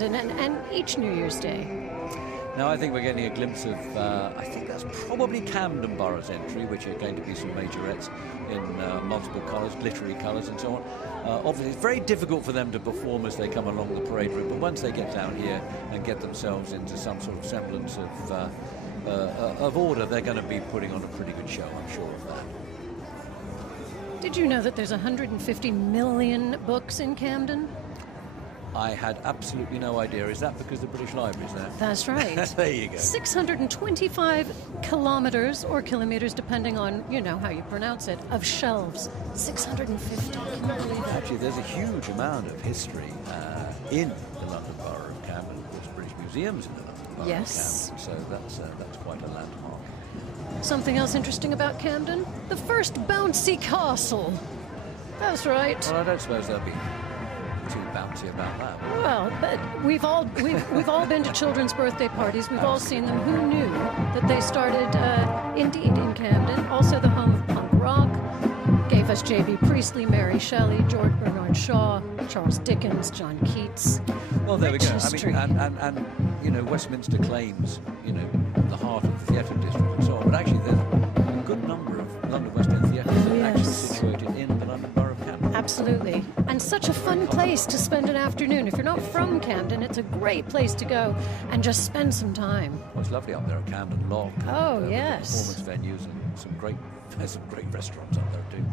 Camden and each New Year's Day? Now I think we're getting a glimpse of, I think that's probably Camden Borough's entry, which are going to be some majorettes in multiple colours, glittery colours and so on. Obviously it's very difficult for them to perform as they come along the parade route, but once they get down here and get themselves into some sort of semblance of order, they're going to be putting on a pretty good show, I'm sure of that. Did you know that there's 150 million books in Camden? I had absolutely no idea. Is that because the British Library's there? That's right. There you go. 625 kilometers or kilometers, depending on, you know, how you pronounce it, of shelves. 650. Can you believe that? Actually, there's a huge amount of history in the London Borough of Camden. Of course, British Museum's in the London Borough of Camden. So that's quite a landmark. Something else interesting about Camden? The first bouncy castle. That's right. Well, I don't suppose they'll be too bouncy about that. Well, but we've all been to children's birthday parties. We've all seen them. Who knew that they started indeed in Camden? Also the home of punk rock. Gave us J.B. Priestley, Mary Shelley, George Bernard Shaw, Charles Dickens, John Keats. Well, there Rich we go. history. I mean, and you know, Westminster claims, you know, the heart of the theatre district and so on. But actually, there's a good number of London West End theatres that are actually situated in the London Borough of Camden. Absolutely. And such a fun place to spend an afternoon. If you're not from Camden, it's a great place to go and just spend some time. Well, it's lovely up there at Camden Lock. Oh, with yes. the performance venues and there's some great restaurants up there too.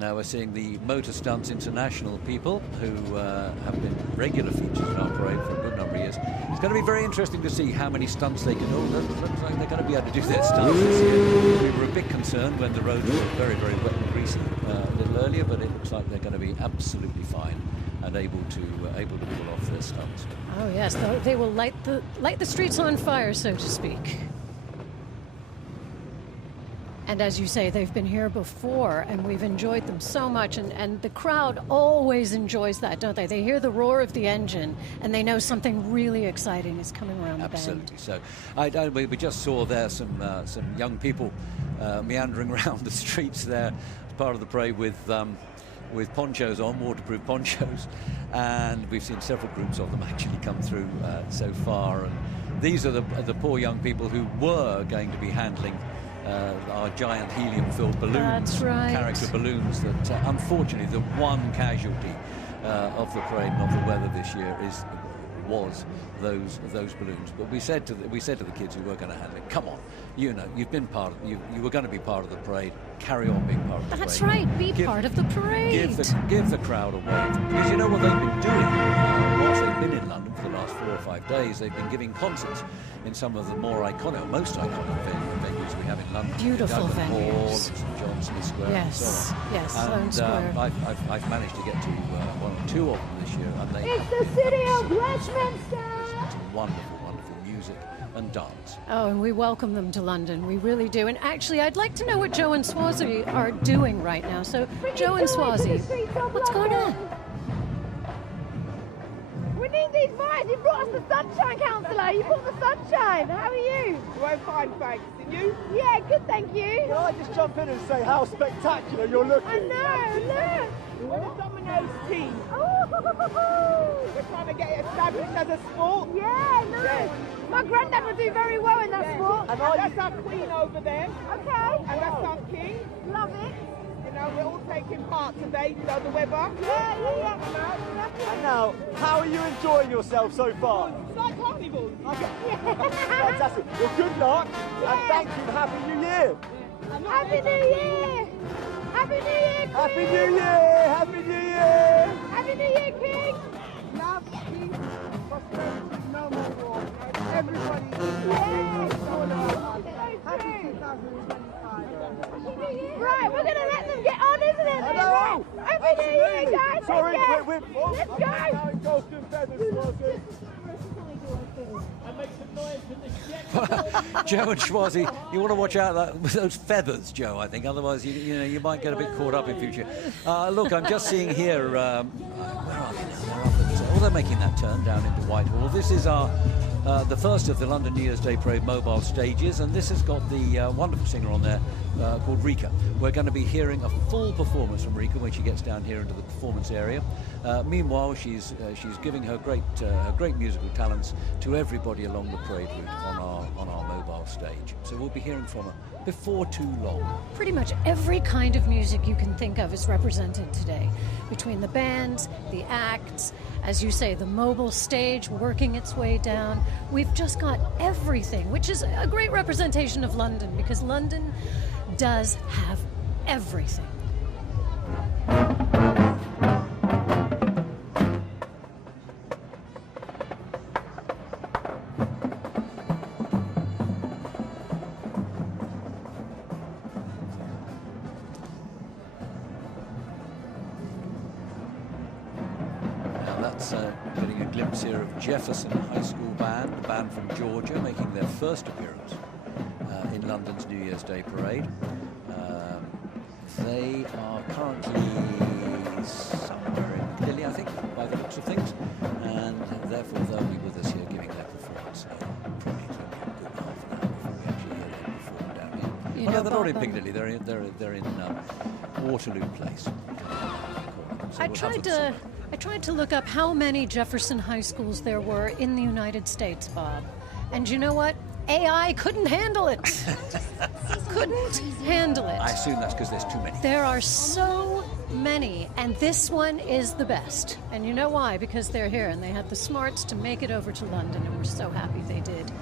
Now we're seeing the Motor Stunts International people who have been regular features in our parade for a good number of years. It's going to be very interesting to see how many stunts they can do. It looks like they're going to be able to do their stunts this year. We were a bit concerned when the roads were very, very wet and greasy a little earlier, but it looks like they're going to be absolutely fine and able to pull off their stunts. Oh yes, they will light the streets on fire, so to speak. And as you say, they've been here before, and we've enjoyed them so much, and the crowd always enjoys that, don't they? They hear the roar of the engine, and they know something really exciting is coming around the bend. Absolutely. So, we just saw there some young people meandering around the streets there as part of the parade with ponchos on, waterproof ponchos, and we've seen several groups of them actually come through so far. And these are the poor young people who were going to be handling our giant helium-filled balloons, That's right. character balloons. That unfortunately, the one casualty of the parade and of the weather this year was those balloons. But we said to the kids who were going to handle it, come on, you know, you've been part of you were going to be part of the parade. Carry on being part of the parade. That's right. Be part of the parade. Give the crowd a wave, because you know what they've been doing whilst they've been in London for the last 4 or 5 days. They've been giving concerts in some of the more iconic, or most iconic venues we have in London. Beautiful Douglas Hall, venues. St John's Square, Yes, and so on. yes, Sloane And Square. I've managed to get to 1 or 2 of them this year, and they It's the city of Westminster! wonderful, wonderful music and dance. Oh, and we welcome them to London. We really do. And actually, I'd like to know what Joe and Swazi are doing right now. So, Joe and Swazi, what's going on? We need these vibes. You brought us the sunshine, councillor. You brought the sunshine. How are you? We're fine, thanks. And you? Yeah, good, thank you. Can I just jump in and say how spectacular you're looking? I know, look. We're the Domino's team. Oh, We're trying to get it established as a sport. yeah, nice. Yeah. My granddad would do very well in that sport. And that's our queen over there. Okay. And that's our king. Love it. You know, we're all taking part today, you know, the weather. Yeah. And now, how are you enjoying yourself so far? It's like carnival. Fantastic. Well, good luck. And thank you. Happy New Year. Happy New Year. Happy New Year, King. Happy New Year. Happy New Year. Happy New Year, King. Love, peace, prosperity, no more war. Everybody Yeah. Happy 2025. Right, we're going to let them get on, isn't it? Hello. Happy New Year, guys. Sorry, Take care. we're Let's go. now in Golden Feathers, was it? Joe and Schwazi, you want to watch out with those feathers, Joe, I think. Otherwise, you might get a bit caught up in future. Look, I'm just seeing here, where are they now? They're up at, they're making that turn down into Whitehall. This is our the first of the London New Year's Day Parade mobile stages, and this has got the wonderful singer on there called Rika. We're going to be hearing a full performance from Rika when she gets down here into the performance area. Meanwhile, she's giving her great musical talents to everybody along the parade route on our mobile stage. So we'll be hearing from her before too long. Pretty much every kind of music you can think of is represented today, between the bands, the acts, as you say, the mobile stage working its way down. We've just got everything, which is a great representation of London, because London does have everything. Getting a glimpse here of Jefferson High School band, a band from Georgia, making their first appearance in London's New Year's Day Parade. They are currently somewhere in Philly, I think, by the looks of things, and therefore they'll be with us here giving their performance. Probably it's going to be a good half an hour before we actually hear them perform down here. No, they're not in Piccadilly. They're in Waterloo Place. So I tried to look up how many Jefferson High Schools there were in the United States, Bob. And you know what? AI couldn't handle it. Couldn't handle it. I assume that's because there's too many. There are so many, and this one is the best. And you know why? Because they're here, and they had the smarts to make it over to London, and we're so happy they did.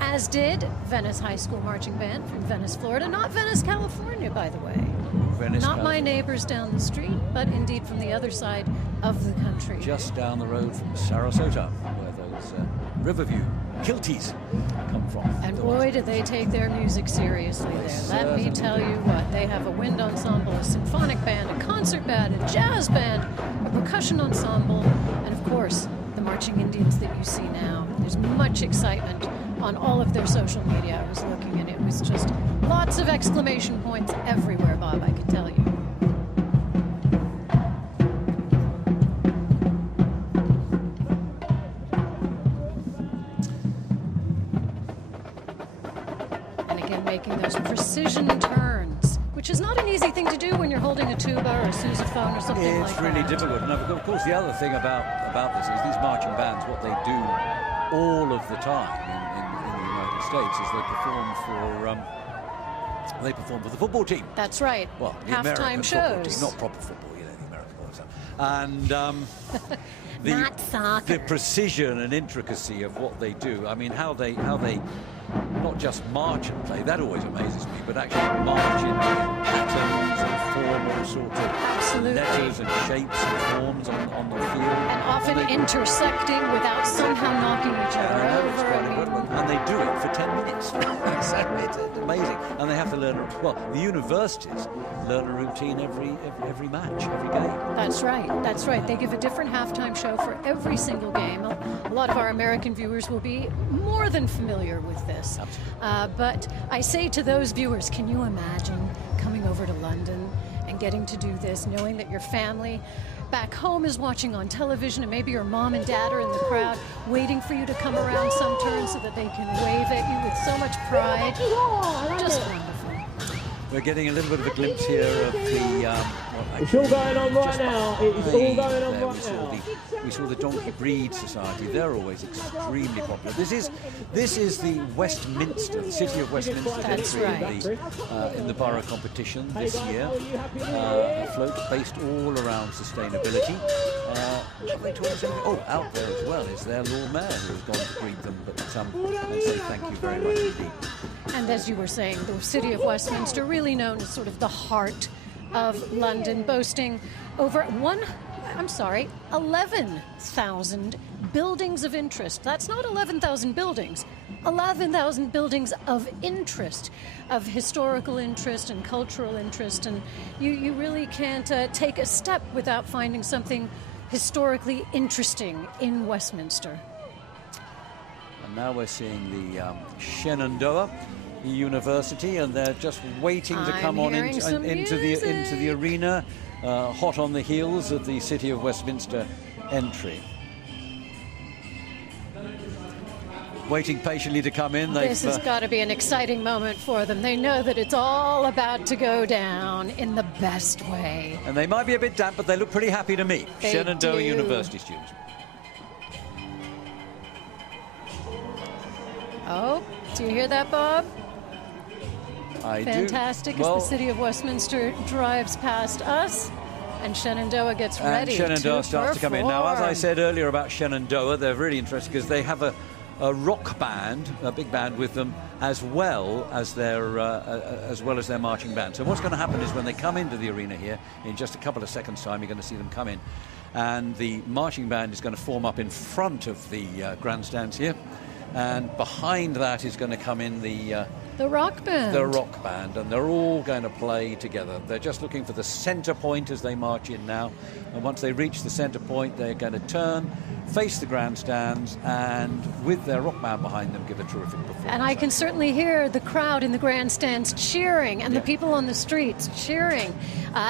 As did Venice High School Marching Band from Venice, Florida. Not Venice, California, by the way. Venice, not my neighbors down the street, but indeed from the other side of the country. Just down the road from Sarasota, where those Riverview Kilties come from. And boy, do they take their music seriously there. Let me tell you what, they have a wind ensemble, a symphonic band, a concert band, a jazz band, a percussion ensemble, and of course, the marching Indians that you see now. There's much excitement on all of their social media. I was looking, and it was just lots of exclamation points everywhere, Bob, I can tell you. And again, making those precision turns, which is not an easy thing to do when you're holding a tuba or a sousaphone or something like that. It's really difficult. And of course, the other thing about this is these marching bands, what they do all of the time in the United States is they perform for the football team. That's right. Well, the halftime shows, football team, not proper football, the American ones. And not soccer. The precision and intricacy of what they do. I mean, how they not just march and play, that always amazes me, but actually march in patterns and form all sorts of letters and shapes and forms on the field. And often intersecting without somehow knocking each other over. And they do it for 10 minutes. It's amazing. And they have to learn, the universities learn a routine every match, every game. That's right. They give a different halftime show for every single game. A lot of our American viewers will be more than familiar with this. But I say to those viewers, can you imagine coming over to London and getting to do this, knowing that your family back home is watching on television, and maybe your mom and dad are in the crowd waiting for you to come around some turn so that they can wave at you with so much pride. Just wonderful. We're getting a little bit of a glimpse here of the... it's all going on right now. It's all going on right now. We saw the Donkey Breed Society. They're always extremely popular. This is the Westminster, the city of Westminster entry in the borough competition this year. A float based all around sustainability. Out there as well is their Lord Mayor, who has gone to greet them, but and say thank you very much indeed. And as you were saying, the city of Westminster, really known as sort of the heart of London, boasting over 11,000 buildings of interest. That's not 11,000 buildings, 11,000 buildings of interest, of historical interest and cultural interest. And you really can't take a step without finding something historically interesting in Westminster. And now we're seeing the Shenandoah University, and they're just waiting to come on into the arena, hot on the heels of the City of Westminster entry. waiting patiently to come in. This has got to be an exciting moment for them. They know that it's all about to go down in the best way. And they might be a bit damp, but they look pretty happy to me. They Shenandoah do. University students. Oh, do you hear that, Bob? I Fantastic do. Well, as the city of Westminster drives past us, and Shenandoah gets ready Shenandoah to starts to come in. Now, as I perform. said earlier about Shenandoah, they're really interesting because they have a rock band, a big band with them, as well as their marching band. So what's going to happen is when they come into the arena here, in just a couple of seconds' time, you're going to see them come in, and the marching band is going to form up in front of the grandstands here, and behind that is going to come in the rock band. The rock band, and they're all going to play together. They're just looking for the center point as they march in now, and once they reach the center point, they're going to turn, face the grandstands, and with their rock band behind them, give a terrific performance. And I can certainly hear the crowd in the grandstands cheering, and the people on the streets cheering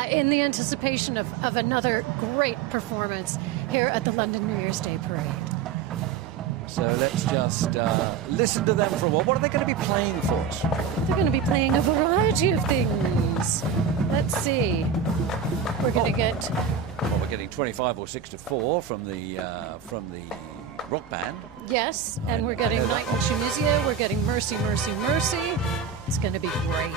in the anticipation of another great performance here at the London New Year's Day Parade. So let's just listen to them for a while. What are they going to be playing for us? They're going to be playing a variety of things. Let's see. We're going to get... Well, we're getting 25 or 6 to 4 from the rock band. Yes, and we're getting Night in Tunisia. We're getting Mercy, Mercy, Mercy. It's going to be great.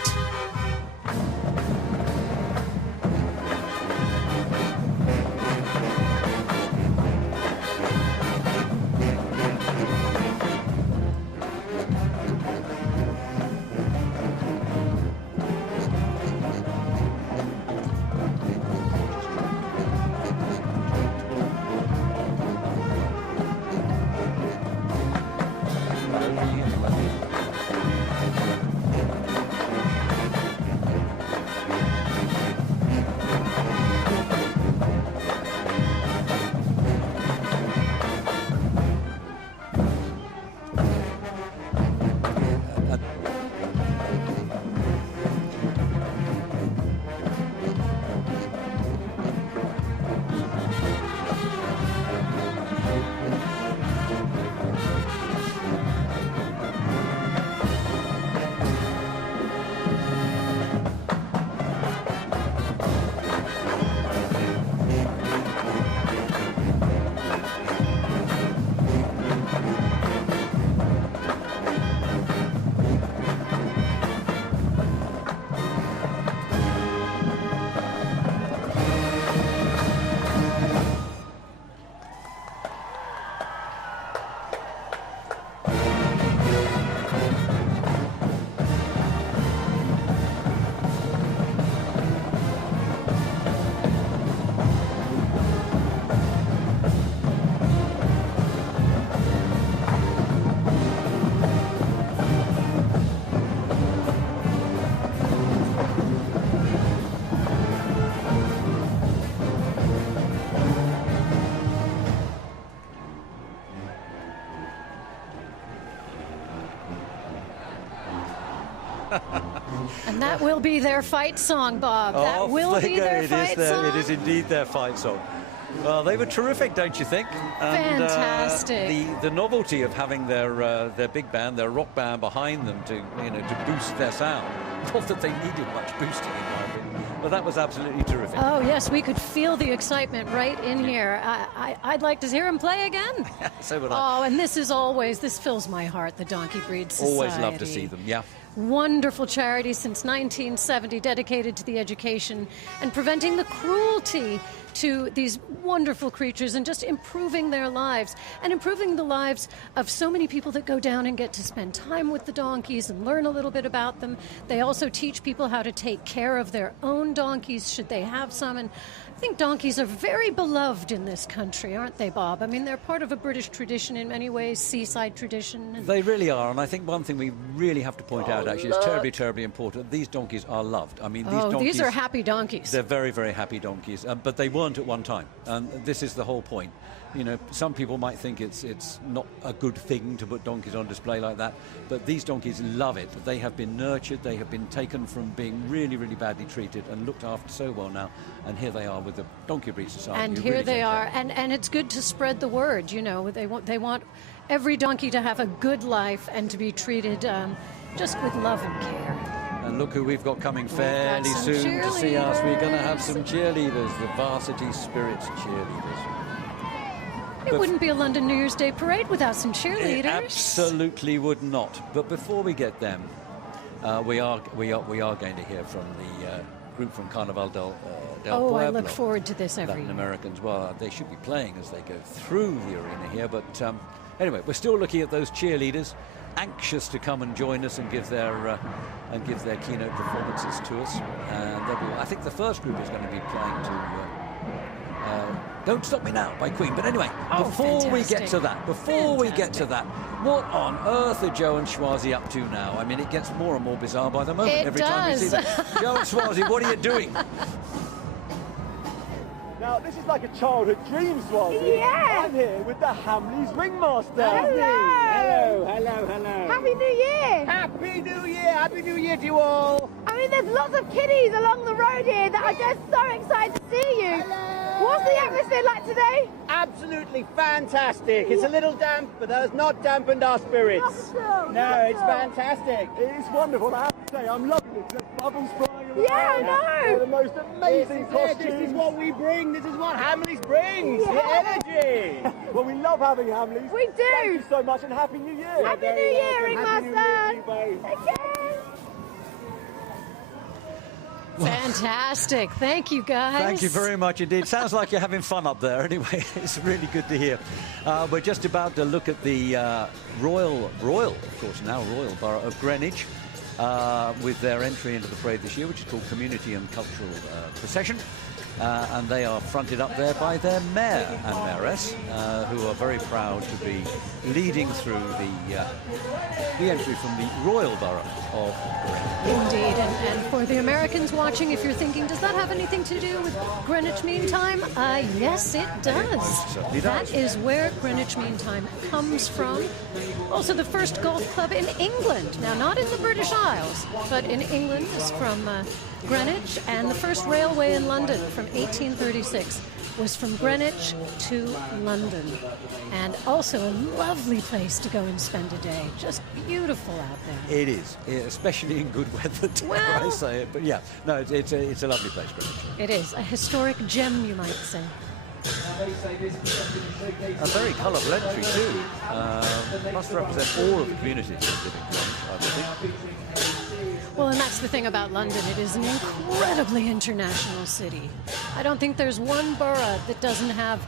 And that will be their fight song, Bob. That will be their fight song. It is indeed their fight song. Well, they were terrific, don't you think? And, fantastic. The novelty of having their big band, their rock band behind them to boost their sound. Not that they needed much boosting, in my opinion, but that was absolutely terrific. Oh yes, we could feel the excitement right in here. I'd like to hear him play again. So would I. Oh, and this fills my heart. The Donkey Breed Society. Always love to see them. Yeah. Wonderful charity since 1970, dedicated to the education and preventing the cruelty to these wonderful creatures and just improving their lives and improving the lives of so many people that go down and get to spend time with the donkeys and learn a little bit about them. They also teach people how to take care of their own donkeys should they have some. And I think donkeys are very beloved in this country, aren't they, Bob? I mean, they're part of a British tradition in many ways, seaside tradition. They really are, and I think one thing we really have to point out, actually, is terribly, terribly important. These donkeys are loved. I mean, these donkeys... these are happy donkeys. They're very, very happy donkeys, but they weren't at one time, and this is the whole point. You know, some people might think it's not a good thing to put donkeys on display like that, but these donkeys love it. They have been nurtured, they have been taken from being really, really badly treated and looked after so well now, and here they are with the Donkey Breed Society. And here they are, and it's good to spread the word. You know, they want every donkey to have a good life and to be treated just with love and care. And look who we've got coming fairly soon to see us. We're going to have some cheerleaders, the Varsity Spirit cheerleaders. It wouldn't be a London New Year's Day parade without some cheerleaders. It absolutely would not. But before we get them, we are going to hear from the group from Carnival Del Pueblo. I look forward to this every Latin year. Americans. Well, they should be playing as they go through the arena here. But anyway, we're still looking at those cheerleaders, anxious to come and join us and give their keynote performances to us. And I think the first group is going to be playing to Don't Stop Me Now by Queen. But anyway, before we get to that, what on earth are Joe and Schwazi up to now? I mean, it gets more and more bizarre by the moment. It Every time we see them. Joe and Schwazi, what are you doing? Now, this is like a childhood dream, Swazi. Yeah. I'm here with the Hamleys ringmaster. Hello. Hello. Happy New Year. Happy New Year. Happy New Year to you all. I mean, there's lots of kiddies along the road here that are just so excited to see you. What's the atmosphere like today? Absolutely fantastic. It's a little damp, but that has not dampened our spirits. No, it's fantastic. It is wonderful. I have to say, I'm loving it. There's bubbles flying around. Yeah, I know. They're the most amazing costumes. This is what we bring. This is what Hamleys brings. Yeah. The energy. Well, we love having Hamleys. We do. Thank you so much and Happy New Year. Happy New Year, Happy New Year to you both. Again. Fantastic. Thank you, guys. Thank you very much indeed. Sounds like you're having fun up there. Anyway, it's really good to hear. We're just about to look at the Royal, of course, now Royal Borough of Greenwich, with their entry into the parade this year, which is called Community and Cultural Procession. And they are fronted up there by their mayor and mayoress, who are very proud to be leading through the entry from the Royal Borough of Greenwich. Indeed, and for the Americans watching, if you're thinking, does that have anything to do with Greenwich Mean Time? Yes, it does. certainly That does. is where Greenwich Mean Time comes from. Also, the first golf club in England. Now, not in the British Isles, but in England is from Greenwich, and the first railway in London from 1836 was from Greenwich to London. And also a lovely place to go and spend a day. Just beautiful out there. It is, especially in good weather, dare I say it. But yeah, no, it's a lovely place, Greenwich. It is a historic gem, you might say. A very colourful entry too. Must represent all of the communities that live in Greenwich, I would think. Well, and that's the thing about London. It is an incredibly international city. I don't think there's one borough that doesn't have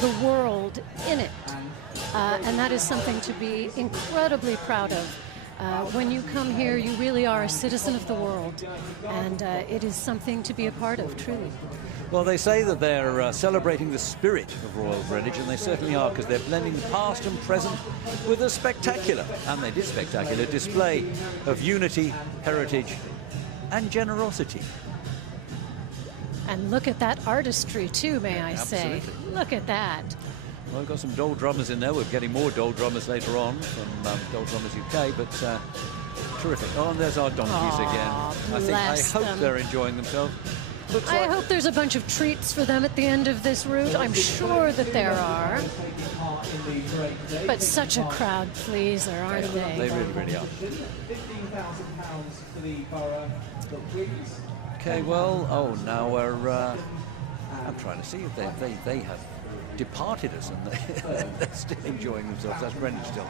the world in it. And that is something to be incredibly proud of. When you come here, you really are a citizen of the world. And it is something to be a part of, truly. Well, they say that they're celebrating the spirit of Royal Greenwich, and they certainly are, because they're blending the past and present with a spectacular, and they did spectacular, display of unity, heritage, and generosity. And look at that artistry, too, may I say. Absolutely. Look at that. Well, we've got some Dole Drummers in there. We're getting more Dole Drummers later on from Dole Drummers UK, but terrific. Oh, and there's our donkeys again. I hope they're enjoying themselves. I hope there's a bunch of treats for them at the end of this route. I'm sure that there are. But such a crowd pleaser, aren't they? They really, really are. Okay, well, now we're... I'm trying to see if they have departed us and they're still enjoying themselves. That's Greenwich still.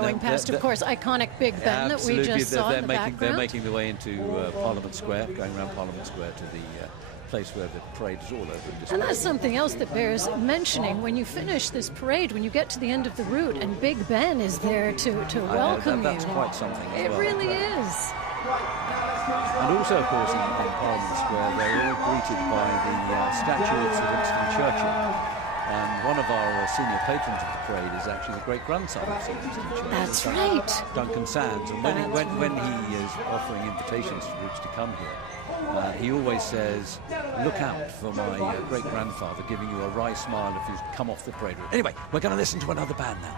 Going past, of course, iconic Big Ben that we just saw in the background. They're making their way into Parliament Square, going around Parliament Square to the place where the parade is all over. And that's something else that bears mentioning. When you finish this parade, when you get to the end of the route, and Big Ben is there to welcome that's you. quite something as It well. really is. And also, of course, in Parliament Square, they're all greeted by the statue of Sir Winston Churchill. And one of our senior patrons of the parade is actually the great-grandson of Sir Winston Churchill. That's right. Duncan Sands. And when he is offering invitations to groups to come here, he always says, look out for my great-grandfather giving you a wry smile if you come off the parade route. Anyway, we're going to listen to another band now.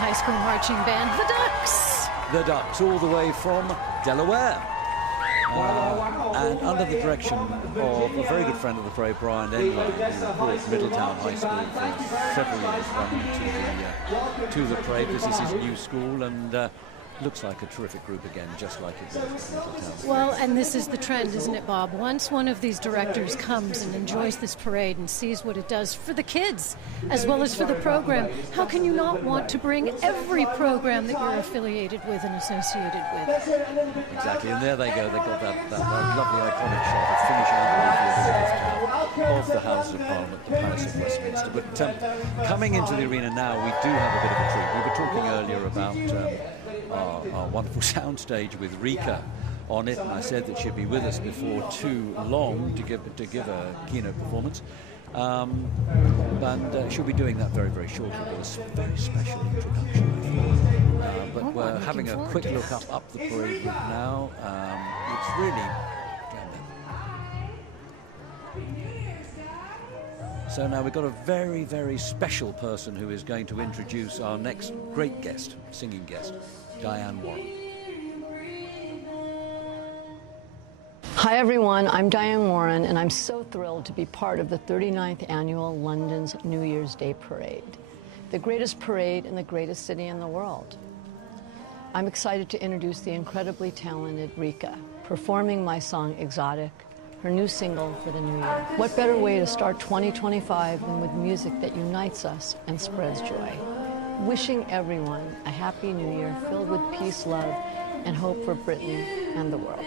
high school marching band, the Ducks. The Ducks, all the way from Delaware. And under the direction of a very good friend of the parade, Brian Enright, who brought Middletown High School for several years running to the parade. This is his new school, and looks like a terrific group again, just like it was in Middletown. Well, and this is the trend, isn't it, Bob? Once one of these directors comes and enjoys this parade and sees what it does for the kids, as well as for the program, how can you not want to bring every program that you're affiliated with and associated with? Exactly, and there they go. They've got that lovely iconic shot of finishing underneath the of the Houses of Parliament, the Palace of Westminster. But coming into the arena now, we do have a bit of a treat. We were talking earlier about our wonderful soundstage with Rika on it, and I said that she'd be with us before too long to give a keynote performance. And she'll be doing that very, very shortly with a very special introduction. But we're having a quick look up the parade route now. It's really... So now we've got a very, very special person who is going to introduce our next great guest, singing guest, Diane Warren. Hi everyone, I'm Diane Warren, and I'm so thrilled to be part of the 39th annual London's New Year's Day Parade, the greatest parade in the greatest city in the world. I'm excited to introduce the incredibly talented Rika, performing my song Exotic, her new single for the new year. What better way to start 2025 than with music that unites us and spreads joy? Wishing everyone a happy new year filled with peace, love, and hope for Britain and the world.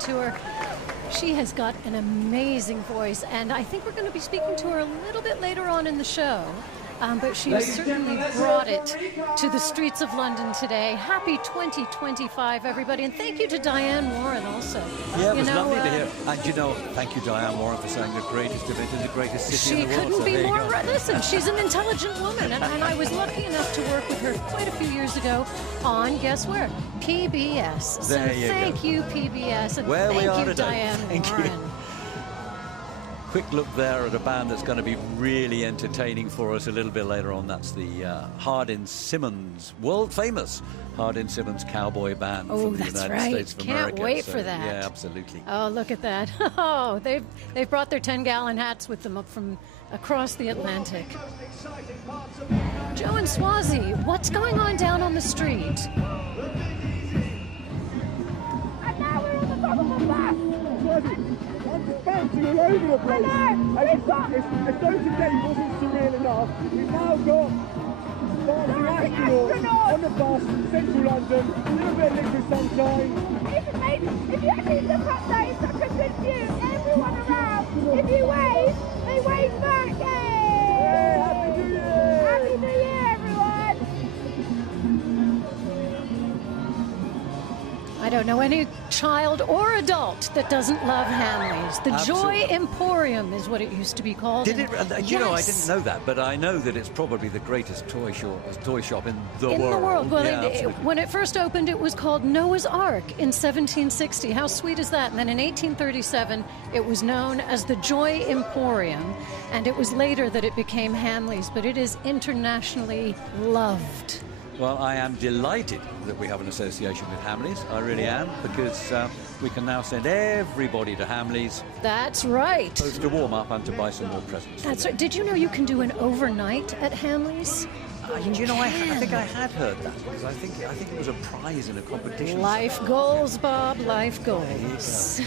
To her. She has got an amazing voice, and I think we're going to be speaking to her a little bit later on in the show. But she has certainly brought it to the streets of London today. Happy 2025, everybody, and thank you to Diane Warren also. Yeah, it was lovely to hear. And thank you, Diane Warren, for saying the greatest event in the greatest city in the world. She couldn't be more right. Listen, she's an intelligent woman, and I was lucky enough to work with her quite a few years ago on, guess where? PBS. So thank you, PBS, and where we are thank you, today. Diane Warren. Quick look there at a band that's going to be really entertaining for us a little bit later on. That's the Hardin-Simmons, world-famous Hardin-Simmons Cowboy Band from the United States of America. Can't wait for that. Yeah, absolutely. Oh, look at that. Oh, they've brought their 10-gallon hats with them up from across the Atlantic. Joe and Swazi, what's going on down on the street? And now we're on the top of the bus. I'm just bouncing all over the place. If those today wasn't surreal enough, we've now got dancing astronauts on the bus, central London, a little bit of liquid sunshine. It's amazing. If you actually look up there, it's such a good view. Everyone around, if you wave, they wave back. Yay! Hey, Happy New Year! Happy New Year, everyone! I don't know any child or adult that doesn't love Hamleys. The Absolutely. Joy Emporium is what it used to be called. Did it? You know, I Yes. didn't know that, but I know that it's probably the greatest toy shop in the In world. the world. Well, Yeah, absolutely. when it first opened, it was called Noah's Ark in 1760. How sweet is that? And then in 1837, it was known as the Joy Emporium, and it was later that it became Hamleys, but it is internationally loved. Well, I am delighted that we have an association with Hamleys. I really am, because we can now send everybody to Hamleys, That's right. both to warm up and to buy some more presents. That's right. Did you know you can do an overnight at Hamleys? You know, I think I had heard that, because I think it was a prize in a competition. Life goals, Bob, life goals.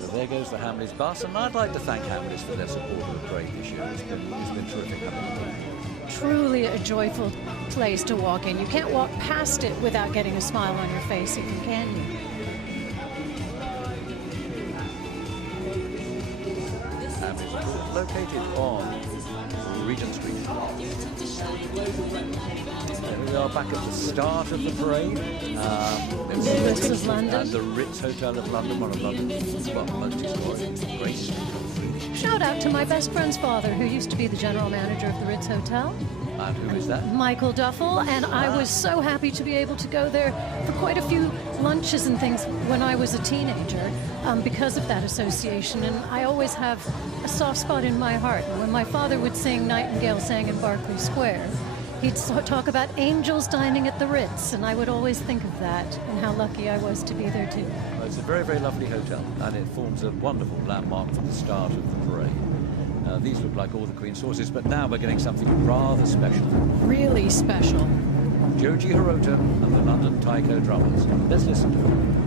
So there goes the Hamleys bus, and I'd like to thank Hamleys for their support of the parade this year. It's been terrific having them. Truly a joyful place to walk in. You can't walk past it without getting a smile on your face, even can you? Hamleys is located on Regent Street. There we are back at the start of the parade. The Ritz of London. And the Ritz Hotel of London, one of London's multi-story, great. Shout out to my best friend's father, who used to be the general manager of the Ritz Hotel, And who is that? Michael Duffel, and I was so happy to be able to go there for quite a few lunches and things when I was a teenager because of that association, and I always have a soft spot in my heart. When my father would sing Nightingale Sang in Berkeley Square, he'd talk about angels dining at the Ritz, and I would always think of that and how lucky I was to be there too. Well, it's a very, very lovely hotel, and it forms a wonderful landmark for the start of the parade. These look like all the Queen's horses, but now we're getting something rather special. Really special. Joji Hirota and the London Taiko drummers. Let's listen to them.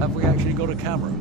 Have we actually got a camera?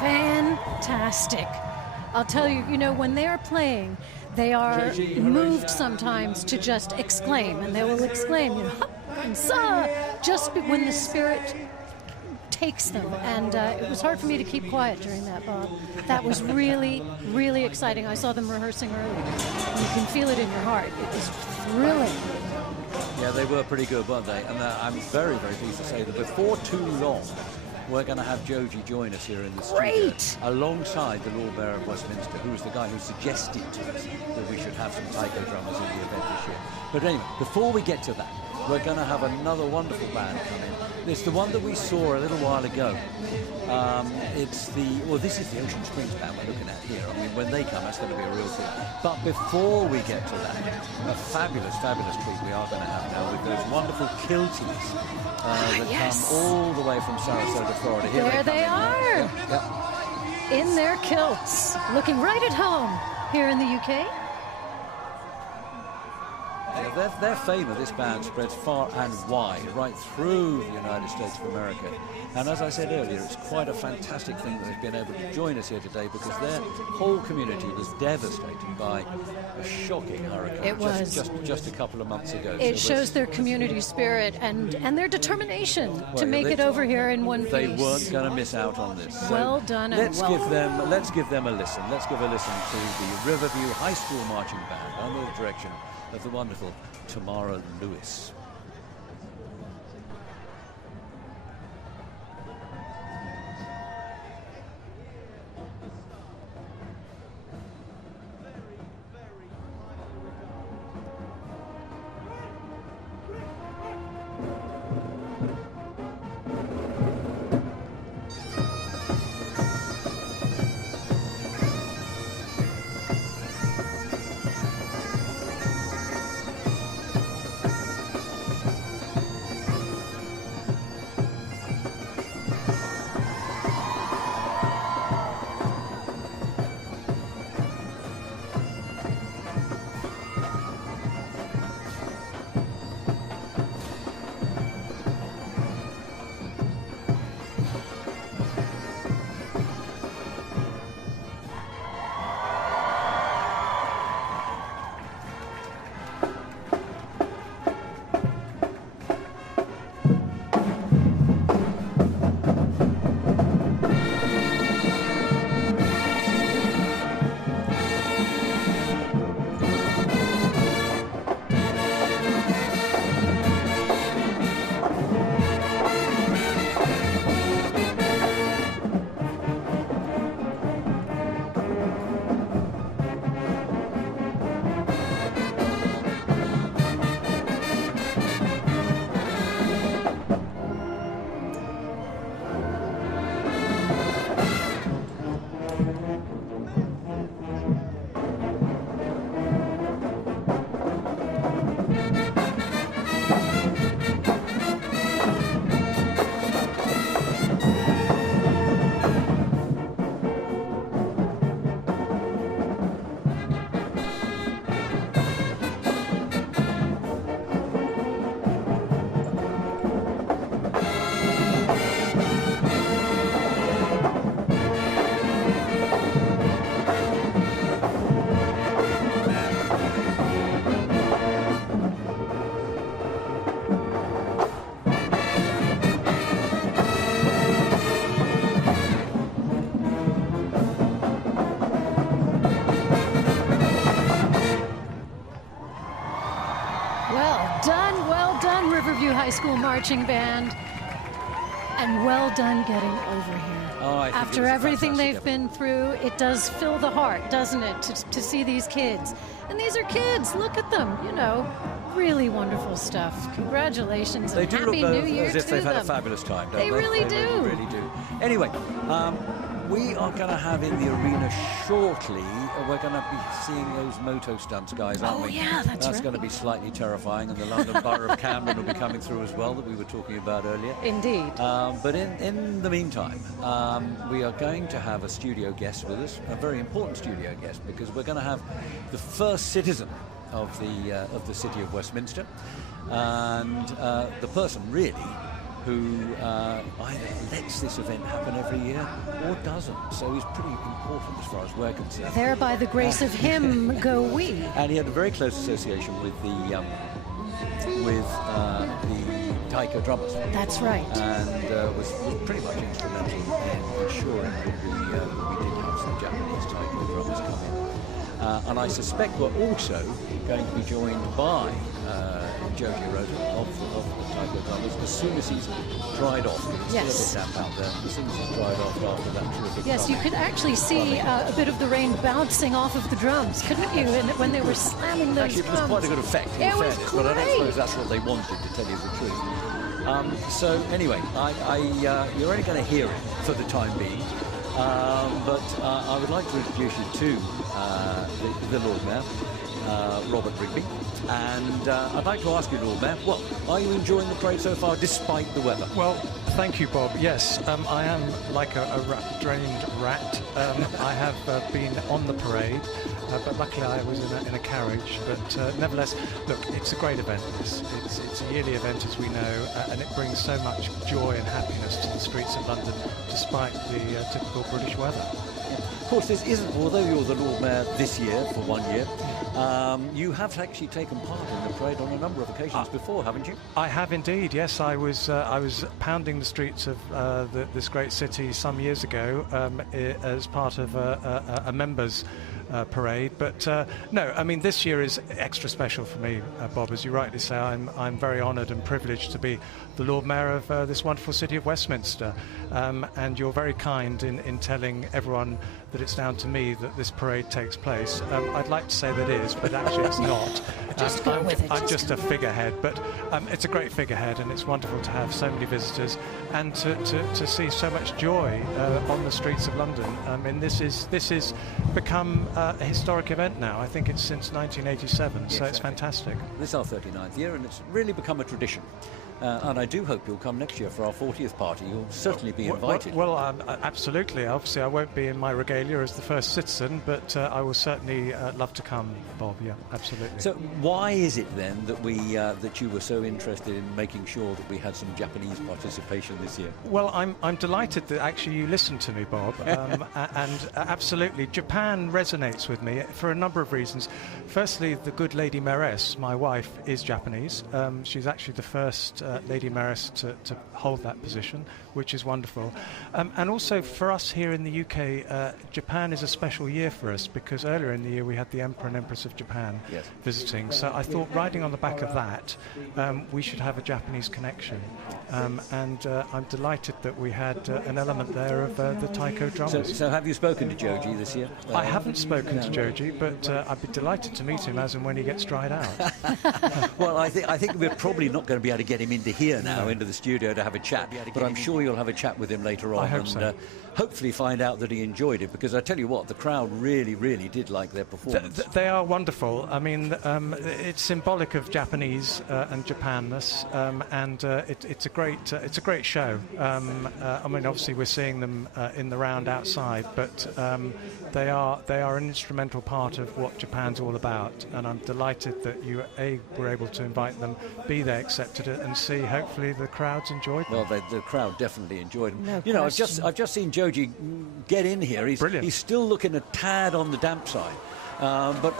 Fantastic. I'll tell you, you know, when they're playing, They are moved sometimes to just exclaim, and they will exclaim, and sa, just when the spirit takes them. And it was hard for me to keep quiet during that, Bob. That was really, really exciting. I saw them rehearsing earlier. You can feel it in your heart. It was thrilling. Yeah, they were pretty good, weren't they? And I'm very, very pleased to say that before too long, we're going to have Joji join us here in the studio, alongside the Lord Mayor of Westminster, who was the guy who suggested to us that we should have some taiko drummers in the event this year. But anyway, before we get to that, we're going to have another wonderful band come in. It's the one that we saw a little while ago. This is the Ocean Springs band we're looking at here. I mean, when they come, that's going to be a real thing. But before we get to that, a fabulous, fabulous treat we are going to have now with those wonderful kilties that come all the way from Sarasota, Florida. Here there they are. In their kilts, looking right at home here in the UK. Yeah, their fame of this band spreads far and wide, right through the United States of America. And as I said earlier, it's quite a fantastic thing that they've been able to join us here today, because their whole community was devastated by a shocking hurricane. It was just a couple of months ago. It shows their community spirit and their determination to make it over here in one piece. They weren't going to miss out on this. So well done and let's give them a listen. Let's give a listen to the Riverview High School Marching Band under the direction of the wonderful Tamara Lewis. High School Marching Band, and well done getting over here. After everything they've been through, it does fill the heart, doesn't it, to see these kids. And these are kids, look at them, really wonderful stuff. Congratulations and Happy New Year to them. As if they've had a fabulous time, don't they? They really do. They really do. Anyway, we are going to have in the arena shortly, we're going to be seeing those moto stunts, guys, aren't we? Yeah, that's right. That's going to be slightly terrifying, and the London Borough of Camden will be coming through as well, that we were talking about earlier. Indeed. But in the meantime, we are going to have a studio guest with us, a very important studio guest, because we're going to have the first citizen of the city of Westminster, and the person really who either lets this event happen every year or doesn't. So he's pretty important as far as we're concerned. There, by the grace of him, go we. And he had a very close association with the Taiko drummers. That's right. And was pretty much instrumental in ensuring that we did have some Japanese Taiko drummers come in. And I suspect we're also going to be joined by Joji Hirota of the Taiko drummers as soon as he's dried off. It's still a bit damp out there. As soon as he's dried off after that terrific Yes, you could actually see a bit of the rain bouncing off of the drums, couldn't you? And when they were slamming those Actually, drums. it was quite a good effect, in fairness, but I don't suppose that's what they wanted, to tell you the truth. So anyway, you're only going to hear it for the time being. But I would like to introduce you to the Lord Mayor, Robert Rigby, and I'd like to ask you, Lord Mayor, are you enjoying the parade so far, despite the weather? Well, thank you, Bob. Yes, I am like a drained rat. I have been on the parade, but luckily I was in a carriage. But nevertheless, look, it's a great event. It's a yearly event, as we know, and it brings so much joy and happiness to the streets of London, despite the typical British weather. Of course, this isn't, although you're the Lord Mayor this year, for 1 year, you have actually taken part in the parade on a number of occasions before, haven't you? I have indeed, yes. I was pounding the streets of this great city some years ago as part of a members' parade. But no, I mean, this year is extra special for me, Bob. As you rightly say, I'm very honoured and privileged to be the Lord Mayor of this wonderful city of Westminster. And you're very kind in telling everyone that it's down to me that this parade takes place. I'd like to say that it is, but actually it's not. Just go with it. I'm just a figurehead, but it's a great figurehead, and it's wonderful to have so many visitors and to see so much joy on the streets of London. And this is become a historic event now. I think it's since 1987, so it's fantastic. This is our 39th year, and it's really become a tradition. And I do hope you'll come next year for our 40th party. You'll certainly be invited. Well, absolutely. Obviously, I won't be in my regalia as the first citizen, but I will certainly love to come, Bob. Yeah, absolutely. So why is it then that that you were so interested in making sure that we had some Japanese participation this year? Well, I'm delighted that actually you listened to me, Bob. And absolutely, Japan resonates with me for a number of reasons. Firstly, the good Lady Mayoress, my wife, is Japanese. She's actually the first Lady Mayoress to hold that position, which is wonderful. And also for us here in the UK, Japan is a special year for us because earlier in the year we had the Emperor and Empress of Japan visiting. So I thought, riding on the back of that, we should have a Japanese connection. And I'm delighted that we had an element there of the Taiko drummers. So have you spoken to Joji this year? I haven't spoken to Joji, but I'd be delighted to meet him as and when he gets dried out. Well, I think we're probably not going to be able to get him into here now, into the studio to have a chat, but I'm sure you'll have a chat with him later on. I hope so. Hopefully find out that he enjoyed it, because I tell you what, the crowd really, really did like their performance. They are wonderful. I mean, it's symbolic of Japanese and Japanness, and it's a great show. I mean, obviously we're seeing them in the round outside, but they are an instrumental part of what Japan's all about, and I'm delighted that you were able to invite them, they accepted it, and see hopefully the crowds enjoyed them. Well, the crowd definitely enjoyed them. No you know, question. I've just seen Joji get in here. He's still looking a tad on the damp side. But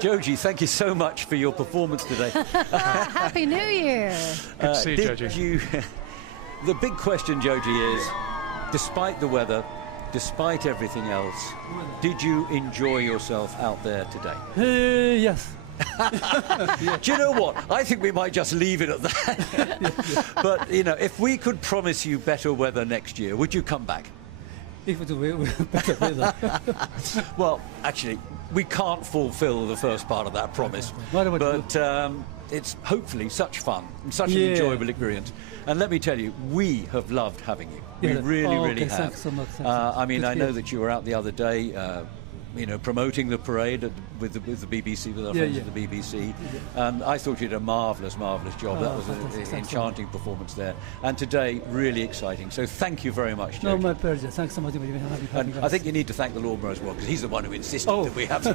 Joji, thank you so much for your performance today. Happy New Year! Good to see you, Joji. The big question, Joji, is, despite the weather, despite everything else, did you enjoy yourself out there today? Yes. Do you know what? I think we might just leave it at that. But, you know, if we could promise you better weather next year, would you come back? If it's better weather. Well, actually, we can't fulfill the first part of that promise. But it's hopefully such fun and such an enjoyable experience. And let me tell you, we have loved having you. We really have. Thanks so much. I mean, I know that you were out the other day promoting the parade with the BBC, with our friends at the BBC. And I thought you did a marvellous job. That was an enchanting performance there. And today, really exciting. So thank you very much, Joji. No, my pleasure. Thanks so much. And I think you need to thank the Lord Mayor as well, because he's the one who insisted that we have to.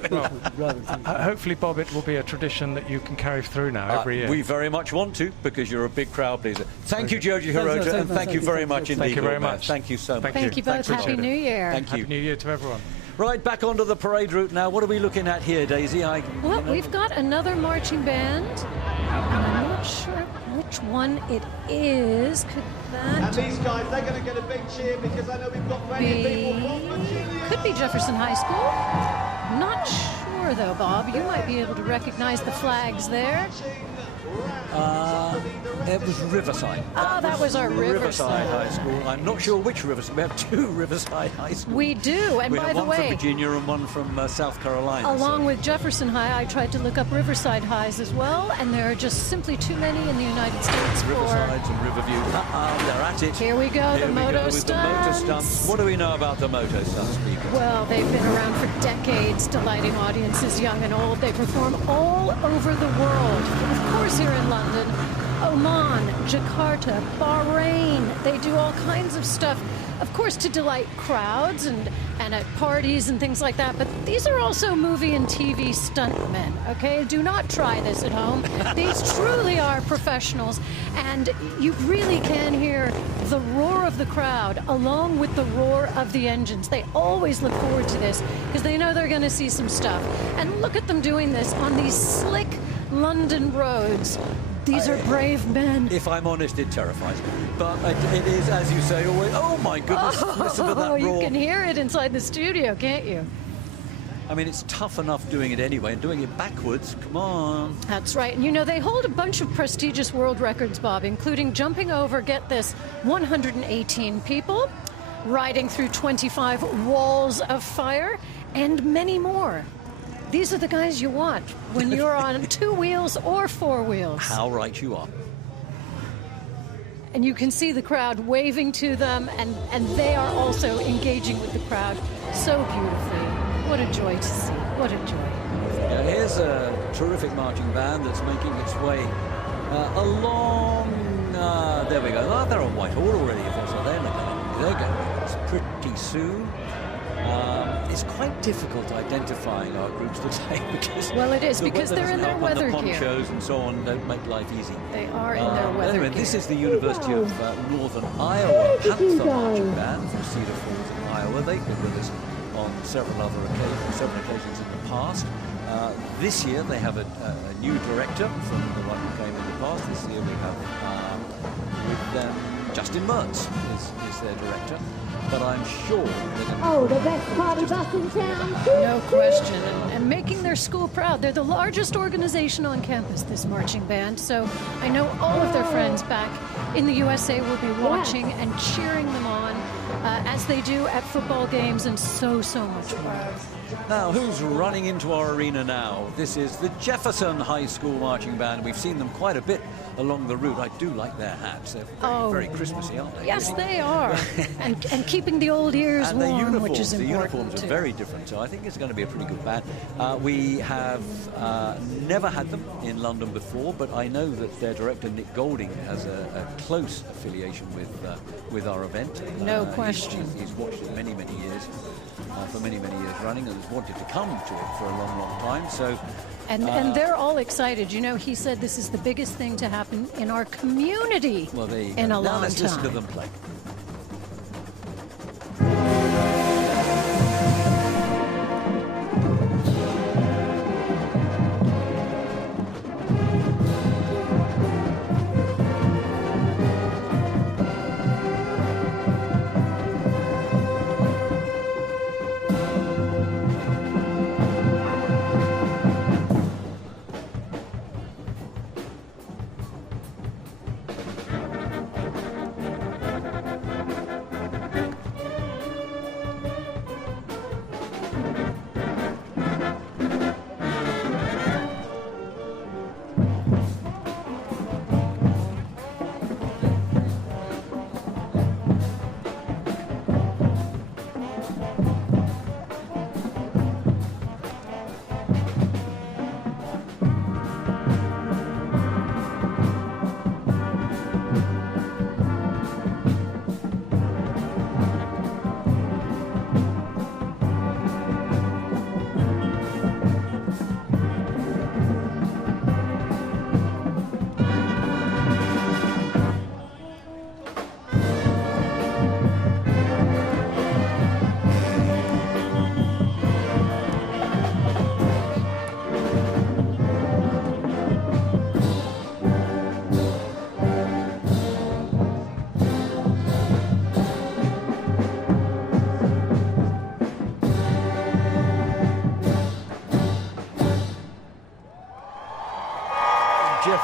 Hopefully, Bob, it will be a tradition that you can carry through now every year. We very much want to, because you're a big crowd pleaser. Thank you, Joji Hirota, and thank you very much indeed. Thank you very much. Thank you so much. Thank you both. Happy New Year. Thank you. Happy New Year to everyone. Right, back onto the parade route now. What are we looking at here, Daisy? Well, we've got another marching band. I'm not sure which one it is. Could that And these guys, they're going to get a big cheer because I know we've got plenty of people from Virginia. Could be Jefferson High School. Not sure, though, Bob. You might be able to recognize the flags there. It was Riverside. That was our Riverside High School. I'm not sure which Riverside. We have two Riverside High Schools. We do, and we by have the one way, from Virginia and one from South Carolina. Along with Jefferson High, I tried to look up Riverside Highs as well, and there are just simply too many in the United States Riversides and Riverview. They're at it. Here we go, Here the we moto go with stunts. The motor stunts. What do we know about the moto stunts, people? Well, they've been around for decades, delighting audiences young and old. They perform all over the world. Of course, here in London, Oman, Jakarta, Bahrain. They do all kinds of stuff, of course, to delight crowds and at parties and things like that. But these are also movie and TV stuntmen, okay? Do not try this at home. These truly are professionals. And you really can hear the roar of the crowd along with the roar of the engines. They always look forward to this because they know they're going to see some stuff. And look at them doing this on these slick London roads. These are brave men. If I'm honest, it terrifies me. But it is, as you say, always, oh my goodness, listen to that roar. You can hear it inside the studio, can't you? I mean, it's tough enough doing it anyway, and doing it backwards, come on. That's right. And they hold a bunch of prestigious world records, Bob, including jumping over, get this, 118 people, riding through 25 walls of fire, and many more. These are the guys you want when you're on 2 wheels or 4 wheels. How right you are. And you can see the crowd waving to them, and they are also engaging with the crowd so beautifully. What a joy to see. What a joy. Here's a terrific marching band that's making its way along. There we go. Oh, they're on Whitehall already. If that's what they're going to be pretty soon. It's quite difficult identifying our groups today because it is because they're in their weather gear. The ponchos and so on don't make life easy. They are in their weather anyway, gear. This is the University of Northern Iowa Panther Marching Band from Cedar Falls in Iowa. They've been with us on several occasions in the past. This year they have a new director from the one who came in the past. This year we have with them Justin Mertz is their director. But I'm sure they're going the best party bus in town. No question. And making their school proud. They're the largest organization on campus, this marching band. So I know all of their friends back in the USA will be watching and cheering them on as they do at football games and so much more. Now, who's running into our arena now? This is the Jefferson High School Marching Band. We've seen them quite a bit along the route. I do like their hats. They're very Christmassy, aren't they? Yes, they are. and keeping the old ears and warm, which is important. The uniforms are very different, so I think it's going to be a pretty good band. We have never had them in London before, but I know that their director, Nick Golding, has a close affiliation with our event. No question. He's watched it many years. For many years running, and has wanted to come to it for a long time. So, and they're all excited. He said this is the biggest thing to happen in our community in a long time. Now let's listen to them play.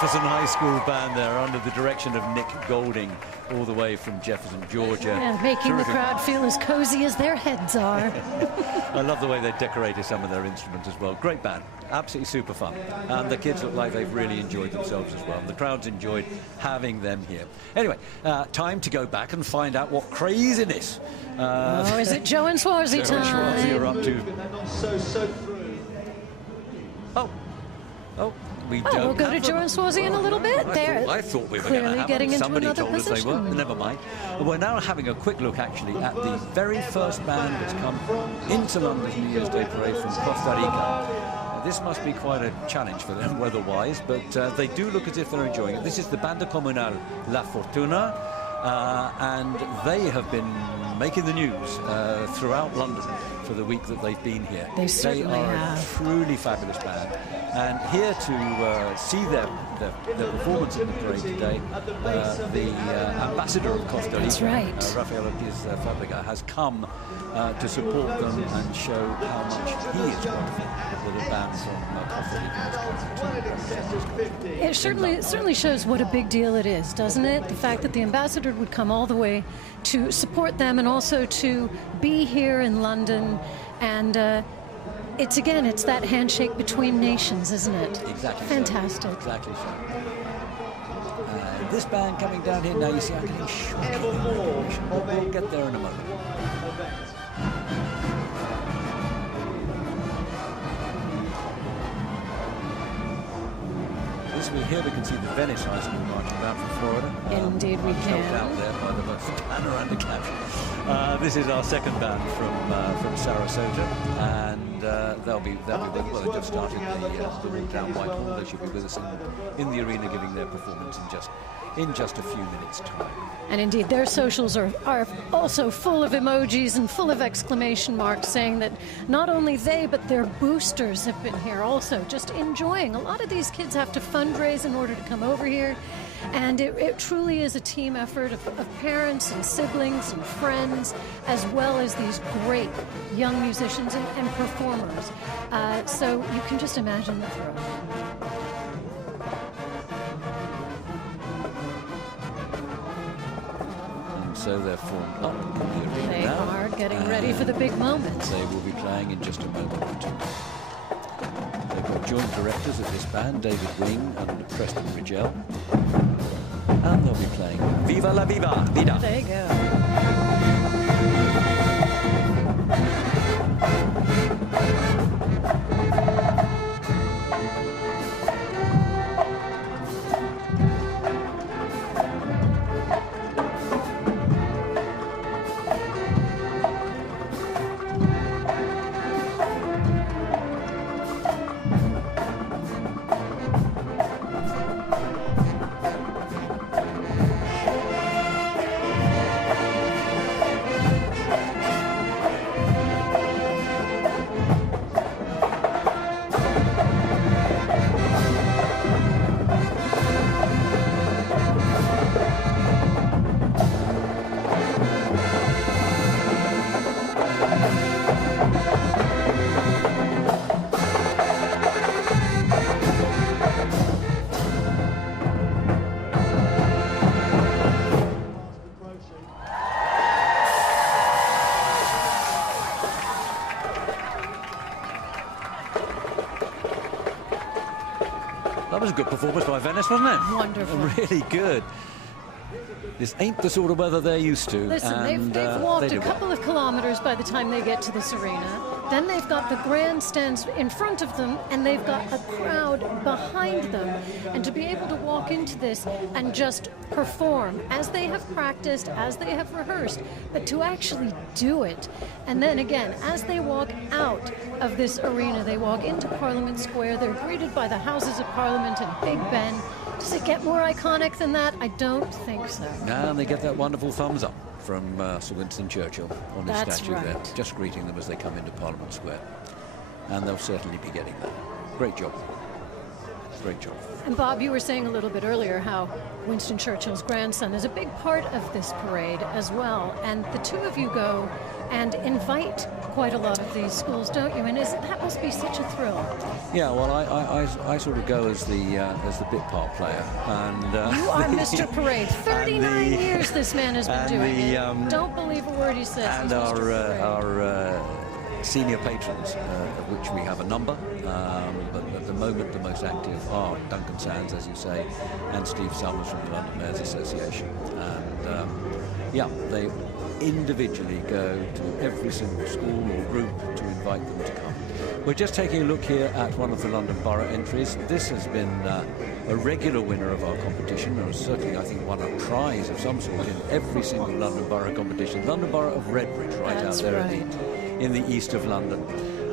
Jefferson High School band there under the direction of Nick Golding, all the way from Jefferson, Georgia. And making Terrific. the crowd feel as cozy as their heads are. I love the way they decorated some of their instruments as well. Great band, absolutely super fun. And the kids look like they've really enjoyed themselves as well. And the crowd's enjoyed having them here. Anyway, time to go back and find out what craziness. Is it Joe and Swarzy Joe and Swarzy time? are up to. They're not so through. We Oh, don't we'll go to have Joe them. and Swarzy in a little bit. I thought we were going to clearly have getting them. into Somebody another told us they were. position. Never mind. We're now having a quick look, actually, at the very first band that's come into London's New Year's Day parade from Costa Rica. This must be quite a challenge for them weather-wise, but they do look as if they're enjoying it. This is the Banda Comunal La Fortuna, and they have been making the news throughout London for the week that they've been here. They certainly are have. a truly fabulous band, and here to see their performance in the parade today, the ambassador of Costa Rica, That's right. Rafael Ortiz Fabrica, has come to support them and show how much he is wonderful that a band from Costa Rica has come to. It certainly shows what a big deal it is, doesn't it? The fact that the ambassador would come all the way to support them and also to be here in London, and it's that handshake between nations, isn't it? Exactly. Fantastic. So. Exactly so. This band coming down here now, you see, I'm getting shocking. We'll get there in a moment. Here we can see the Venice High School marching down from Florida. Indeed we can. Helped out there by the most panoramic caption. This is our second band from Sarasota, and they'll be well, they just started the route down Whitehall. They should be with us in the arena giving their performance in just a few minutes' time. And indeed, their socials are also full of emojis and full of exclamation marks saying that not only they, but their boosters have been here also, just enjoying. A lot of these kids have to fundraise in order to come over here, and it truly is a team effort of parents and siblings and friends, as well as these great young musicians and performers. So you can just imagine the thrill. So they're formed up in the arena They now. are getting ready for the big moment. They will be playing in just a moment or two. They've got joint directors of this band, David Wing and Preston Rigel. And they'll be playing Viva la Viva Vida. There you go. That was a good performance by Venice, wasn't it? Wonderful. Really good. This ain't the sort of weather they're used to. Listen, and, they've walked they a do couple of kilometers by the time they get to this arena. Then they've got the grandstands in front of them, and they've got a crowd behind them. And to be able to walk into this and just perform as they have practiced, as they have rehearsed, but to actually do it. And then again, as they walk out of this arena, they walk into Parliament Square. They're greeted by the Houses of Parliament and Big Ben. Does it get more iconic than that? I don't think so. And they get that wonderful thumbs up from Sir Winston Churchill on his That's statue right. there, just greeting them as they come into Parliament Square. And they'll certainly be getting that. Great job. Great job. And Bob, you were saying a little bit earlier how Winston Churchill's grandson is a big part of this parade as well. And the two of you go and invite quite a lot of these schools, don't you? And that must be such a thrill. Yeah, well, I sort of go as the bit part player, and you are Mr. Parade. 39 years this man has been doing it. Don't believe a word he says. And our senior patrons, of which we have a number, but at the moment the most active are Duncan Sands, as you say, and Steve Summers from the London Mayors Association. And yeah, they individually go to every single school or group to invite them to come. We're just taking a look here at one of the London Borough entries. This has been a regular winner of our competition, or certainly I think won a prize of some sort in every single London Borough competition. London Borough of Redbridge, right out there in the east of London.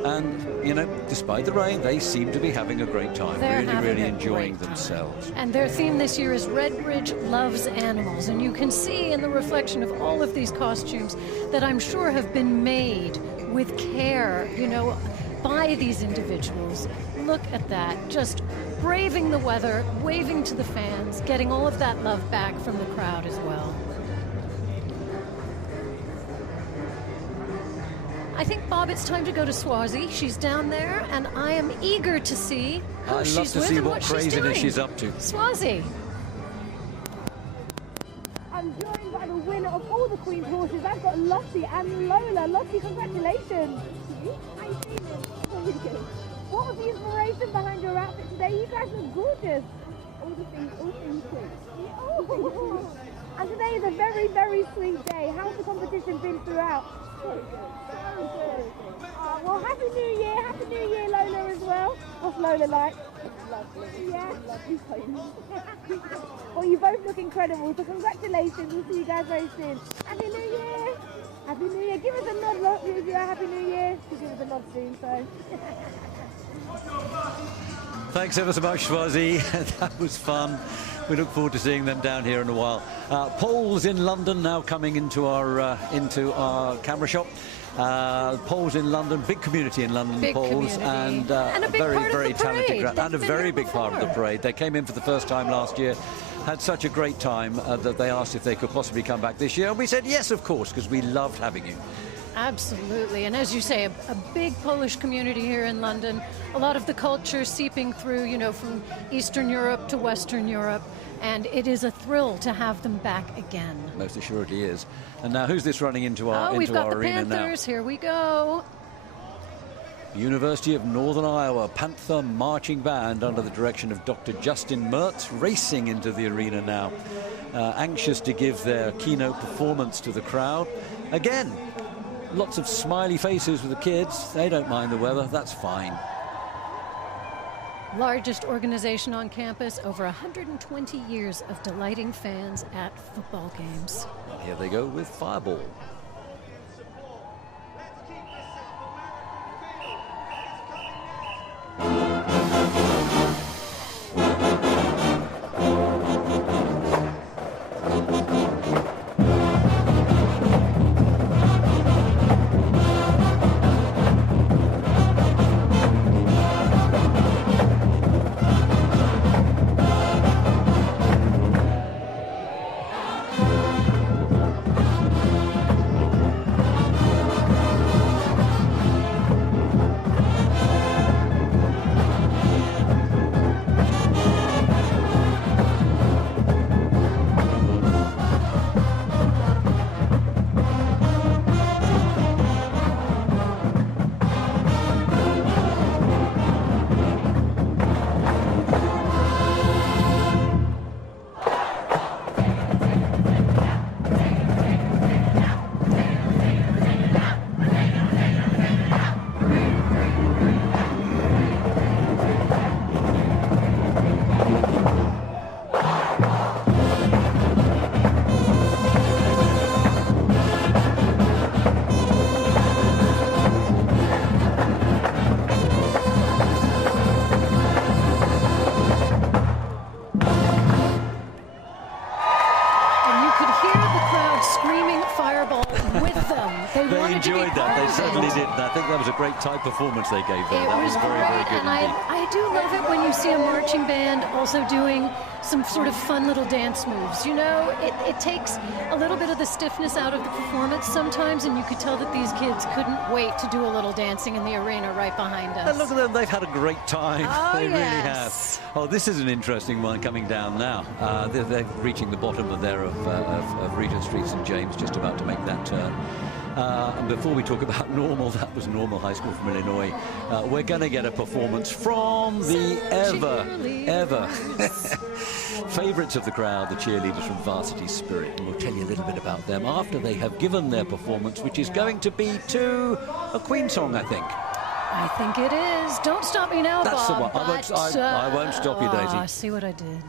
And, you know, despite the rain, they seem to be having a great time, really enjoying themselves. And their theme this year is Redbridge Loves Animals. And you can see in the reflection of all of these costumes that I'm sure have been made with care, you know, by these individuals. Look at that, just braving the weather, waving to the fans, getting all of that love back from the crowd as well. I think, Bob, it's time to go to Swazi. She's down there, and I am eager to see who she's with and what she's doing. She's up to. Swazi. I'm joined by the winner of all the Queen's horses. I've got Lottie and Lola. Lottie, congratulations. How you feeling? What was the inspiration behind your outfit today? You guys look gorgeous. All things sweet. And today is a very, very sweet day. How's the competition been throughout? Very good. Well, Happy New Year. Happy New Year, Lola, as well. What's Lola like? Lovely. Yeah. Lovely. Well, you both look incredible, so congratulations. We'll see you guys very soon. Happy New Year. Happy New Year. Give us a nod, look. Give us a Happy New Year. She'll give us a nod soon, so. Thanks ever so much, Swazi. That was fun. We look forward to seeing them down here in a while. Polls in London now coming into our camera shop. Polls in London, big community in London, Polls, and a very talented crowd, and a very big part of the parade. They came in for the first time last year, had such a great time that they asked if they could possibly come back this year, and we said yes, of course, because we loved having you. Absolutely, and as you say, a big Polish community here in London, a lot of the culture seeping through, you know, from Eastern Europe to Western Europe, and it is a thrill to have them back again. Most assuredly is. And now, who's this running into our we've got the arena Panthers. now? Here we go. University of Northern Iowa Panther Marching Band under the direction of Dr. Justin Mertz racing into the arena now, anxious to give their keynote performance to the crowd. Again, lots of smiley faces with the kids. They don't mind the weather. That's fine. Largest organization on campus, over 120 years of delighting fans at football games. Here they go with Fireball. enjoyed that. They certainly did. I think that was a great type performance they gave there. That was very, very good and indeed. I do love it when you see a marching band also doing some sort of fun little dance moves. You know, it takes a little bit of the stiffness out of the performance sometimes, and you could tell that these kids couldn't wait to do a little dancing in the arena right behind us. And look at them, they've had a great time. Oh, they really yes. have. Oh, this is an interesting one coming down now. They're reaching the bottom of Regent Street, St. James, just about to make that turn. And before we talk about Normal, that was Normal High School from Illinois, we're going to get a performance from the ever favourites of the crowd, the cheerleaders from Varsity Spirit. And we'll tell you a little bit about them after they have given their performance, which is going to be to a Queen song, I think. I think it is. Don't stop me now, That's Bob. the one. I won't stop you, Daisy. I see what I did.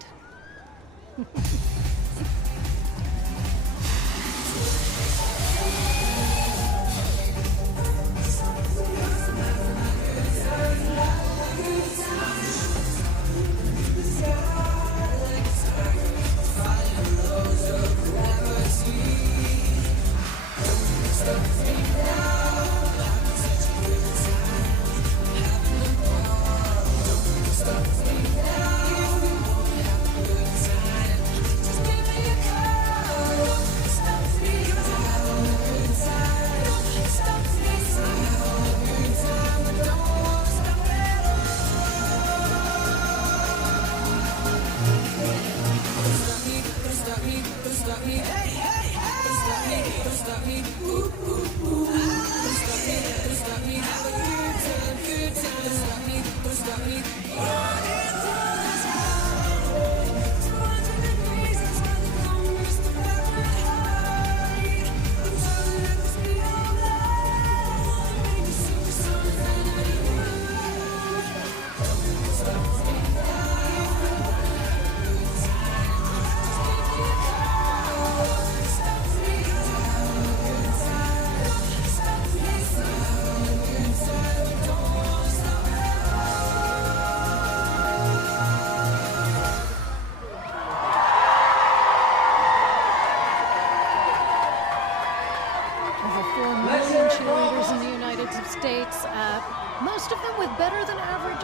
Most of them with better than average,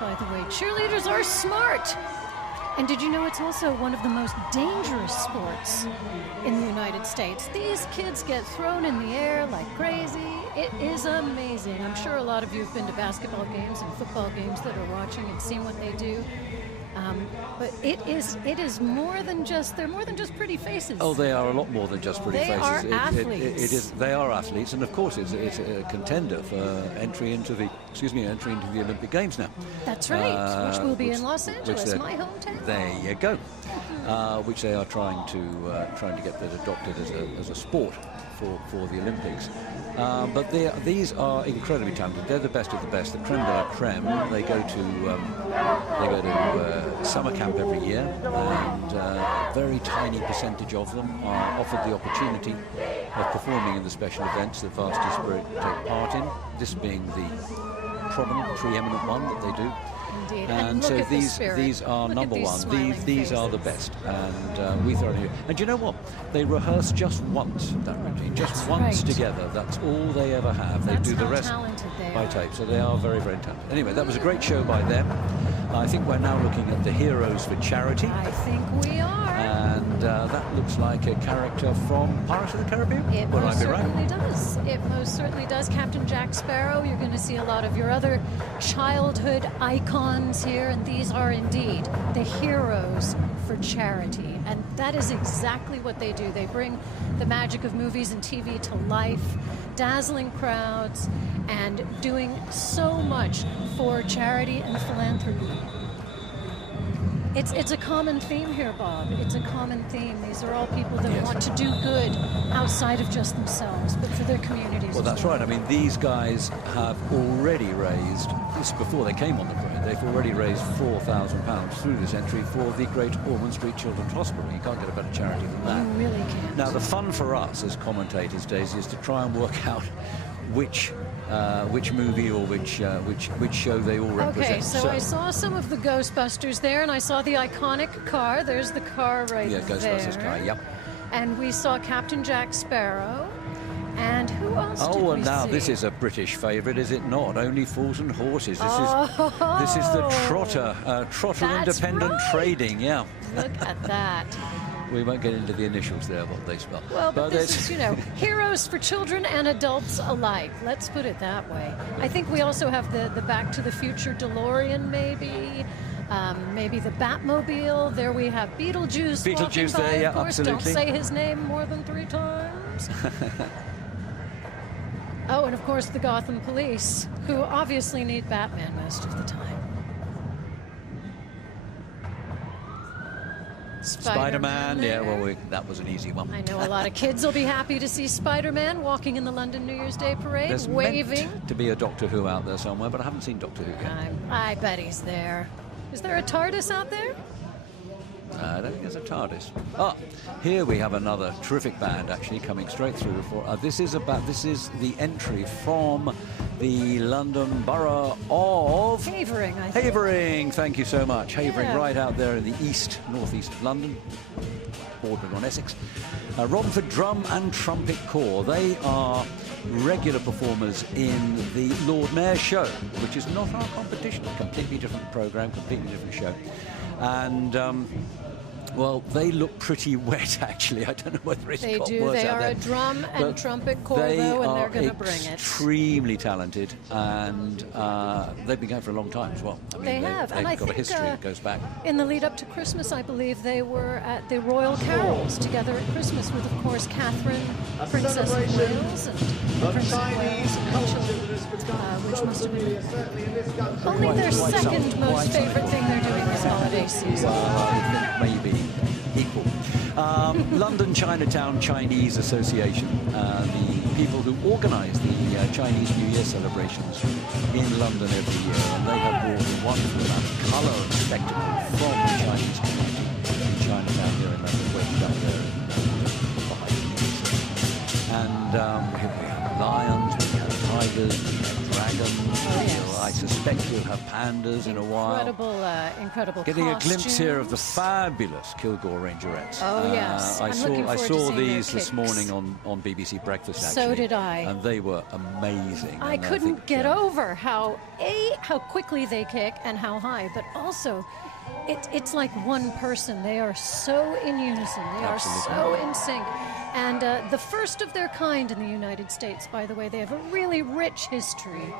by the way. Cheerleaders are smart. And did you know it's also one of the most dangerous sports in the United States? These kids get thrown in the air like crazy. It is amazing. I'm sure a lot of you have been to basketball games and football games that are watching and seen what they do. But it is more than just, they're more than just pretty faces. Oh, they are a lot more than just pretty faces. They are athletes. They are athletes, and of course it's a contender for entry into the Olympic Games now. That's right, which will be in Los Angeles, my hometown. There you go. Which they are trying to get that adopted as a sport for the Olympics. But these are incredibly talented. They're the best of the best, the creme de la creme. They go to summer camp every year, and a very tiny percentage of them are offered the opportunity of performing in the special events that Varsity Spirit take part in, this being the prominent, preeminent one that they do. Indeed. And so these are number one. These are the best, and we thoroughly. And you know what? They rehearse just once that routine, just once together. That's all they ever have. They do the rest by tape. So they are very, very talented. Anyway, that was a great show by them. I think we're now looking at the Heroes for Charity. I think we are. And that looks like a character from Pirates of the Caribbean. It most certainly does. It most certainly does. Captain Jack Sparrow. You're going to see a lot of your other childhood icons here, and these are indeed the Heroes for Charity. And that is exactly what they do. They bring the magic of movies and TV to life, dazzling crowds, and doing so much for charity and philanthropy. It's a common theme here, Bob. It's a common theme. These are all people that want to do good outside of just themselves, but for their communities. Well, that's right. I mean, these guys have already raised, this before they came on the parade, they've already raised £4,000 through this entry for the Great Ormond Street Children's Hospital. You can't get a better charity than that. You really can't. Now, the fun for us as commentators, Daisy, is to try and work out which movie or which show they all represent. Okay, so I saw some of the Ghostbusters there, and I saw the iconic car. There's the car right there. Yeah, Ghostbusters car, yep. And we saw Captain Jack Sparrow. And who else did Oh, we and now see? this is a British favourite, is it not? Only Fools and Horses. This is the Trotter, Trotter That's Independent right. Trading. Yeah. Look at that. We won't get into the initials there, what they spell. Well, but this it's- is, you know, heroes for children and adults alike. Let's put it that way. I think we also have the Back to the Future DeLorean, maybe. Maybe the Batmobile. There we have Beetlejuice. Beetlejuice walking by, there, yeah, of course. absolutely. Don't say his name more than 3 times. Oh, and of course the Gotham Police, who obviously need Batman most of the time. Spider-Man, yeah, there. well, that was an easy one. I know a lot of kids will be happy to see Spider-Man walking in the London New Year's Day parade, There's waving. meant to be a Doctor Who out there somewhere, but I haven't seen Doctor Who yet. I bet he's there. Is there a TARDIS out there? I don't think there's a TARDIS. Ah, here we have another terrific band actually coming straight through. This is the entry from the London Borough of Havering, I think. Havering. Thank you so much. Havering, Yeah. right out there in the northeast of London, bordering on Essex. Romford Drum and Trumpet Corps. They are regular performers in the Lord Mayor's show, which is not our competition. Completely different program, completely different show. And well, they look pretty wet, actually. I don't know whether it's They got do. worse They out are there. a drum and But trumpet corps, they though, and are they're going to bring it. extremely talented, and they've been going for a long time as well. I mean, They have, They've and I got a think, history that goes back. In the lead up to Christmas, I believe they were at the Royal Carols together at Christmas with, of course, Catherine, Princess of Wales, and Prince of Wales, which must have been only their second most favorite thing they're doing this holiday season. I think maybe equal. London Chinatown Chinese Association, the people who organise the Chinese New Year celebrations in London every year, and they have brought a wonderful amount of colour and spectacle from the Chinese community in Chinatown here in London, wedged up there behind the And we have lions, we have tigers, we have dragons. I suspect we'll have pandas in a while. Incredible Getting a glimpse here of the costumes. fabulous Kilgore Rangerettes. Oh, yes. I I'm looking saw forward to seeing these their this kicks. morning on BBC Breakfast, So actually. did I. And they were amazing. I And couldn't think, get over how quickly they kick and how high, but also it's like one person. They are so in unison. They are so in sync. And the first of their kind in the United States, by the way. They have a really rich history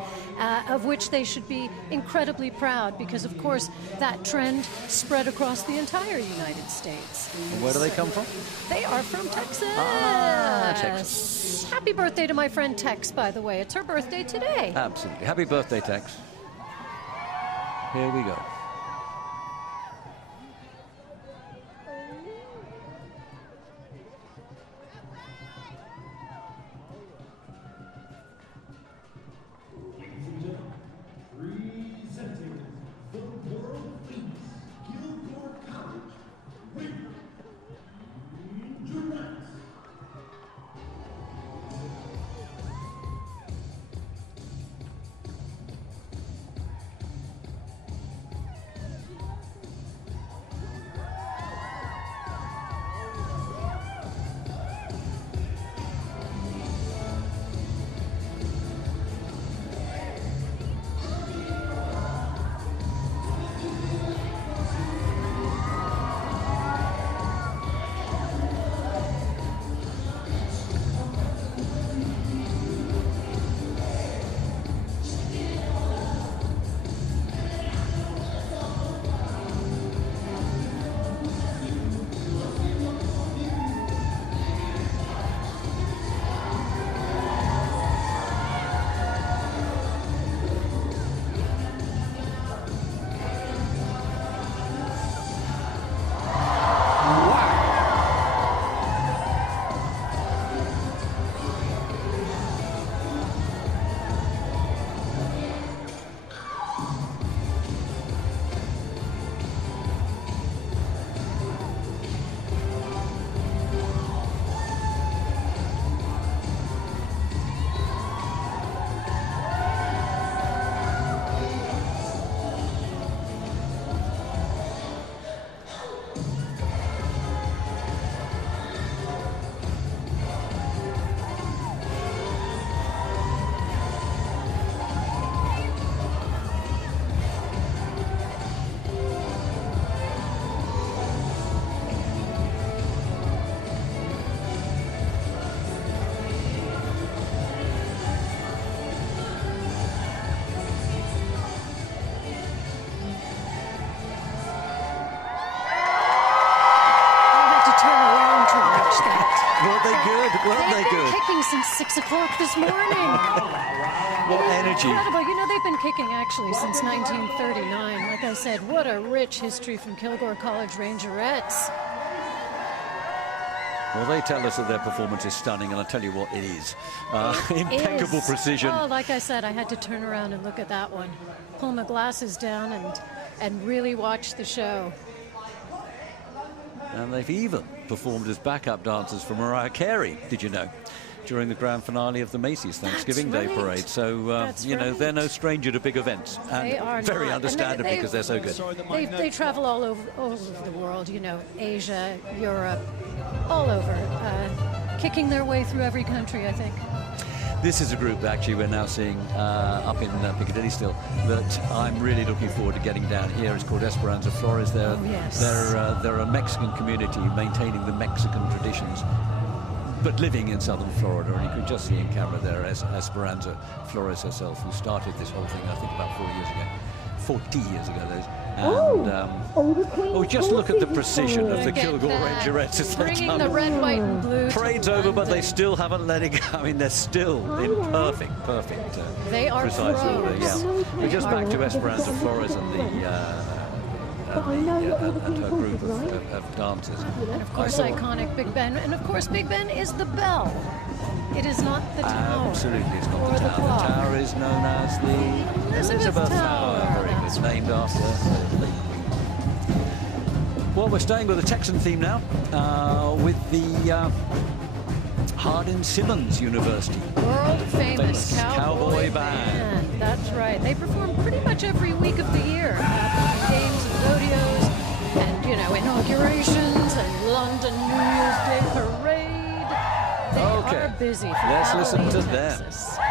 of which they should be incredibly proud because, of course, that trend spread across the entire United States. And where do they come from? They are from Texas. Texas. Happy birthday to my friend Tex, by the way. It's her birthday today. Absolutely. Happy birthday, Tex. Here we go. since 6 o'clock this morning. What energy. Incredible. You know, they've been kicking actually since 1939. Like I said, what a rich history from Kilgore College Rangerettes. Well, they tell us that their performance is stunning, and I'll tell you what, it is. Impeccable precision. Oh, like I said, I had to turn around and look at that one. Pull my glasses down and really watch the show. And they've even performed as backup dancers for Mariah Carey, did you know, during the grand finale of the Macy's Thanksgiving Day Parade. So, you know, they're no stranger to big events. And they are very not. understandably, because they're so good. They travel all over the world, you know, Asia, Europe, all over, kicking their way through every country, I think. This is a group that actually we're now seeing up in Piccadilly still that I'm really looking forward to getting down here. It's called Esperanza Flores. They're a Mexican community maintaining the Mexican traditions, but living in southern Florida. And you can just see in camera there Esperanza Flores herself, who started this whole thing, I think, about 40 years ago. 40 years ago, those. And just look at the precision of the Kilgore Rangerettes as they bringing the red, white, and blue. Parade's over, but they still haven't let it go. I mean, they're still in perfect. They are precise order. Yeah. We're just back to Esperanza Flores and her group of dancers. And of course, iconic Big Ben. And of course, Big Ben is the bell. It is not the tower. Absolutely, it's not the tower. The tower is known as the Elizabeth Tower. Very good, named after. Well, we're staying with the Texan theme now, with the Hardin-Simmons University. World-famous cowboy band. That's right. They perform pretty much every week of the year at games and rodeos and, you know, inaugurations and London New Year's Day parade. They are busy. Let's listen to Texas. them.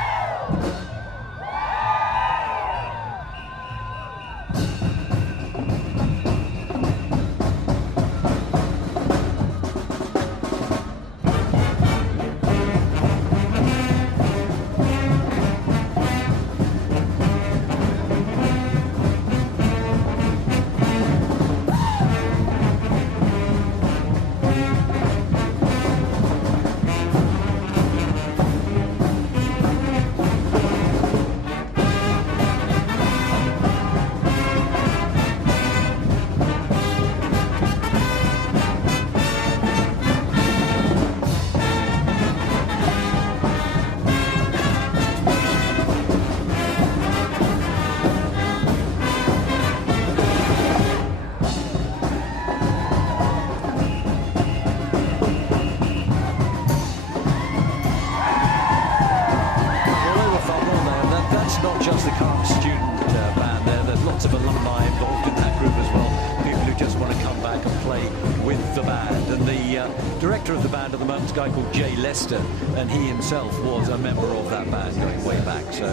Guy called Jay Lester, and he himself was a member of that band going way back. So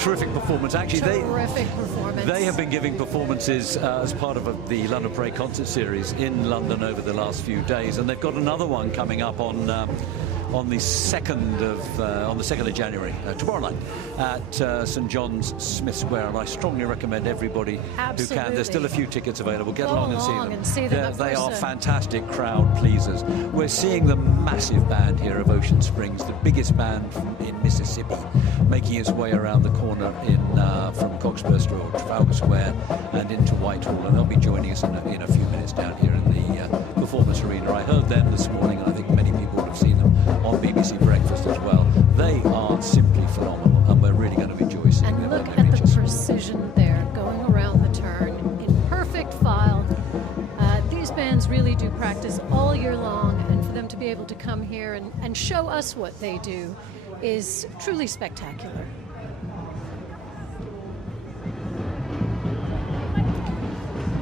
terrific performance. Actually, they have been giving performances as part of the London Parade concert series in London over the last few days, and they've got another one coming up on the 2nd of January, tomorrow night, at St John's Smith Square, and I strongly recommend everybody who can. There's still a few tickets available. Get along and see them. They are fantastic crowd pleasers. We're seeing the massive band here of Ocean Springs, the biggest band in Mississippi, making its way around the corner from Cockspur Street or Trafalgar Square and into Whitehall, and they'll be joining us in a few minutes down here in the Performance Arena. I heard them this morning, and I think many people would have seen them on BBC Breakfast as well. They are simply phenomenal, and we're really going to enjoy seeing them. And look at the precision there, going around the turn in perfect file. These bands really do practice all year long, and for them to be able to come here and show us what they do is truly spectacular.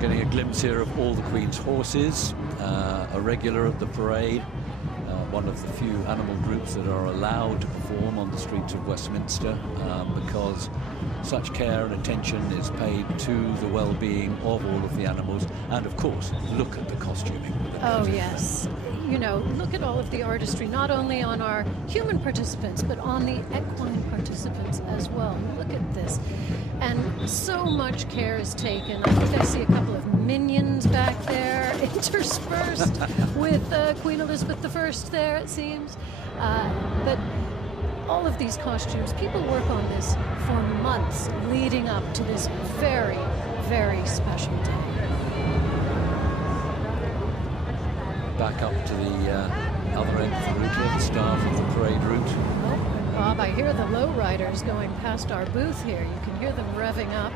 Getting a glimpse here of all the Queen's horses, a regular at the parade. One of the few animal groups that are allowed to perform on the streets of Westminster because such care and attention is paid to the well-being of all of the animals. And of course, look at the costuming. Oh yes, you know, look at all of the artistry, not only on our human participants but on the equine participants as well. Look at this, and so much care is taken. I think I see a couple of minions back there interspersed with Queen Elizabeth I there, it seems. But all of these costumes, people work on this for months leading up to this very, very special day. Back up to the other end of the route here, the start of the parade route. Oh, Bob, I hear the lowriders going past our booth here. You can hear them revving up.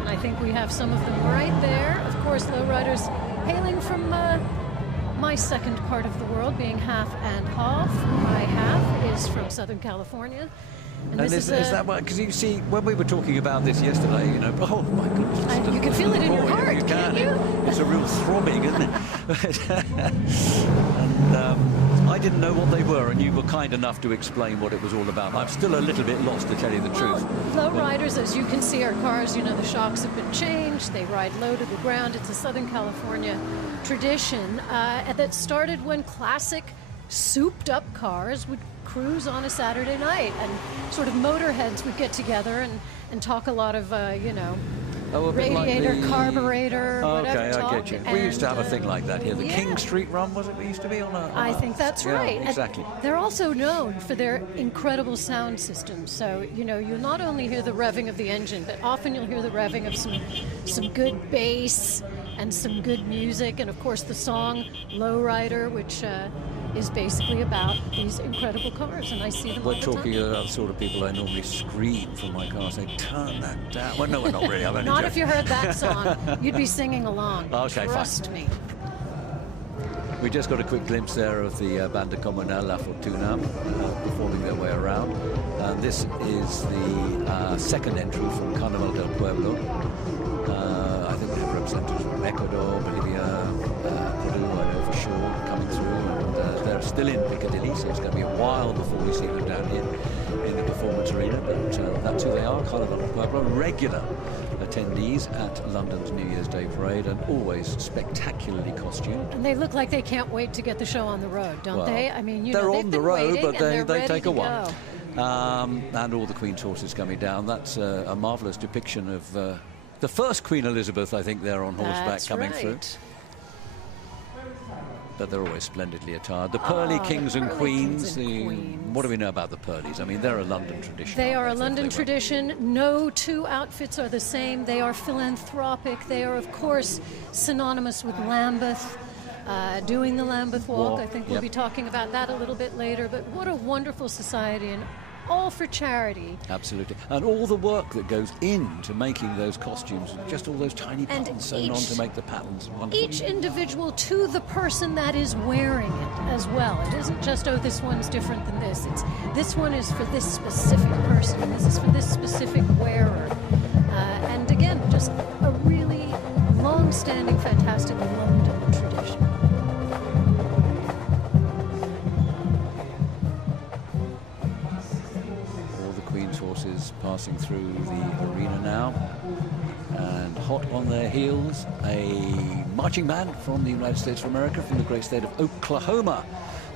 And I think we have some of them right there. Of course, lowriders hailing from my second part of the world, being half and half. My half is from Southern California. And is that what? Because you see, when we were talking about this yesterday, you know, oh my goodness, you can feel it in your heart, you can't you? It's a real throbbing, isn't it? And I didn't know what they were, and you were kind enough to explain what it was all about. I'm still a little bit lost, to tell you the truth. Lowriders, as you can see, our cars, you know, the shocks have been changed. They ride low to the ground. It's a Southern California tradition that started when classic souped-up cars would cruise on a Saturday night, and sort of motorheads would get together and talk a lot of, you know, radiator, like carburetor, whatever. Okay, I get you. We used to have a thing like that here. The yeah. King Street Run, was it? We used to be on a... I think that's right. Exactly. And they're also known for their incredible sound systems. So, you know, you'll not only hear the revving of the engine, but often you'll hear the revving of some good bass and some good music. And, of course, the song Lowrider, which... is basically about these incredible cars, and I see them all the time. We're talking about the sort of people I normally scream from my car, say, turn that down. Well, no, we're not really. I'm only not joking. if you heard that song. You'd be singing along. Okay, Trust me. We just got a quick glimpse there of the Banda Comunal La Fortuna performing their way around. This is the second entry from Carnival del Pueblo. I think we have representatives from Ecuador, Bolivia, Peru, I know for sure, coming through. They're still in Piccadilly, so it's going to be a while before we see them down here in the performance arena. But that's who they are, Carnival del Pueblo, regular attendees at London's New Year's Day parade, and always spectacularly costumed. And they look like they can't wait to get the show on the road, don't they? I mean, you know, they're on the road, but they take a while. Go. And all the Queen's horses coming down. That's a marvellous depiction of the first Queen Elizabeth, I think, there on horseback coming through. But they're always splendidly attired. The Pearly Kings and Queens. What do we know about the Pearlies? I mean, they're a London tradition. They are a London tradition. No two outfits are the same. They are philanthropic. They are, of course, synonymous with Lambeth. Doing the Lambeth Walk. I think we'll be talking about that a little bit later. But what a wonderful society, and all for charity. Absolutely. And all the work that goes into making those costumes, just all those tiny buttons sewn on to make the patterns wonderful. Each individual to the person that is wearing it as well. It isn't just, oh, this one's different than this. It's this one is for this specific person, and this is for this specific wearer. And again, just a really long-standing, fantastic London tradition. Horses passing through the arena now, and hot on their heels, a marching band from the United States of America, from the great state of Oklahoma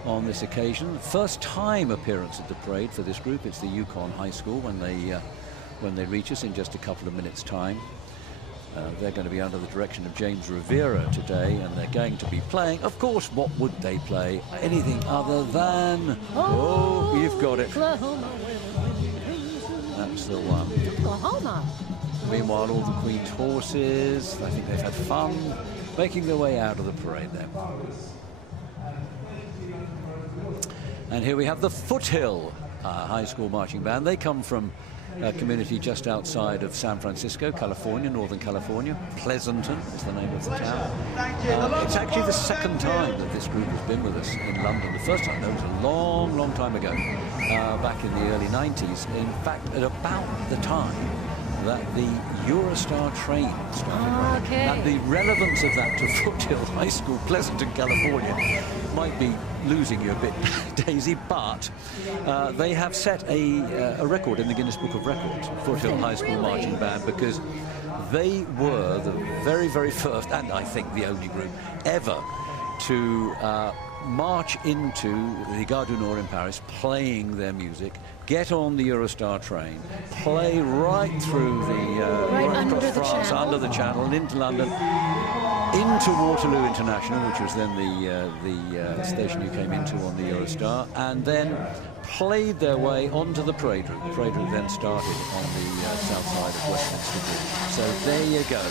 on this occasion. First time appearance at the parade for this group. It's the Yukon High School when they reach us in just a couple of minutes' time. They're going to be under the direction of James Rivera today, and they're going to be playing, of course, what would they play? Anything other than, oh, you've got it. Oklahoma. That's the one. Oklahoma. Meanwhile, all the Queen's horses, I think they've had fun making their way out of the parade there. And here we have the Foothill High School Marching Band. They come from a community just outside of San Francisco, California, Northern California. Pleasanton is the name of the town. It's actually the second time that this group has been with us in London. The first time, though, was a long, long time ago, back in the early 90s. In fact, at about the time that the Eurostar train started. Okay. Now, the relevance of that to Foothill High School, Pleasanton, California, might be losing you a bit, Daisy, but they have set a record in the Guinness Book of Records, Foothill High School Marching Band, because they were the very, very first, and I think the only group ever, to march into the Gare du Nord in Paris, playing their music, get on the Eurostar train, play right through the right across under France, the under the Channel, and into London, into Waterloo International, which was then the station you came into on the Eurostar, and then played their way onto the parade route. The parade route then started on the south side of Westminster Bridge. So there you go.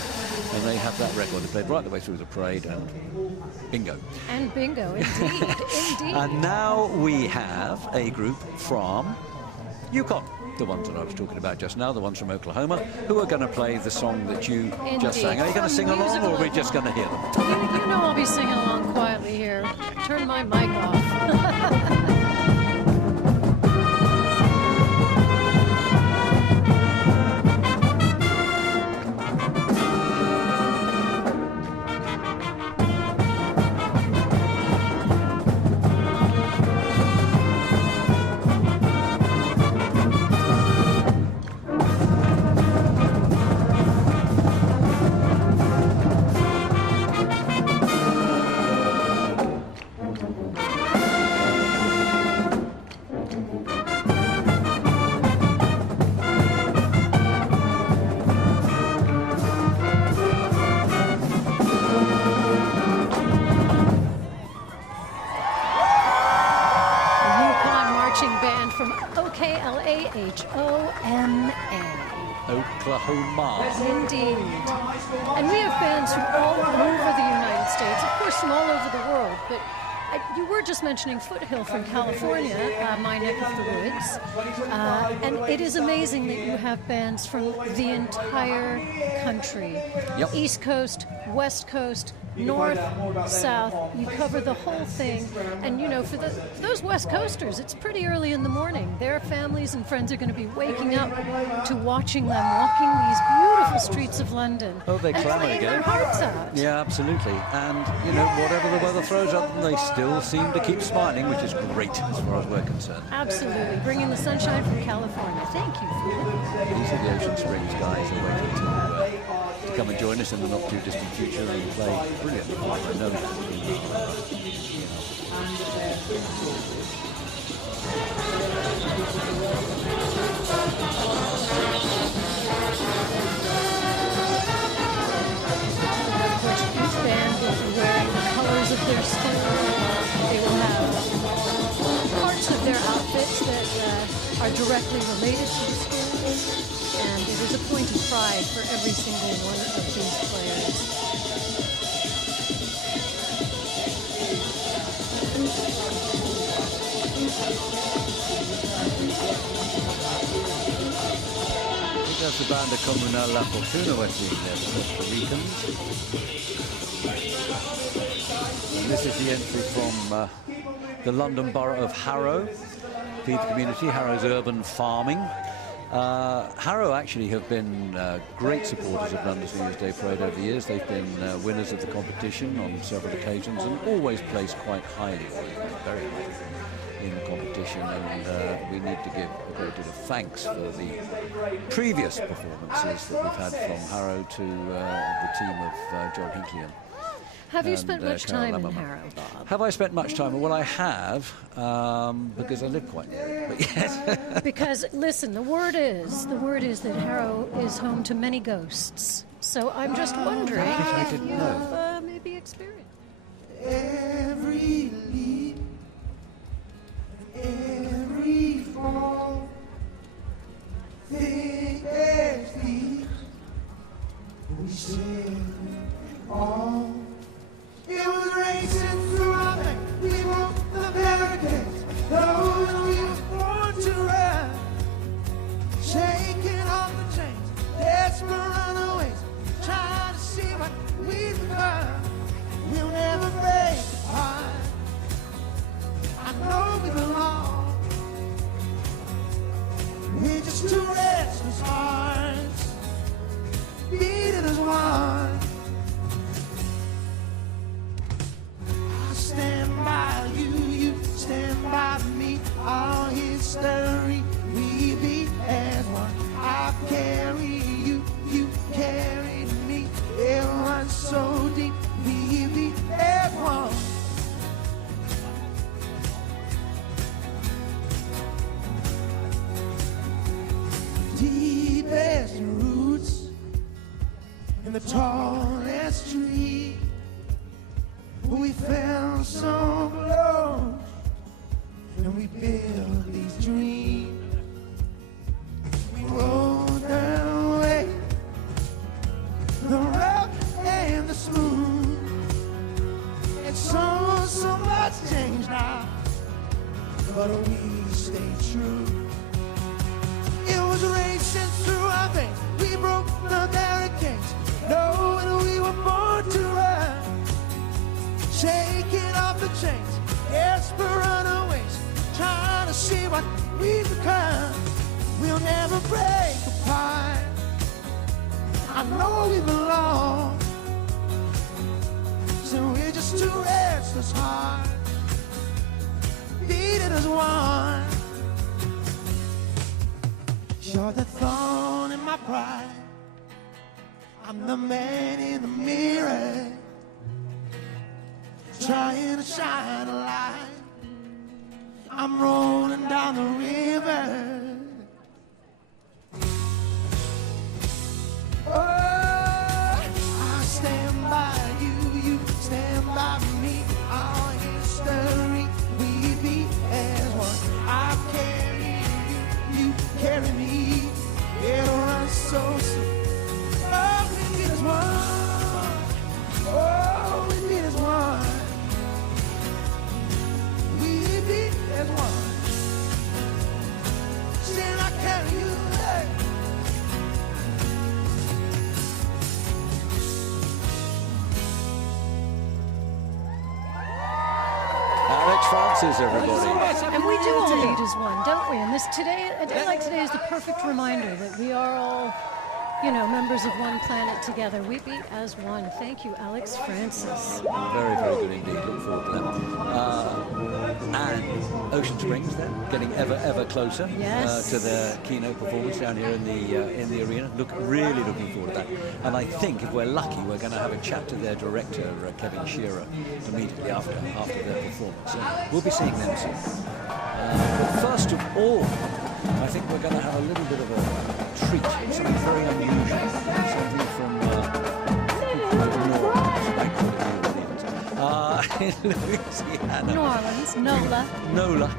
And they have that record. They played right the way through the parade, and bingo. And bingo, indeed, indeed. And now we have a group from Yukon, the ones that I was talking about just now, the ones from Oklahoma, who are going to play the song that you just sang. Are you going to sing along, or are we just going to hear them? You know I'll be singing along quietly here. Turn my mic off. Oklahoma. Indeed. And we have bands from all over the United States, of course from all over the world, but you were just mentioning Foothill from California, my neck of the woods, and it is amazing that you have bands from the entire country. Yep. East Coast, West Coast, North, South, you cover the whole thing. And you know, for those West Coasters, it's pretty early in the morning. Their families and friends are going to be waking up to watching them walking these beautiful streets of London. Oh, they clamour playing again. their hearts out. Yeah, absolutely. And, you know, whatever the weather throws at them, they still seem to keep smiling, which is great as far as we're concerned. Absolutely. Bringing the sunshine from California. Thank you. These are the Ocean Springs guys are waiting to come and join us in the not too distant future and play brilliantly. I know that. Of course, each band will be wearing the colors of their school. They will have parts of their outfits that are directly related to the school. And it is a point of pride for every single one of these players. I think that's the Banda Comunal La Fortuna, West Indies, the Costa Ricans. And this is the entry from the London Borough of Harrow. Feed the community, Harrow's urban farming. Harrow actually have been great supporters of London's New Year's Day Parade over the years. They've been winners of the competition on several occasions and always placed quite highly, very highly in the competition. And we need to give a great deal of thanks for the previous performances that we've had from Harrow to the team of John Hinckley. Have you spent much time in Harrow, Bob? Have I spent much time? Well, I have, because I live quite near it. But yes. Because, listen, the word is that Harrow is home to many ghosts. So I'm just wondering if you've maybe experienced. Every leaf, every fall, thick as these, we said all. It was racing through our neck, we broke the barricades, those we were born to ride. Shaking off the chains, desperate runaways, trying to see what we find. We'll never break apart, I know we belong. We're just two restless hearts, beating as one. Stand by you, you stand by me. Our history, we beat as one. I carry you, you carry me. It runs so deep, we beat as one. Deepest roots in the tallest tree. build these dreams. We roll down way, the rough and the smooth. It's so much change now, but we stay true. It was racing through our veins. We broke the barricades, knowing we were born to run. Shaking off the chains, desperate runaways, trying to see what we become. We'll never break apart. I know we belong, so we're just two restless hearts, beating as one. You're the thorn in my pride, I'm the man in the mirror, trying to shine a light. I'm rolling down the river. Oh, I stand by you, you stand by me. Our history, we be as one. I carry you, you carry me. It'll run so soon. Oh, we be as one. Oh, we be as one. We be as one. Still I carry you. Hey. Alex Francis, everybody. And we do all meet as one, don't we? And this today, a day like today is the perfect reminder that we are all, you know, members of one planet together. We beat as one. Thank you, Alex Francis. Very, very good indeed. Look forward to that. And Ocean Springs, then, getting ever closer Yes. to their keynote performance down here in the arena. Really looking forward to that. And I think if we're lucky, we're going to have a chat to their director, Kevin Shearer, immediately after their performance. So we'll be seeing them soon. But first of all, I think we're going to have a little bit of a treat, something very unusual, something from in Louisiana. New Orleans, NOLA.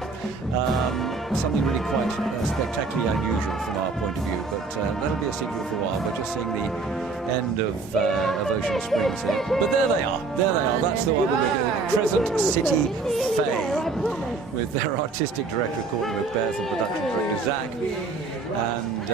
Something really quite spectacularly unusual from our point of view, but that'll be a secret for a while. We're just seeing the end of Ocean Springs here. But there they are. That's the one with the Crescent City Faye, with their artistic director Courtney Macbeth and production director Zach, and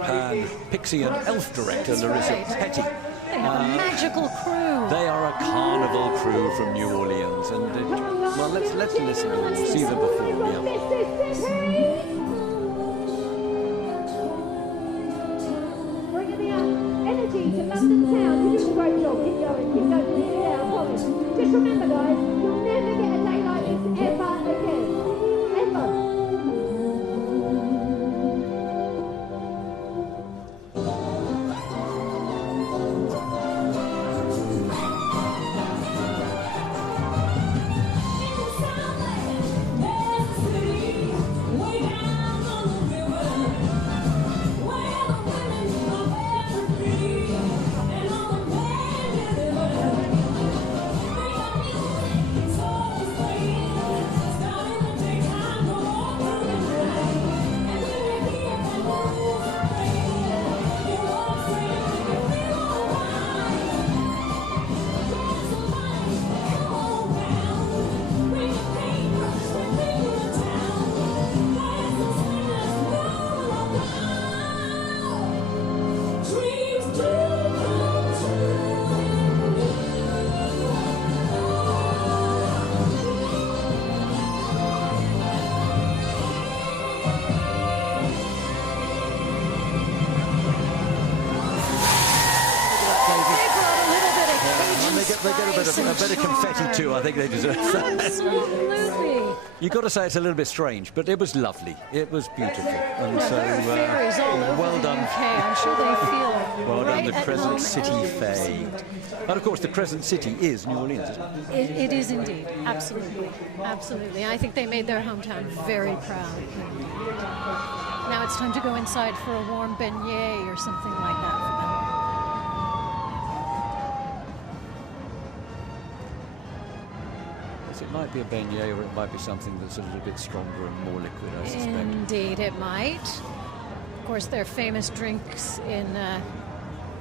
Pan, Pixie and Elf director Larissa Petty. They have a magical crew. They are a carnival crew from New Orleans, and well, let's listen to them, see them perform. Yeah. Bringing the energy to London town. You're doing a great job. Keep going. Yeah, I promise. Just remember, guys, you'll never get a day like this ever again. Ever. They get a bit of confetti too. I think they deserve that. Absolutely. You've got to say it's a little bit strange, but it was lovely. It was beautiful. And There are fairies all over well the done. UK. I'm sure they feel Well right done, the at Crescent home City and Faye. And of course, the Crescent City is New Orleans, isn't it? It is indeed. Absolutely. Absolutely. I think they made their hometown very proud. Now it's time to go inside for a warm beignet or something like that for them. might be a beignet, or it might be something that's a little bit stronger and more liquid, I suspect. Indeed, it might. Of course, their famous drinks in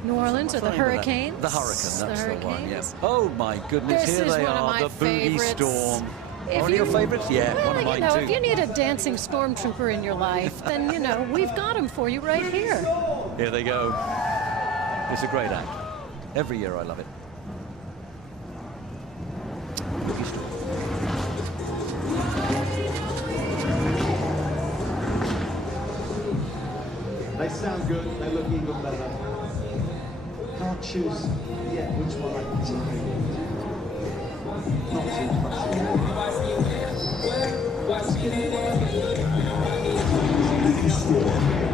New Orleans are the Hurricanes. The Hurricane, that's the one, yeah. Hurricanes. Oh my goodness, This here is they one of are, my the Boogie favorites. Storm. One of your favorites? Yeah, Well, one of mine you know, too. if you need a dancing stormtrooper in your life, then, you know, we've got them for you right here. Here they go. It's a great act. Every year I love it. Boogie Storm. They sound good, they look even better. Can't choose yet which one I particularly not too fussy.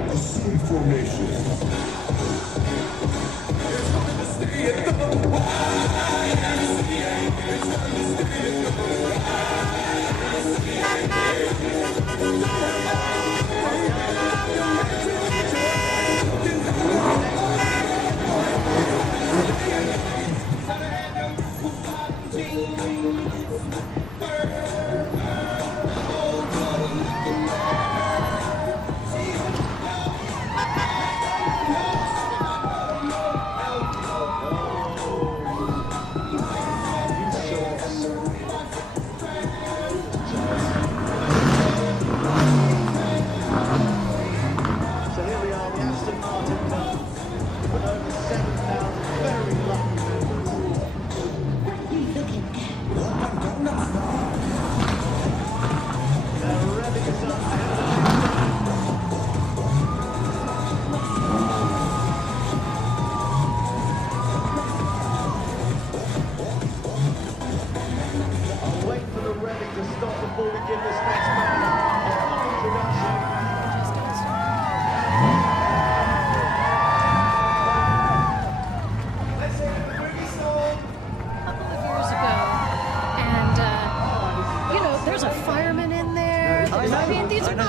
A sea formation.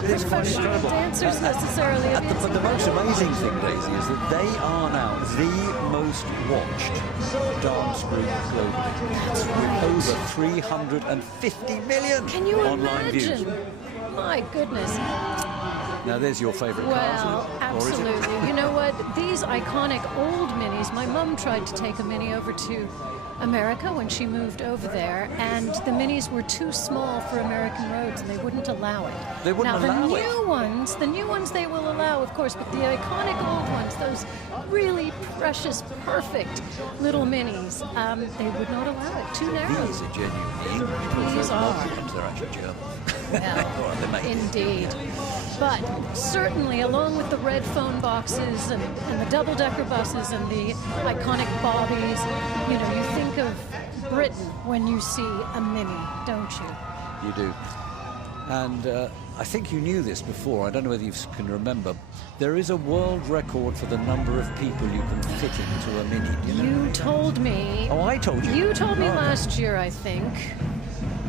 Dancers necessarily. But the most amazing thing, Daisy, is that they are now the most watched dance group globally. With over 350 million Can you online imagine? views. My goodness. Now there's your favourite Well, car, or is it? absolutely. You know what? These iconic old minis, my mum tried to take a mini over to America when she moved over there, and the minis were too small for American roads, and they wouldn't allow it. They wouldn't now, allow the it? new ones they will allow, of course, but the iconic old ones, those really precious, perfect little minis, they would not allow it. Too narrow. These are genuinely English. These are. They're actually German. Well, They're made. indeed. But certainly, along with the red phone boxes and the double-decker buses and the iconic bobbies, you know, you think of Britain when you see a mini, don't you? You do. And I think you knew this before. I don't know whether you can remember. There is a world record for the number of people you can fit into a mini. Do you know? You told me. Oh, I told you. You told me last year, I think.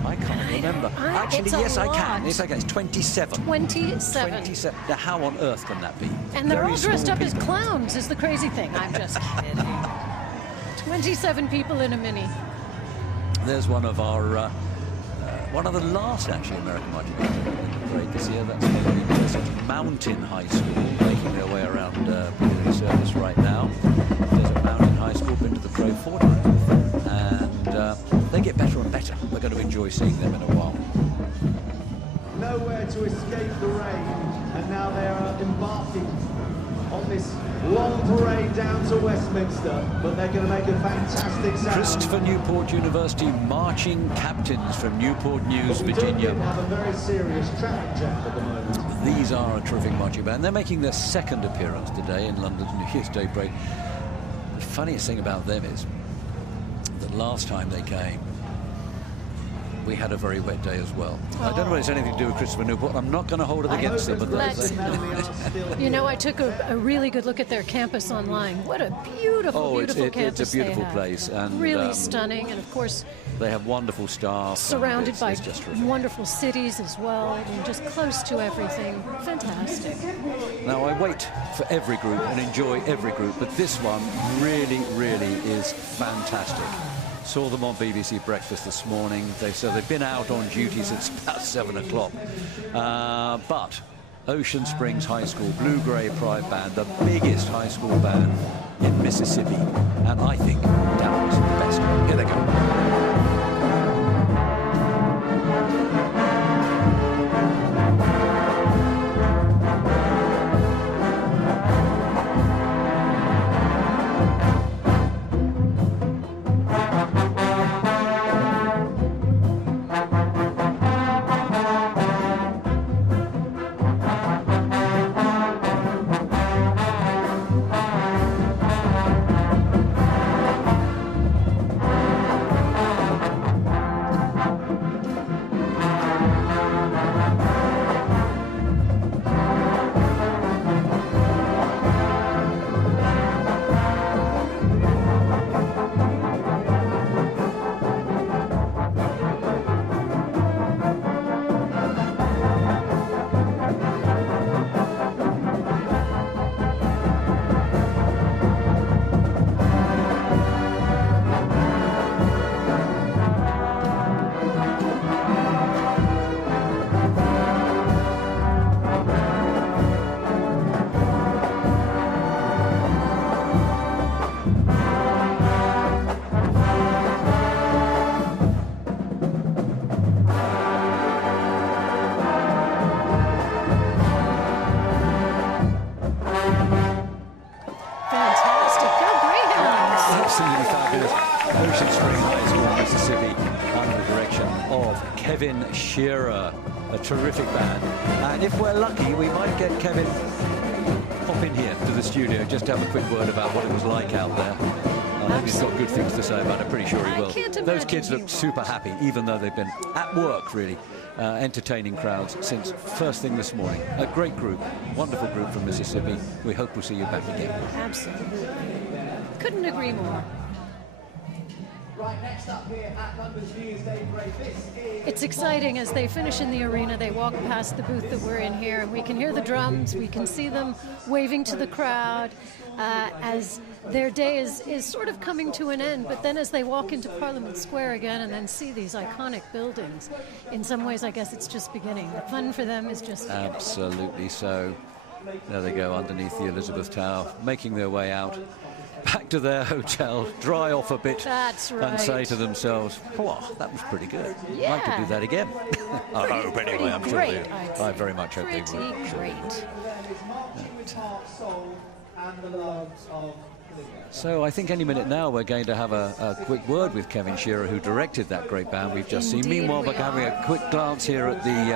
I can't remember. Actually, it's a yes, I lot. can. Yes, I can. It's 27. 27. 27. Now, how on earth can that be? And they're Very all dressed small up as people. clowns, is the crazy thing. I'm just kidding. 27 people in a mini. There's one of our, one of the last actually American marching bands in the parade this year. That's the Mountain High School, making their way around Piccadilly Circus right now. Desert Mountain High School, been to the parade 4 times before, and they get better and better. We're going to enjoy seeing them in a while. Nowhere to escape the rain, and now they are embarking on this long parade down to Westminster, but they're going to make a fantastic sound. Christopher Newport University marching captains from Newport News, Virginia. We have a very serious traffic jam at the moment. These are a terrific marching band. They're making their second appearance today in London's New Year's Day parade. The funniest thing about them is that last time they came, we had a very wet day as well. I don't know whether it's anything to do with Christopher Newport. I'm not going to hold it against them, but You know, I took a really good look at their campus online. What a beautiful, beautiful campus it's a beautiful they have. place, and really stunning, and of course they have wonderful staff. surrounded by it's just terrific. wonderful cities as well, and just close to everything. Fantastic. Now I wait for every group and enjoy every group, but this one really, really is fantastic. Saw them on BBC Breakfast this morning. They've been out on duty since about 7 o'clock. But Ocean Springs High School Blue Gray Pride Band, the biggest high school band in Mississippi, and I think Dallas the best. Here they go. Shearer, a terrific band, and if we're lucky we might get Kevin pop in here to the studio just to have a quick word about what it was like out there. I hope he's got good things to say about it. Pretty sure he will. Those kids look super happy, even though they've been at work really entertaining crowds since first thing this morning. A great group, wonderful group from Mississippi. We hope we'll see you back again. Absolutely, couldn't agree more. Right, next up here at London's New Year's Day Parade, this is... It's exciting as they finish in the arena. They walk past the booth that we're in here, and we can hear the drums. We can see them waving to the crowd as their day is sort of coming to an end. But then as they walk into Parliament Square again and then see these iconic buildings, in some ways, I guess it's just beginning. The fun for them is just beginning. Absolutely so. There they go underneath the Elizabeth Tower, making their way out. Back to their hotel, dry off a bit, That's right. and say to themselves, "Oh, that was pretty good. Yeah. I'd like to do that again." I hope anyway. I'm sure they. I very much hope they would. Pretty great. So I think any minute now we're going to have a quick word with Kevin Shearer, who directed that great band we've just seen. Meanwhile, we're having a quick glance here at the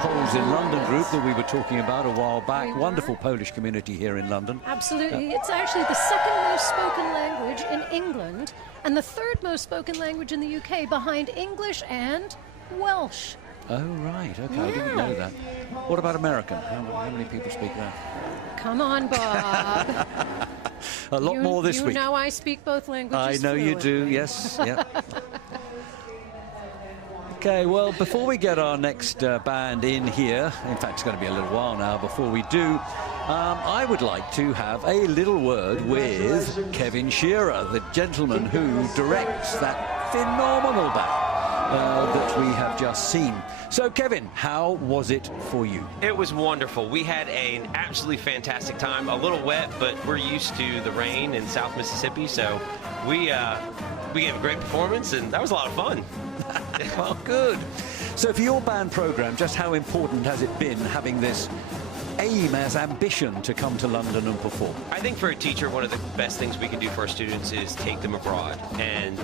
Poles in London group that we were talking about a while back. Wonderful Polish community here in London. Absolutely. It's actually the second most spoken language in England and the third most spoken language in the UK, behind English and Welsh. Oh, right. Okay, I didn't know that. What about American? How many people speak that? Come on, Bob. A lot more this week. You know I speak both languages I know fluently. you do, yes. Yeah. Okay, well, before we get our next band in here, in fact, it's going to be a little while now before we do, I would like to have a little word with Kevin Shearer, the gentleman who directs that phenomenal band that we have just seen. So, Kevin, how was it for you? It was wonderful. We had an absolutely fantastic time. A little wet, but we're used to the rain in South Mississippi, so we gave a great performance, and that was a lot of fun. Well, good. So for your band program, just how important has it been having this aim as ambition to come to London and perform? I think for a teacher, one of the best things we can do for our students is take them abroad, and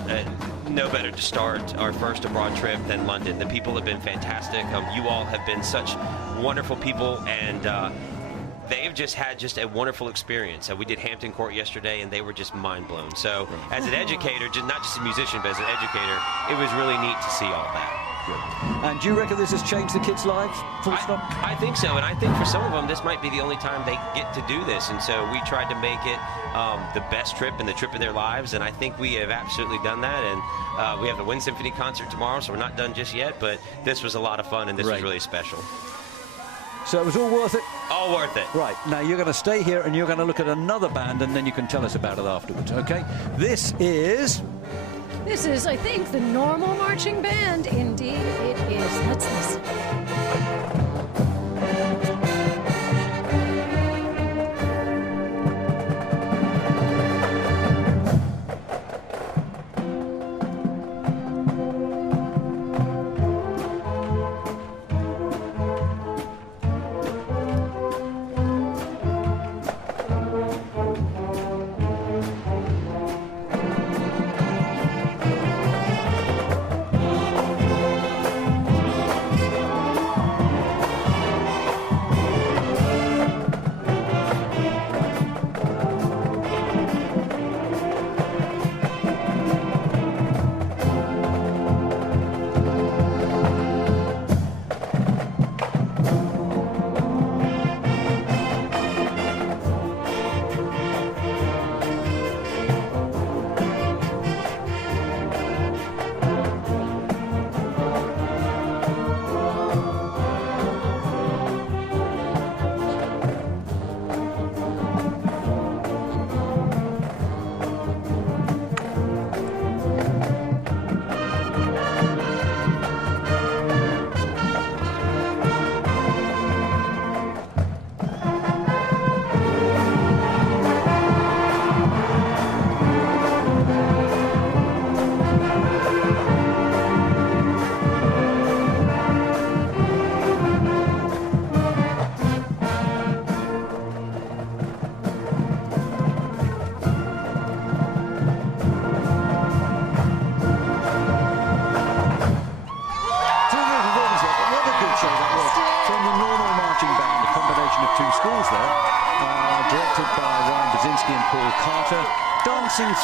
no better to start our first abroad trip than London. The people have been fantastic. You all have been such wonderful people, and they've just had a wonderful experience. We did Hampton Court yesterday, and they were just mind blown. So as an educator, not just a musician, but as an educator, it was really neat to see all that. And do you reckon this has changed the kids' lives? Full stop? I think so, and I think for some of them this might be the only time they get to do this, and so we tried to make it the best trip and the trip of their lives, and I think we have absolutely done that. And we have the Wind Symphony concert tomorrow, so we're not done just yet, but this was a lot of fun, and this was really special. So it was all worth it? All worth it. Right, now you're going to stay here and you're going to look at another band, and then you can tell us about it afterwards, okay? This is This is, I think, the normal marching band. Indeed, it is. Let's listen.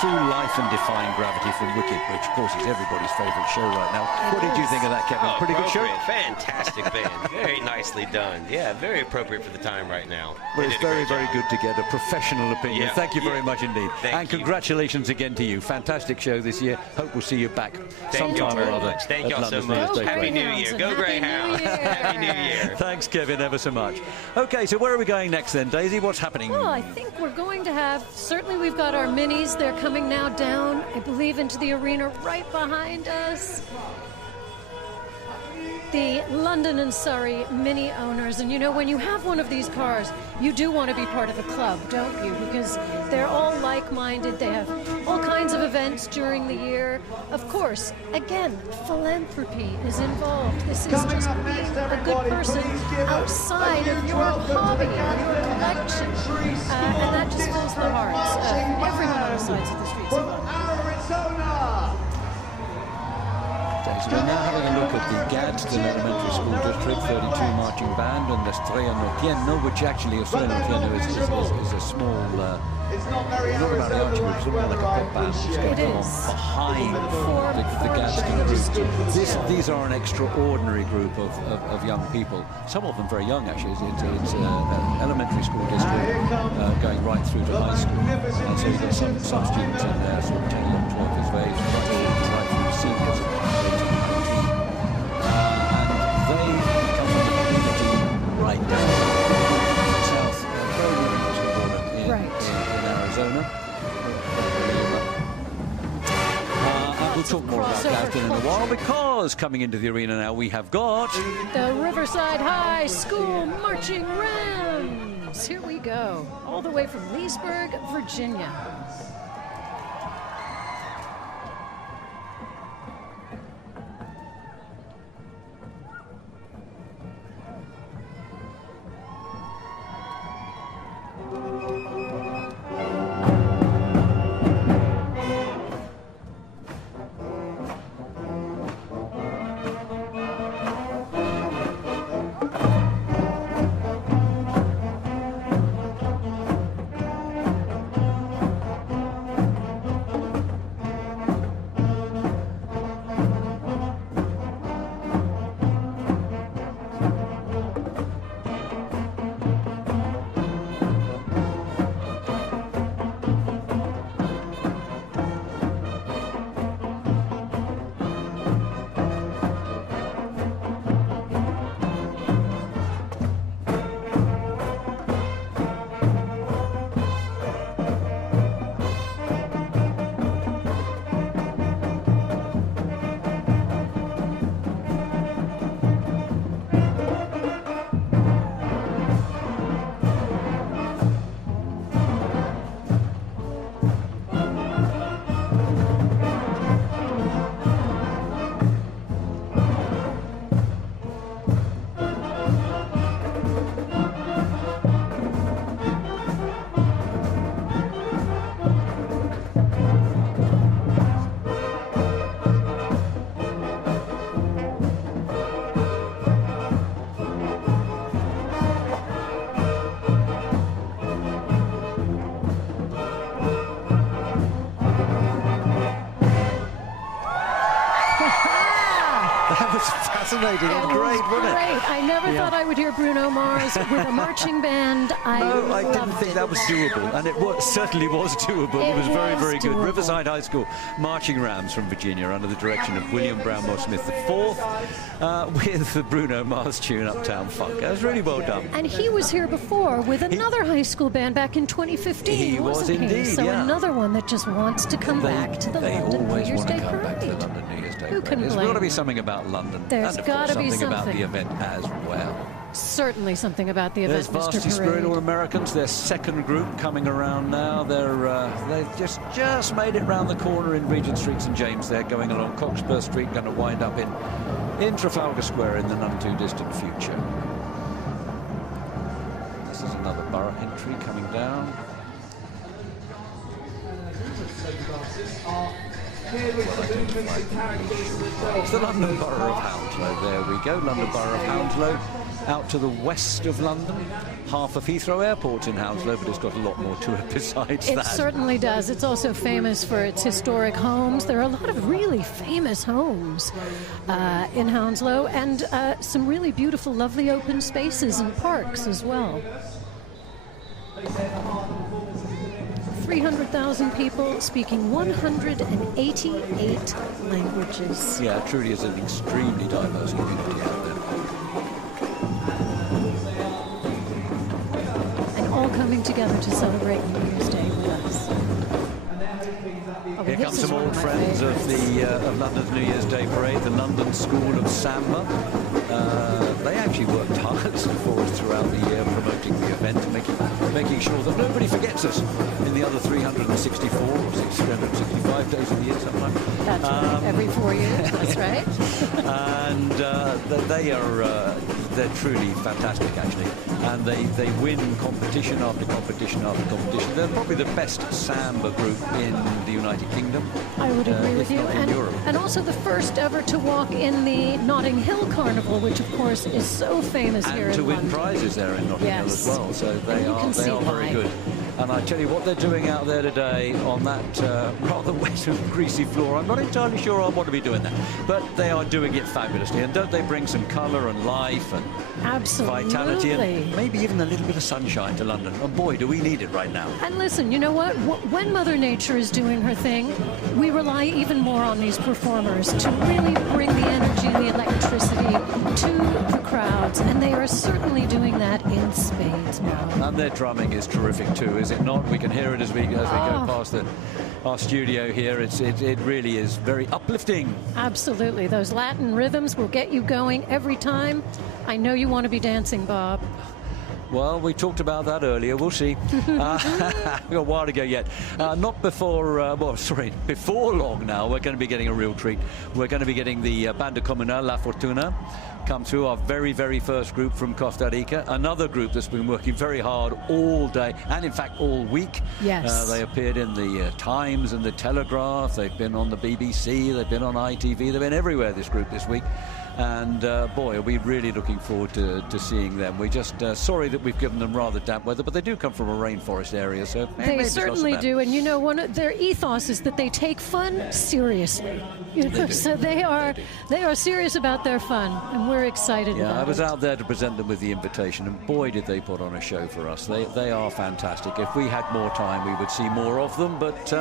Through life and defying gravity from Wicked, which of course is everybody's favourite show right now. What did you think of that, Kevin? Pretty good show? Fantastic band. Very nicely done. Yeah, very appropriate for the time right now. Well, it's very, very good to get a professional opinion. Yeah. Thank you very much indeed. And congratulations again to you. Fantastic show this year. Hope we'll see you back sometime or other. Thank you all so much. Happy New Year. Go Greyhounds. Happy New Year. Thanks, Kevin, ever so much. Okay, so where are we going next then, Daisy? What's happening? Well, I think we're going to have, certainly we've got our minis. They're coming now down, I believe, into the arena right behind us. The London and Surrey Mini owners, and you know, when you have one of these cars, you do want to be part of the club, don't you? Because they're all like-minded. They have all kinds of events during the year. Of course, again, philanthropy is involved. This is just being a good person outside of your hobby and your collection, and that just fills the hearts of everyone on the sides of the streets. So we're now having a look at the Gadsden Elementary School District 32 marching band and the Estrella Nortieno, which actually Estrella Nortieno is a small, it's not mariachi, but it's more like a pop band. It is. Behind the Gadsden group. These are an extraordinary group of young people. Some of them very young, actually. It's an elementary school district going right through to high school. And so you've got some students in there, sort of 10, 11, 12 years of age, right through to seniors. Right down south, in Arizona. And we'll talk more about that in a while, because coming into the arena now we have got the Riverside High School Marching Rams. Here we go, all the way from Leesburg, Virginia. fascinating and great, wasn't it? Great. I never thought I would hear Bruno Mars with a marching band. No, I didn't think that was doable, and it certainly was doable. It was very, very good. Doable. Riverside High School marching rams from Virginia under the direction of William Brownmore Smith IV with the Bruno Mars tune Uptown Funk. That was really well done. And he was here before with another high school band back in 2015. He was indeed, So another one that just wants to come back to the London New Year's Day come back to the Parade. London New Year's Day Who Parade. can There's blame got to be them? something about London. There's and of gotta course be something about the something. event as well. Certainly something about the There's event, Mr. Varsity Spirit, Parade. All Americans, their second group coming around now. They've just made it round the corner in Regent Street, St James. They're going along Cockspur Street, going to wind up in Trafalgar Square in the none too distant future. This is another borough entry coming down. It's the London Borough of Hounslow. There we go, London Borough of Hounslow. Out to the west of London. Half of Heathrow Airport's in Hounslow, but it's got a lot more to it besides It that. certainly does. It's also famous for its historic homes. There are a lot of really famous homes in Hounslow, and some really beautiful, lovely open spaces and parks as well. 300,000 people speaking 188 languages. Yeah, it truly is an extremely diverse community out there. And all coming together to celebrate New Year's Day with us. Oh, Here this come is some one old my friends favorites. of London's New Year's Day Parade, the London School of Samba. They actually worked hard for us throughout the year, promoting the event, making sure that nobody forgets us in the other 364 or 365 days of the year, sometimes. That's right. Every 4 years, that's right. And they're truly fantastic, actually. And they win competition after competition after competition. They're probably the best samba group in the United Kingdom. I would agree with if you. not in Europe. And also the first ever to walk in the Notting Hill Carnival, which of course is so famous here And in to win London. prizes there in Notting Hill as well. So they are very good. And I tell you what they're doing out there today on that rather wet and greasy floor. I'm not entirely sure I want to be doing that, but they are doing it fabulously. And don't they bring some colour and life and vitality and maybe even a little bit of sunshine to London? And boy, do we need it right now. And listen, you know what? When Mother Nature is doing her thing, we rely even more on these performers to really bring the energy and the electricity to the crowds. And they are certainly doing that in spades now. And their drumming is terrific too, is it not? We can hear it as we go past our studio here. It really is very uplifting. Absolutely. Those Latin rhythms will get you going every time. I know you want to be dancing, Bob. Well, we talked about that earlier. We'll see. We've got a while to go yet. Not before, before long now, we're going to be getting a real treat. We're going to be getting the Banda Comunal La Fortuna come through, our very, very first group from Costa Rica. Another group that's been working very hard all day and, in fact, all week. Yes. They appeared in the Times and the Telegraph. They've been on the BBC. They've been on ITV. They've been everywhere, this group, this week. And boy, are we really looking forward to seeing them. We're just sorry that we've given them rather damp weather, but they do come from a rainforest area, so they certainly do. And you know, one of their ethos is that they take fun seriously. You know, so they are serious about their fun, and we're excited about it. Yeah, I was out there to present them with the invitation, and boy, did they put on a show for us. They are fantastic. If we had more time, we would see more of them, but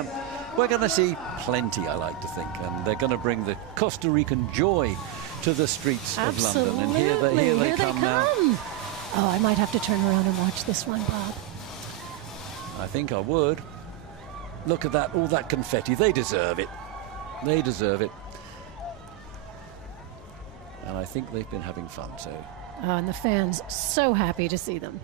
we're going to see plenty, I like to think, and they're going to bring the Costa Rican joy to the streets of London. And here they come now. Oh, I might have to turn around and watch this one, Bob. I think I would. Look at that, all that confetti. They deserve it. They deserve it. And I think they've been having fun, so. Oh, and the fans so happy to see them.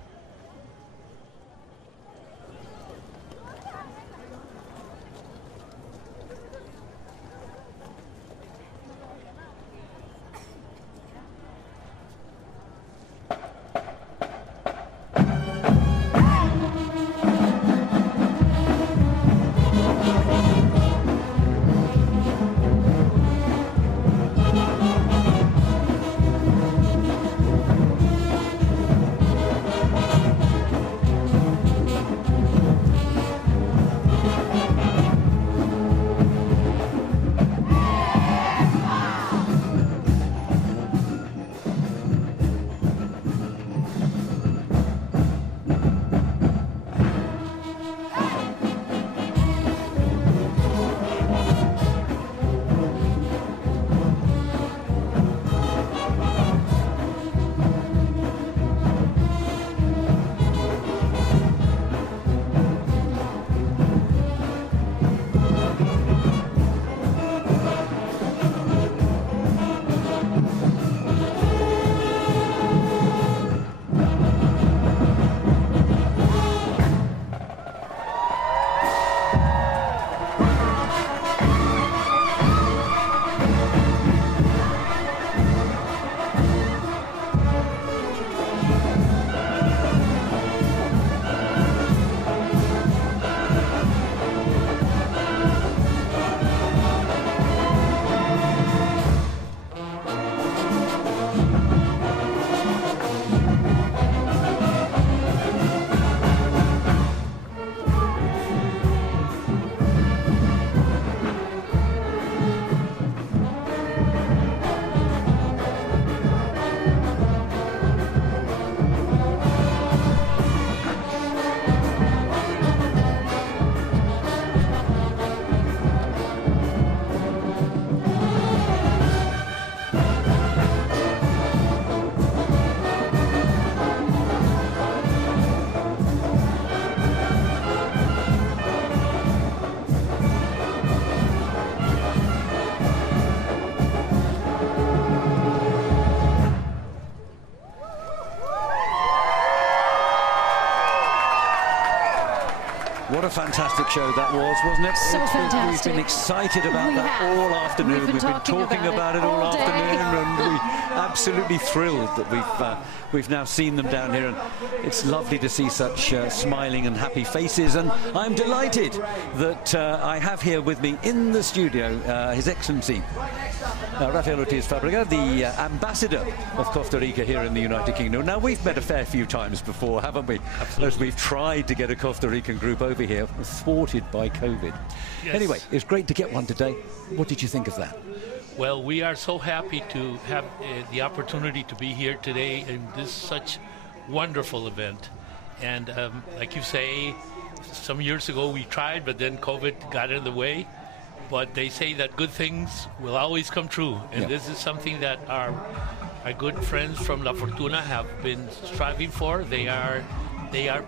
What a fantastic show that was, wasn't it? So fantastic. We've been excited about that all afternoon. We've been talking about it all afternoon, and we're absolutely thrilled that we've now seen them down here, and it's lovely to see such smiling and happy faces. And I'm delighted that I have here with me in the studio His Excellency Rafael Ortiz Fábrega, the ambassador of Costa Rica here in the United Kingdom. Now, we've met a fair few times before, haven't we? Absolutely. As we've tried to get a Costa Rican group over here, thwarted by COVID. Yes. Anyway, it's great to get one today. What did you think of that? Well, we are so happy to have the opportunity to be here today in this such wonderful event. And like you say, some years ago we tried, but then COVID got in the way. But they say that good things will always come true. And this is something that our good friends from La Fortuna have been striving for. They are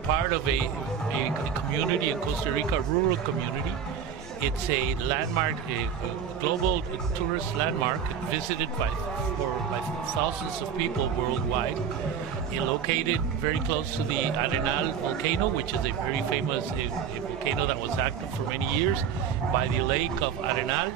part of a community in Costa Rica, a rural community. It's a landmark, a global tourist landmark, visited by thousands of people worldwide. It's located very close to the Arenal volcano, which is a very famous volcano that was active for many years, by the lake of Arenal.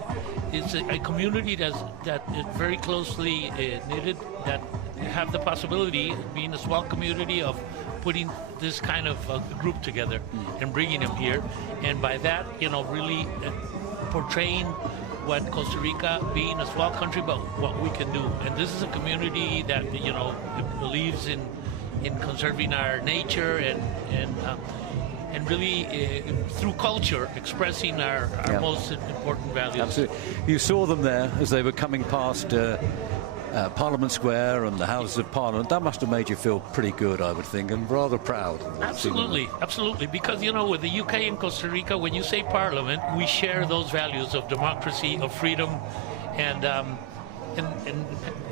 It's a community that is very closely knitted, that have the possibility of being a small community of putting this kind of group together and bringing them here, and by that, really portraying what Costa Rica, being a small country, but what we can do. And this is a community that believes in conserving our nature and really through culture expressing our most important values. Absolutely. You saw them there as they were coming past Parliament Square and the Houses of Parliament. That must have made you feel pretty good, I would think, and rather proud. Absolutely, absolutely. Because, with the UK and Costa Rica, when you say Parliament, we share those values of democracy, of freedom, and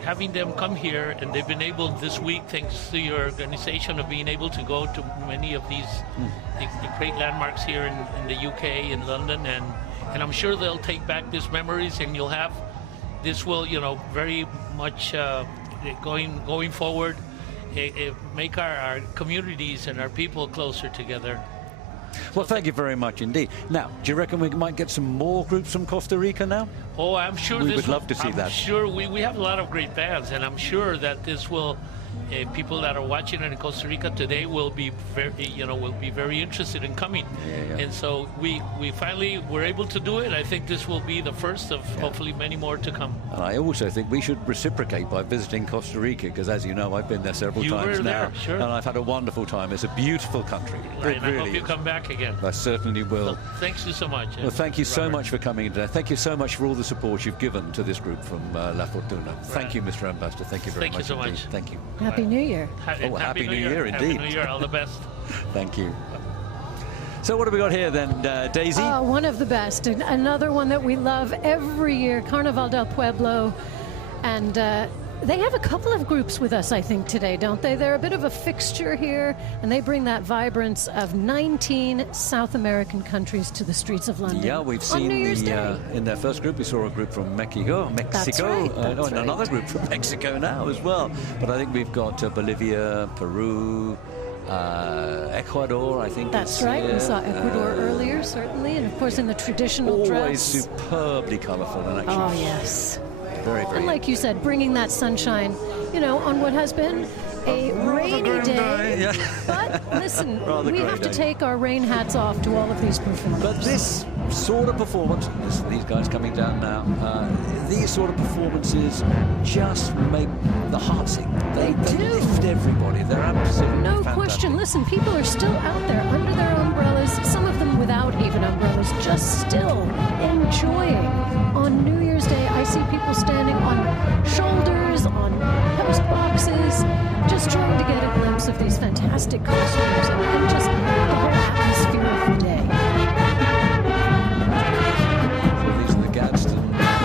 having them come here, and they've been able this week, thanks to your organization, of being able to go to many of these the great landmarks here in the UK, in London, and I'm sure they'll take back these memories, and this will, very much going forward, make our communities and our people closer together. Well, thank you very much indeed. Now, do you reckon we might get some more groups from Costa Rica now? Oh, I'm sure we would love to see that. I'm sure we have a lot of great bands, and I'm sure that this will. People that are watching it in Costa Rica today will be very interested in coming, and so we finally were able to do it. I think this will be the first of hopefully many more to come. And I also think we should reciprocate by visiting Costa Rica, because as you know, I've been there several times now, sure. And I've had a wonderful time. It's a beautiful country. Right, it and really I hope you come back again. I certainly will. So, thanks you so much. Well, thank you so much for coming today. Thank you so much for all the support you've given to this group from La Fortuna. Thank you, Mr. Ambassador. Thank you very much. Thank you so much. Thank you. Happy New Year. Happy New Year indeed. Happy New Year, all the best. Thank you. So what have we got here then, Daisy? One of the best. Another one that we love every year, Carnival del Pueblo. And they have a couple of groups with us, I think, today, don't they? They're a bit of a fixture here, and they bring that vibrance of 19 South American countries to the streets of London. Yeah, we've seen in their first group, we saw a group from Mexico. That's right. And another group from Mexico now as well. But I think we've got Bolivia, Peru, Ecuador, I think. That's right. We saw Ecuador earlier, certainly, and of course in the traditional dress. Always superbly colourful and actually. Oh yes. Very, very. And like you said, bringing that sunshine, on what has been a rainy day. Yeah. But listen, we have to take our rain hats off to all of these performers. But this sort of performance, these guys coming down now, these sort of performances just make the heart sing. They lift everybody. They're absolutely fantastic. Question. Listen, people are still out there under their umbrellas, some of them without even umbrellas, just still enjoying. On New Year's Day, I see people standing on shoulders, on post boxes, just trying to get a glimpse of these fantastic costumes and just the whole atmosphere of the day. So these are the Gadsden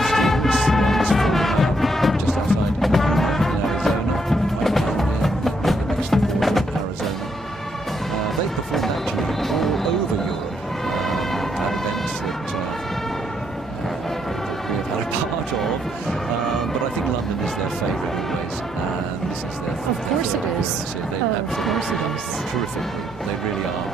students from just outside Arizona. Arizona. They performed actually all over Europe at events that we have had a part of, but I think London is their favourite anyways, and this is their Of course it is. Of course it is. Terrific. They really are.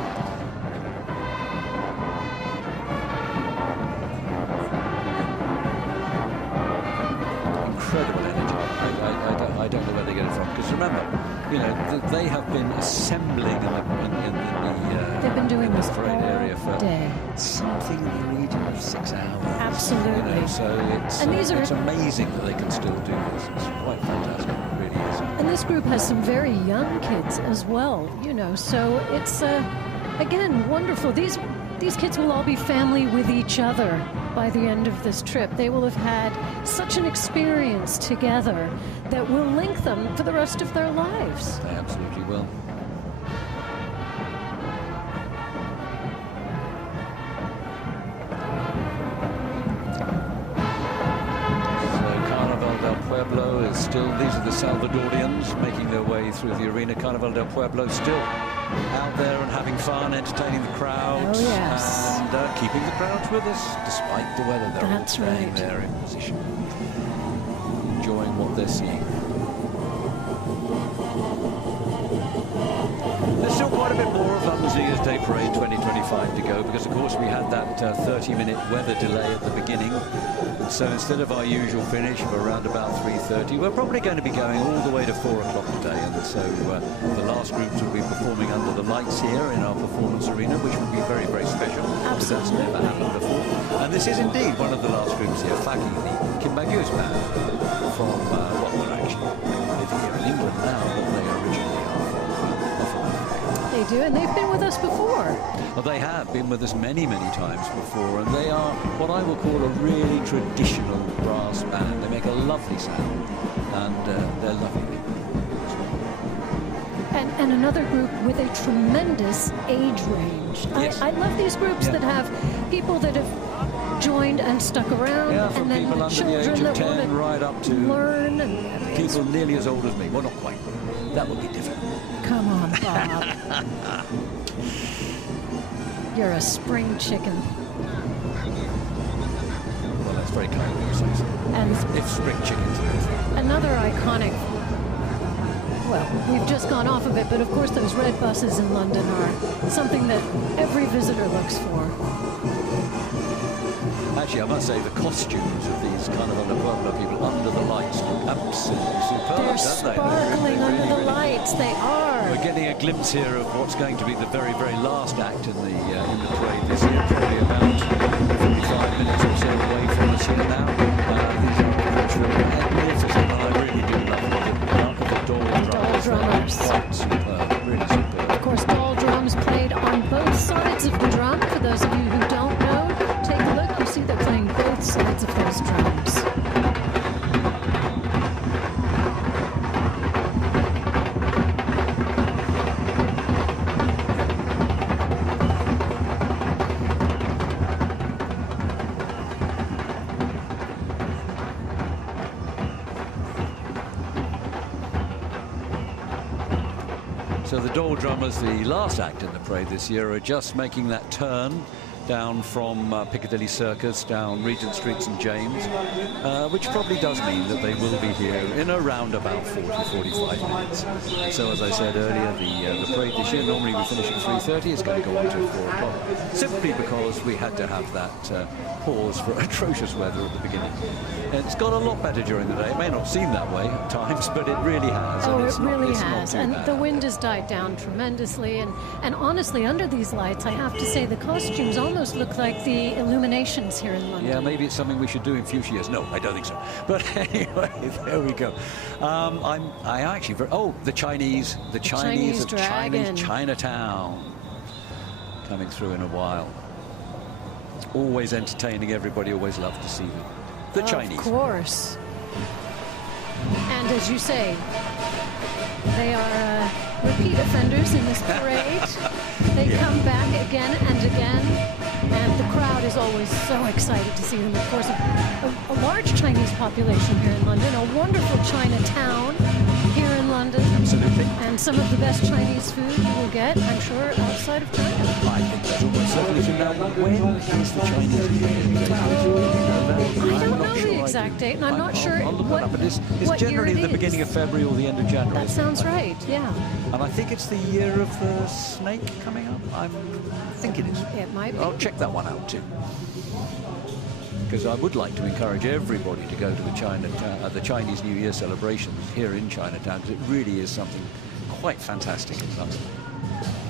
you know, they have been assembling in the they've been doing this parade area for day. something in the region of 6 hours. Absolutely. You know, so it's amazing that they can still do this. It's quite fantastic. It really is. And this group has some very young kids as well, you know, so it's, again, wonderful. These kids will all be family with each other by the end of this trip. They will have had such an experience together that will link them for the rest of their lives. They absolutely will. Pueblo is still, these are the Salvadorians making their way through the arena. Carnival del Pueblo still out there and having fun, entertaining the crowds. Oh, yes. And keeping the crowds with us despite the weather. They're That's all staying right. there in position, enjoying what they're seeing. There's still quite a bit more of London's New Year's Day Parade 2025 to go, because of course we had that 30-minute weather delay at the beginning. So instead of our usual finish of around about 3:30, we're probably going to be going all the way to 4 o'clock today. And so the last groups will be performing under the lights here in our performance arena, which will be very, very special. Because that's never happened before. And this is indeed one of the last groups here, Faki, the Kimbagyu's band from, well, they're actually living here in England now, but they originally are from They do, and they've been with us before. Well, they have been with us many, many times before, and they are what I will call a really traditional brass band. They make a lovely sound, and they're lovely people. And another group with a tremendous age range. Yes. I love these groups that have people that have joined and stuck around, From and then people the under the children age of that 10 want right up to learn. And people nearly as old as me. Well, not quite. That would be different. Come on, Bob. You're a spring chicken. Well, that's very kind of you to say so. And if spring chickens are another iconic, well, we've just gone off of it, but of course those red buses in London are something that every visitor looks for. Actually, I must say the costumes of these Carnival del Pueblo people under the lights look absolutely superb, They're don't sparkling they? under the lights. They are. We're getting a glimpse here of what's going to be the very, very last act in the parade this year, probably about 45 minutes or so away from us here now. These are magnificent, and I really do love the doll drummers. Quite superb, really superb. Of course, doll drums played on both sides of the drum. For those of you who don't know, take a look. You see they're playing both sides of those drums. So the doll drummers, the last act in the parade this year, are just making that turn down from Piccadilly Circus, down Regent Street St James, which probably does mean that they will be here in around about 40-45 minutes. So as I said earlier, the parade this year, normally we finish at 3:30, is going to go on to 4 o'clock, simply because we had to have that pause for atrocious weather at the beginning. And it's got a lot better during the day. It may not seem that way at times, but it really has. Oh, and it really has. And bad. the wind has died down tremendously. And honestly, under these lights, I have to say the costumes almost look like the illuminations here in London. Yeah, maybe it's something we should do in future years. No, I don't think so. But anyway, there we go. I actually, the Chinese of Dragon. Chinatown coming through in a while. Always entertaining. Everybody always loved to see them. The Chinese. Of course. And as you say, they are repeat offenders in this parade. They come back again and again, and the crowd is always so excited to see them. Of course, a large Chinese population here in London, a wonderful Chinatown here in London. Absolutely. And some of the best Chinese food you will get, I'm sure, outside of China. I think that's almost certainly true. Now, when is the Chinese New Year? I don't know the exact date, and I'm not sure what it's what year generally it the is. beginning of February or the end of January. That sounds right, yeah. And I think it's the year of the snake coming up. I think it is. It might be. I'll check that one out too. Because I would like to encourage everybody to go to the Chinese New Year celebrations here in Chinatown, because it really is something quite fantastic as well.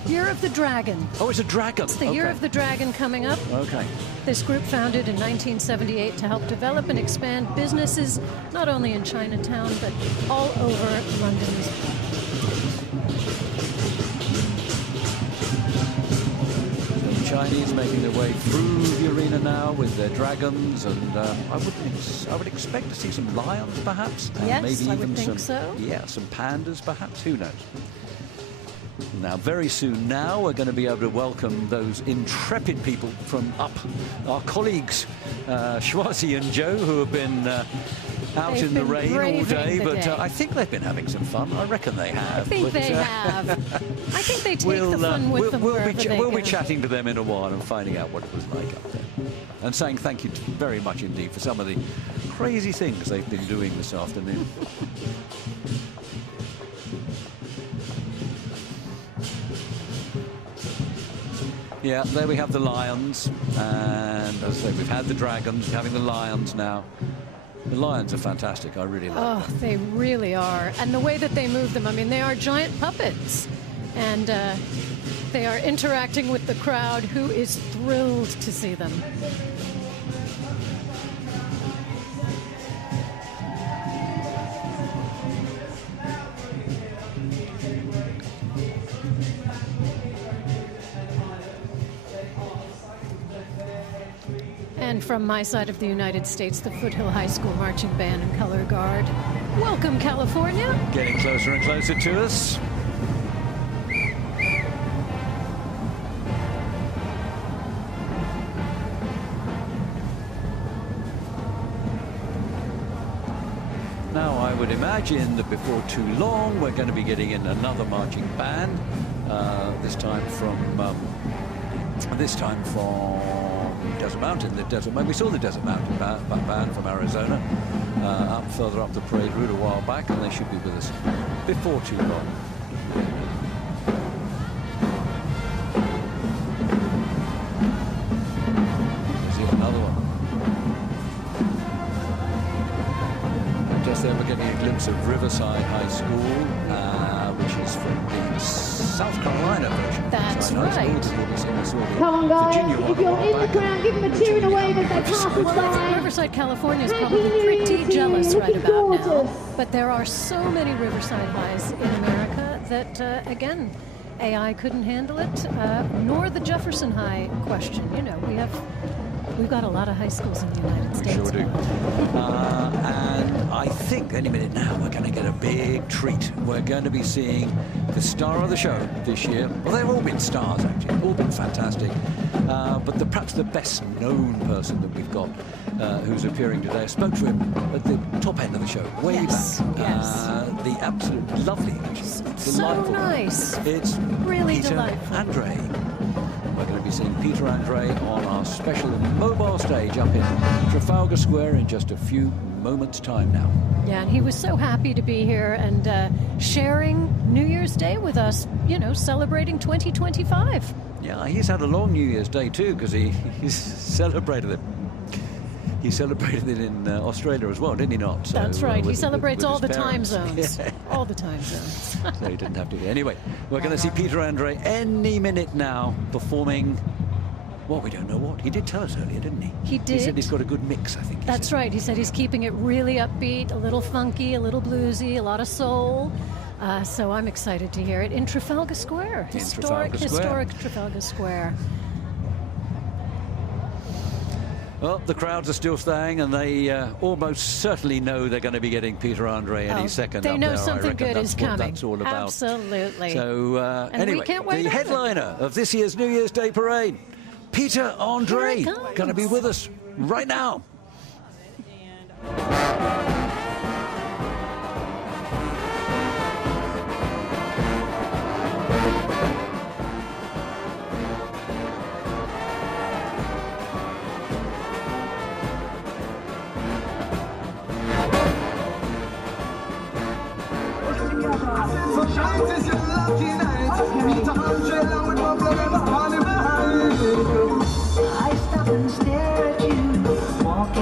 Year of the Dragon. Oh, it's a dragon. It's the Year of the Dragon coming up. Okay. This group founded in 1978 to help develop and expand businesses not only in Chinatown but all over London. Chinese making their way through the arena now with their dragons, and I would expect to see some lions, perhaps. Yes, maybe I even would think some, so. Yeah, some pandas, perhaps. Who knows? Now, very soon now, we're going to be able to welcome those intrepid people from up, our colleagues, Schwazi and Joe, who have been out in the rain all day, but I think they've been having some fun. I reckon they have. I think they have. I think they take the fun with them wherever they we'll go. be chatting to them in a while and finding out what it was like up there. And saying thank you very much indeed for some of the crazy things they've been doing this afternoon. Yeah, there we have the lions, and as I say, we've had the dragons, we're having the lions now. The lions are fantastic, I really like them. They really are. And the way that they move them, I mean, they are giant puppets. And they are interacting with the crowd, who is thrilled to see them. And from my side of the United States, the Foothill High School Marching Band and Color Guard. Welcome, California. Getting closer and closer to us. Now, I would imagine that before too long, we're going to be getting in another marching band. This time from Desert Mountain. We saw the Desert Mountain band from Arizona further up the parade route a while back, and they should be with us before too long. There's yet another one. I guess we're getting a glimpse of Riverside High School, which is from the South Carolina version. That's right. Come on, guys. If you're in the crowd, give them a cheer and a wave as they pass us by. Riverside, California is probably pretty jealous right about now. But there are so many Riverside Highs in America that, again, AI couldn't handle it, nor the Jefferson High question. You know, we've got a lot of high schools in the United States. We sure do. And I think any minute now we're going to get a big treat. We're going to be seeing the star of the show this year. Well, they've all been stars, actually. All been fantastic. But perhaps the best-known person that we've got who's appearing today, I spoke to him at the top end of the show, way back. Yes. The absolute lovely, delightful. So nice. It's really Peter delightful. Andre. We're going to be seeing Peter Andre on our special mobile stage up in Trafalgar Square in just a few moments' time now. Yeah, and he was so happy to be here and sharing New Year's Day with us, you know, celebrating 2025. Yeah, he's had a long New Year's Day too, because he's celebrated it. He celebrated it in Australia as well, didn't he not? So, that's right. He celebrates with all the parents. time zones. Yeah. All the time zones. So he didn't have to. Anyway, we're going to see Peter Andre any minute now performing. Well, we don't know what. He did tell us earlier, didn't he? He did. He said he's got a good mix, I think. That's right. He said he's keeping it really upbeat, a little funky, a little bluesy, a lot of soul. So I'm excited to hear it in Trafalgar Square. Historic Trafalgar Square. Well, the crowds are still staying, and they almost certainly know they're going to be getting Peter Andre any second. They up know there. something good is coming. That's all about. Absolutely. So anyway, we can't wait the headliner of this year's New Year's Day parade, Peter Andre, going to be with us right now. I stop and stare at you, walk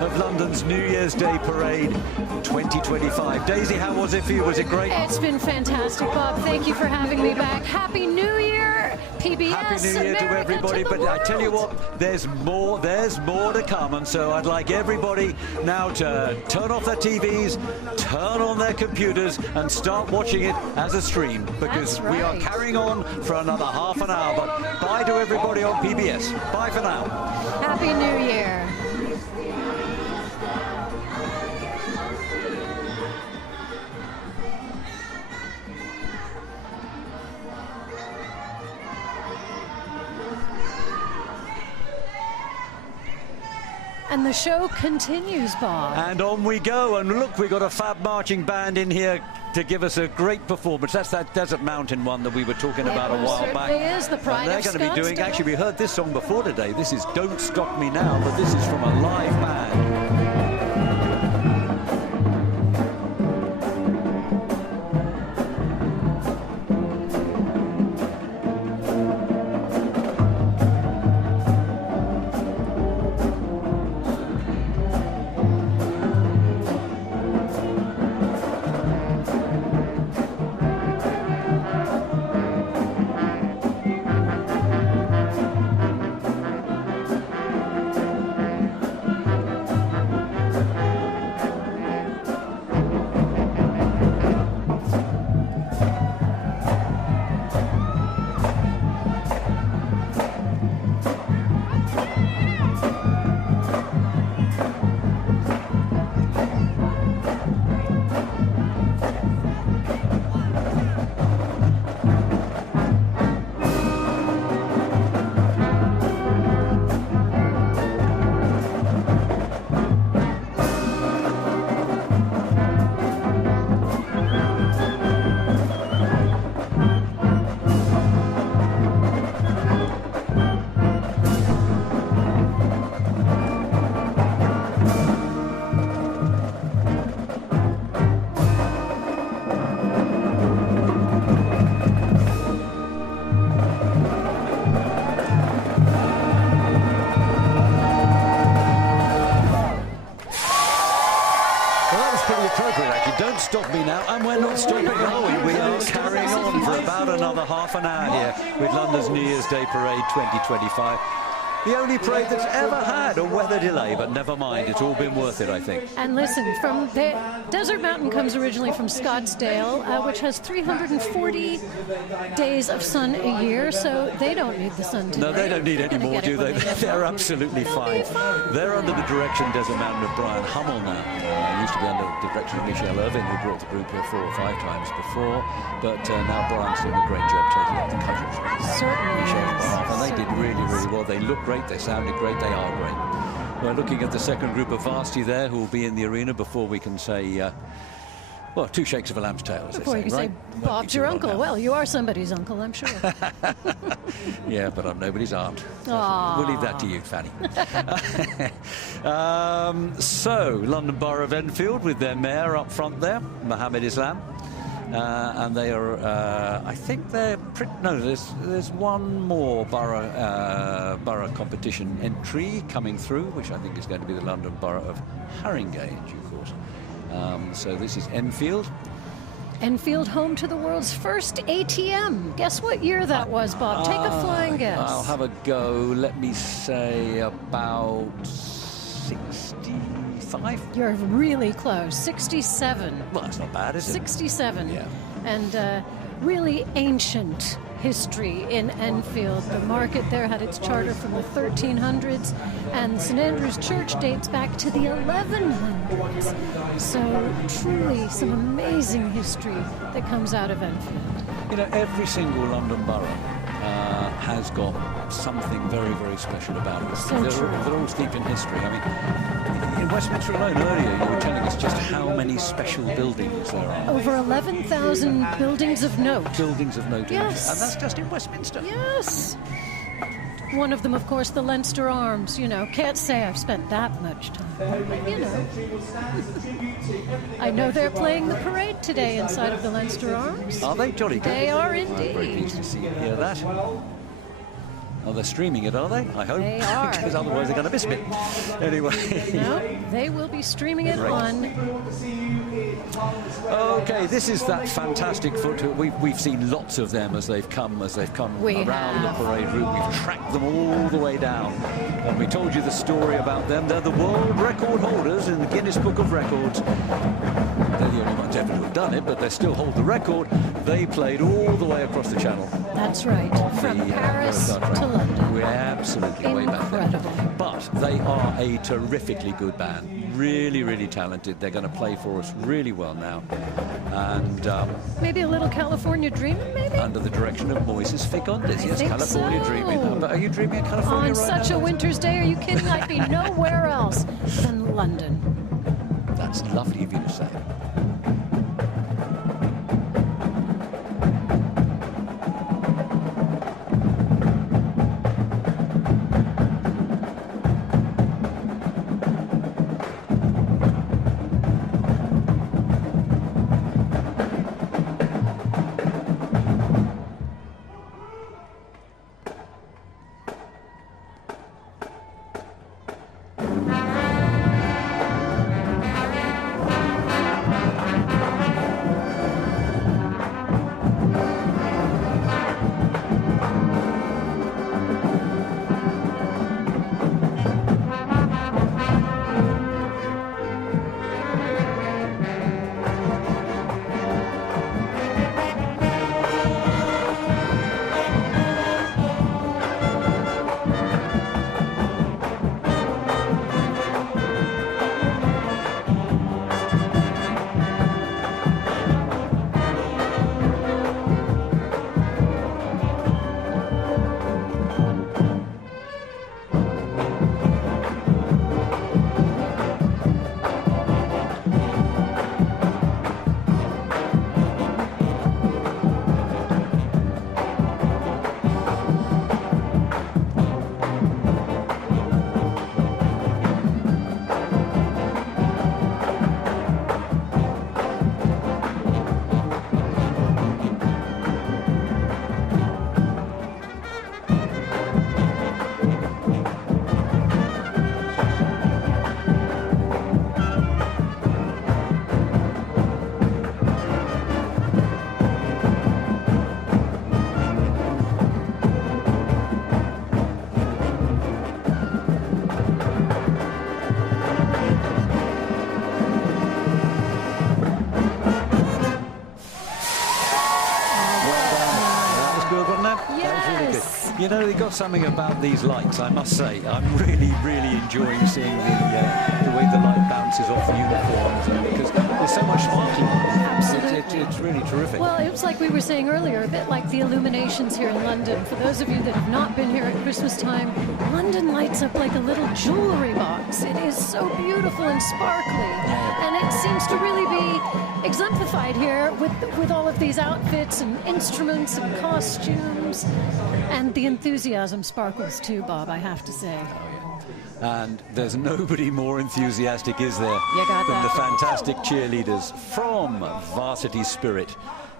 Of London's New Year's Day Parade 2025. Daisy, how was it for you? Was it great? It's been fantastic, Bob. Thank you for having me back. Happy New Year, PBS. Happy New Year America, to everybody. to but world. I tell you what, there's more to come. And so I'd like everybody now to turn off their TVs, turn on their computers, and start watching it as a stream, because we are carrying on for another half an hour. But bye to everybody on PBS. Bye for now. Happy New Year. And the show continues, Bob. And on we go. And look, we've got a fab marching band in here to give us a great performance. That's that Desert Mountain one that we were talking about a while back. It is the pride and of they're going to be doing, Scottsdale. actually, we heard this song before today. This is Don't Stop Me Now, but this is from a live band. Don't stop me now, and we're not stopping, are we? We are carrying on for about another half an hour here with London's New Year's Day Parade 2025. The only parade that's ever had a weather delay, but never mind, it's all been worth it, I think. And listen, from Desert Mountain comes originally from Scottsdale, which has 340 days of sun a year, so they don't need the sun today. No, they don't need any more, do they? They're absolutely fine. They're under the direction, Desert Mountain, of Brian Hummel now. Used to be under the direction of Michelle Irvin, who brought the group here 4 or 5 times before, but now Brian's doing a great job taking up the cudgels. Certainly. And they did really, really well. They look great, they sounded great, they are great. We're looking at the second group of Varsity there, who will be in the arena before we can say, well, 2 shakes of a lamb's tail, as before they you say, can right? say, Bob's your uncle. Well, you are somebody's uncle, I'm sure. Yeah, but I'm nobody's aunt. Aww. We'll leave that to you, Fanny. So, London Borough of Enfield with their mayor up front there, Mohammed Islam. And they are, I think they're no, there's one more borough competition entry coming through, which I think is going to be the London Borough of Haringey in due course. So this is Enfield. Enfield, home to the world's first ATM. Guess what year that was, Bob? Take a flying guess. I'll have a go. Let me say about 65. You're really close. 67. Well, that's not bad, is it? 67. Yeah. And really ancient history in Enfield. The market there had its charter from the 1300s, and St. Andrew's Church dates back to the 1100s. So truly some amazing history that comes out of Enfield. You know, every single London borough has got something very, very special about it. So they're all steeped in history. I mean, in Westminster alone earlier, you were telling us just how many special buildings there are. Over 11,000 buildings of note. Buildings of note. Yes. And that's just in Westminster. Yes. One of them, of course, the Leinster Arms. You know, can't say I've spent that much time, but you know. I know they're playing the parade today inside of the Leinster Arms. Are they? Jolly good. They are I'm very indeed. pleased to see you hear that. Oh, they're streaming it, are they? I hope. They are. Because otherwise they're going to miss me. Anyway. No, they will be streaming it on. Okay, this is that fantastic foot. We've seen lots of them as they've come around the parade route. We've tracked them all the way down. And we told you the story about them. They're the world record holders in the Guinness Book of Records. They're the only ones ever to have done it, but they still hold the record. They played all the way across the channel. That's right, from Paris to London. We're absolutely way back there. But they are a terrifically good band. Really, really talented. They're going to play for us really well now. And maybe a little California Dreaming, maybe? Under the direction of Moises Fecundez. Yes, California Dreaming. But are you dreaming of California on such a winter's day? Are you kidding? I'd be nowhere else than London. That's lovely of you to say. You know, they got something about these lights, I must say. I'm really, really enjoying seeing the way the light bounces off the uniforms, because there's so much sparkling. It's really terrific. Well, it was like we were saying earlier, a bit like the illuminations here in London. For those of you that have not been here at Christmas time, London lights up like a little jewelry box. It is so beautiful and sparkly, and it seems to really be exemplified here with all of these outfits and instruments and costumes, and the enthusiasm sparkles too, Bob, I have to say. And there's nobody more enthusiastic, is there, than the fantastic cheerleaders from Varsity Spirit.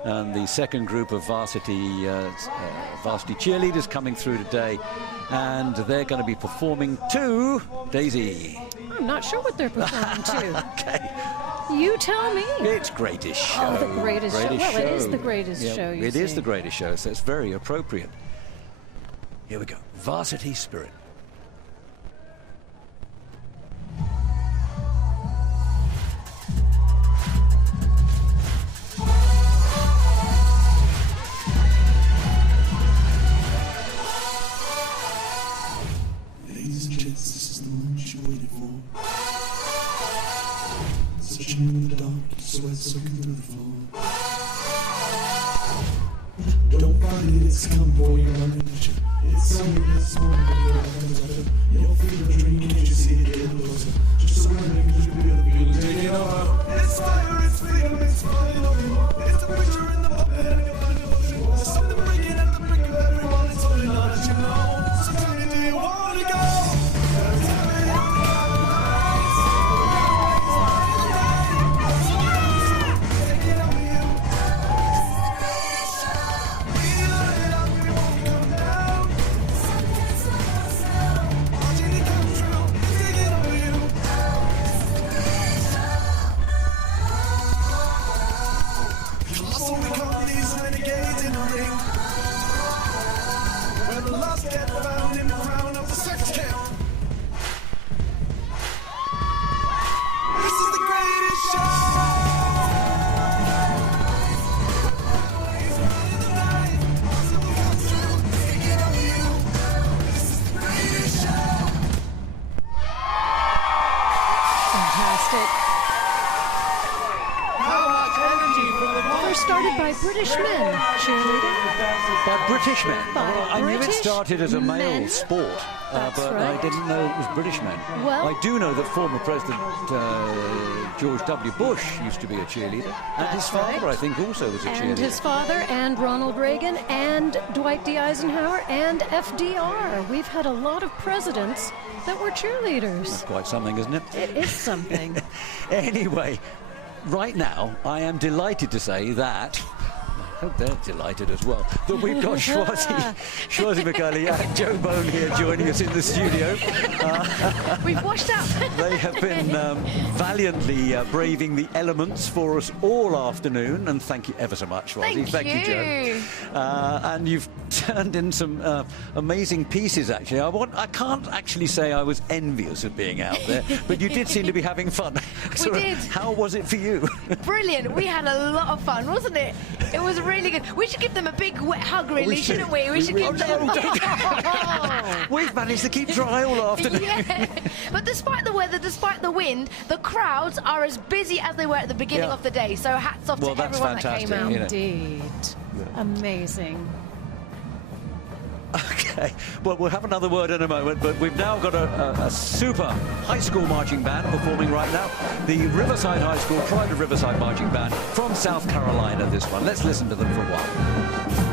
And the second group of varsity cheerleaders coming through today. And they're going to be performing to Daisy. I'm not sure what they're performing to. Okay. You tell me. It's greatest show. Oh, the greatest show. Well, show. it is the greatest show, you It see. is the greatest show, so it's very appropriate. Here we go. Varsity Spirit. Ladies and gents, this is the moment you waited for. Searching in the dark, sweat soaking through the floor. Don't fight it, it's coming for you, running at you. It's something that's more than your hands are. You're feeling a dream, can't you see it getting closer? Just surrendering, you feel the feeling taking over. It's fire, it's freedom, it's flying over you. It's the picture in the puppet and your body motion. There's something breaking at the brink of everyone, it's only not that you know. So tell me, do you want to go? British men cheerleading. By British men? Well, I knew it started as a male men. sport, but I didn't know it was British men. Well, I do know that former President George W. Bush used to be a cheerleader, and his father, I think, also was a cheerleader. And his father, and Ronald Reagan, and Dwight D. Eisenhower, and FDR. We've had a lot of presidents that were cheerleaders. That's quite something, isn't it? It is something. Anyway, right now, I am delighted to say that... I hope they're delighted as well, that we've got Schwazi Mikali and Joe Bone here joining us in the studio. We've washed up. They have been valiantly braving the elements for us all afternoon, and thank you ever so much, Schwazi. Thank you, Joe. And you've turned in some amazing pieces, actually. I can't actually say I was envious of being out there, but you did seem to be having fun. We did. How was it for you? Brilliant. We had a lot of fun, wasn't it? It was really good. We should give them a big wet hug, really, shouldn't we? We should give them... We've managed to keep dry all afternoon. Yeah. But despite the weather, despite the wind, the crowds are as busy as they were at the beginning of the day. So hats off to everyone that came out. Indeed. Amazing. Okay, well, we'll have another word in a moment, but we've now got a super high school marching band performing right now. The Riverside High School, Pride of Riverside Marching Band from South Carolina, this one. Let's listen to them for a while.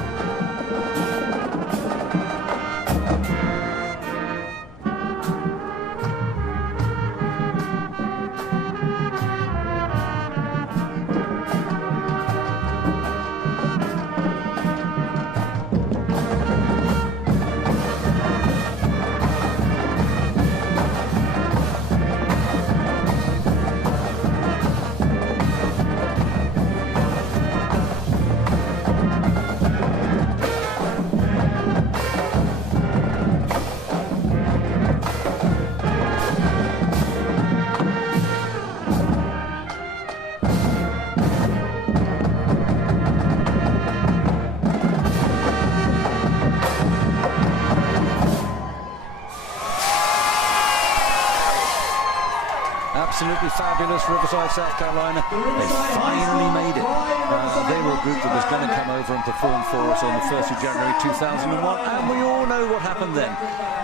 Angeles, Riverside, South Carolina. They finally made it. They were a group that was going to come over and perform for us on the 1st of January 2001, and we all know what happened then.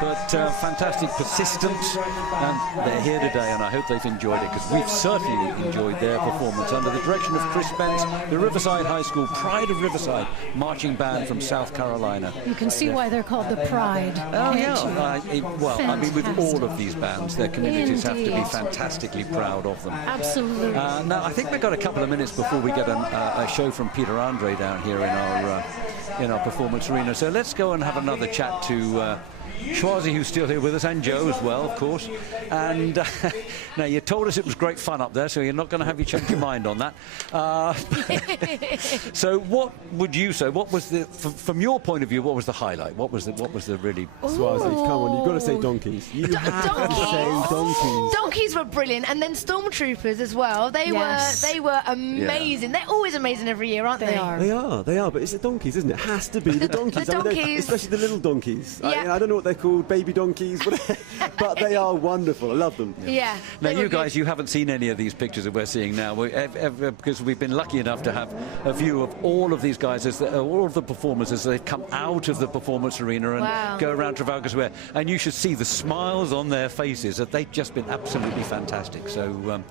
But fantastic persistence, and they're here today, and I hope they've enjoyed it, because we've certainly enjoyed their performance under the direction of Chris Spence, the Riverside High School, Pride of Riverside marching band from South Carolina. You can see why they're called the Pride. Oh, yeah. Well, I mean, with all of these bands, their communities have to be fantastically proud of them. Absolutely. Now, I think we've got a couple of minutes before we get a show from Peter Andre down here in our performance arena. So let's go and have another chat to Schwarzy, who's still here with us, and Joe as well, of course. And now, you told us it was great fun up there, so you're not going to have you change your mind on that. So what would you say? What was from your point of view, what was the highlight? What was the really... Schwarzy, come on, you've got to say donkeys. You have to say donkeys. Donkeys were brilliant, and then stormtroopers as well. They were amazing. Yeah. They're always amazing every year, aren't they? They are, but it's the donkeys, isn't it? It has to be the donkeys. The donkeys. Especially the little donkeys. Yeah. I don't know what they're called, baby donkeys, but they are wonderful. I love them. Yeah. Now, you guys, you haven't seen any of these pictures that we're seeing now, because we've been lucky enough to have a view of all of these guys, all of the performers as they've come out of the performance arena and go around Trafalgar Square. And you should see the smiles on their faces. That they've just been absolutely fantastic. So.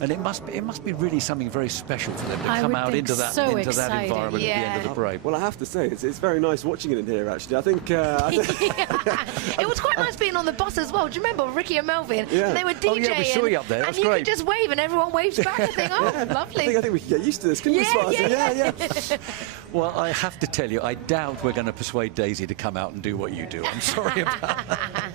And it must be really something very special for them to come out into that environment at the end of the parade. Well, I have to say, it's very nice watching it in here, actually. I think... It was quite nice being on the bus as well. Do you remember Ricky and Melvin? Yeah. And they were DJing. Oh, yeah, we saw you up there. That's and great. You could just wave and everyone waves back and think, oh, lovely. I think we could get used to this, couldn't we, Schwarzy? Yeah. Well, I have to tell you, I doubt we're going to persuade Daisy to come out and do what you do. I'm sorry about that.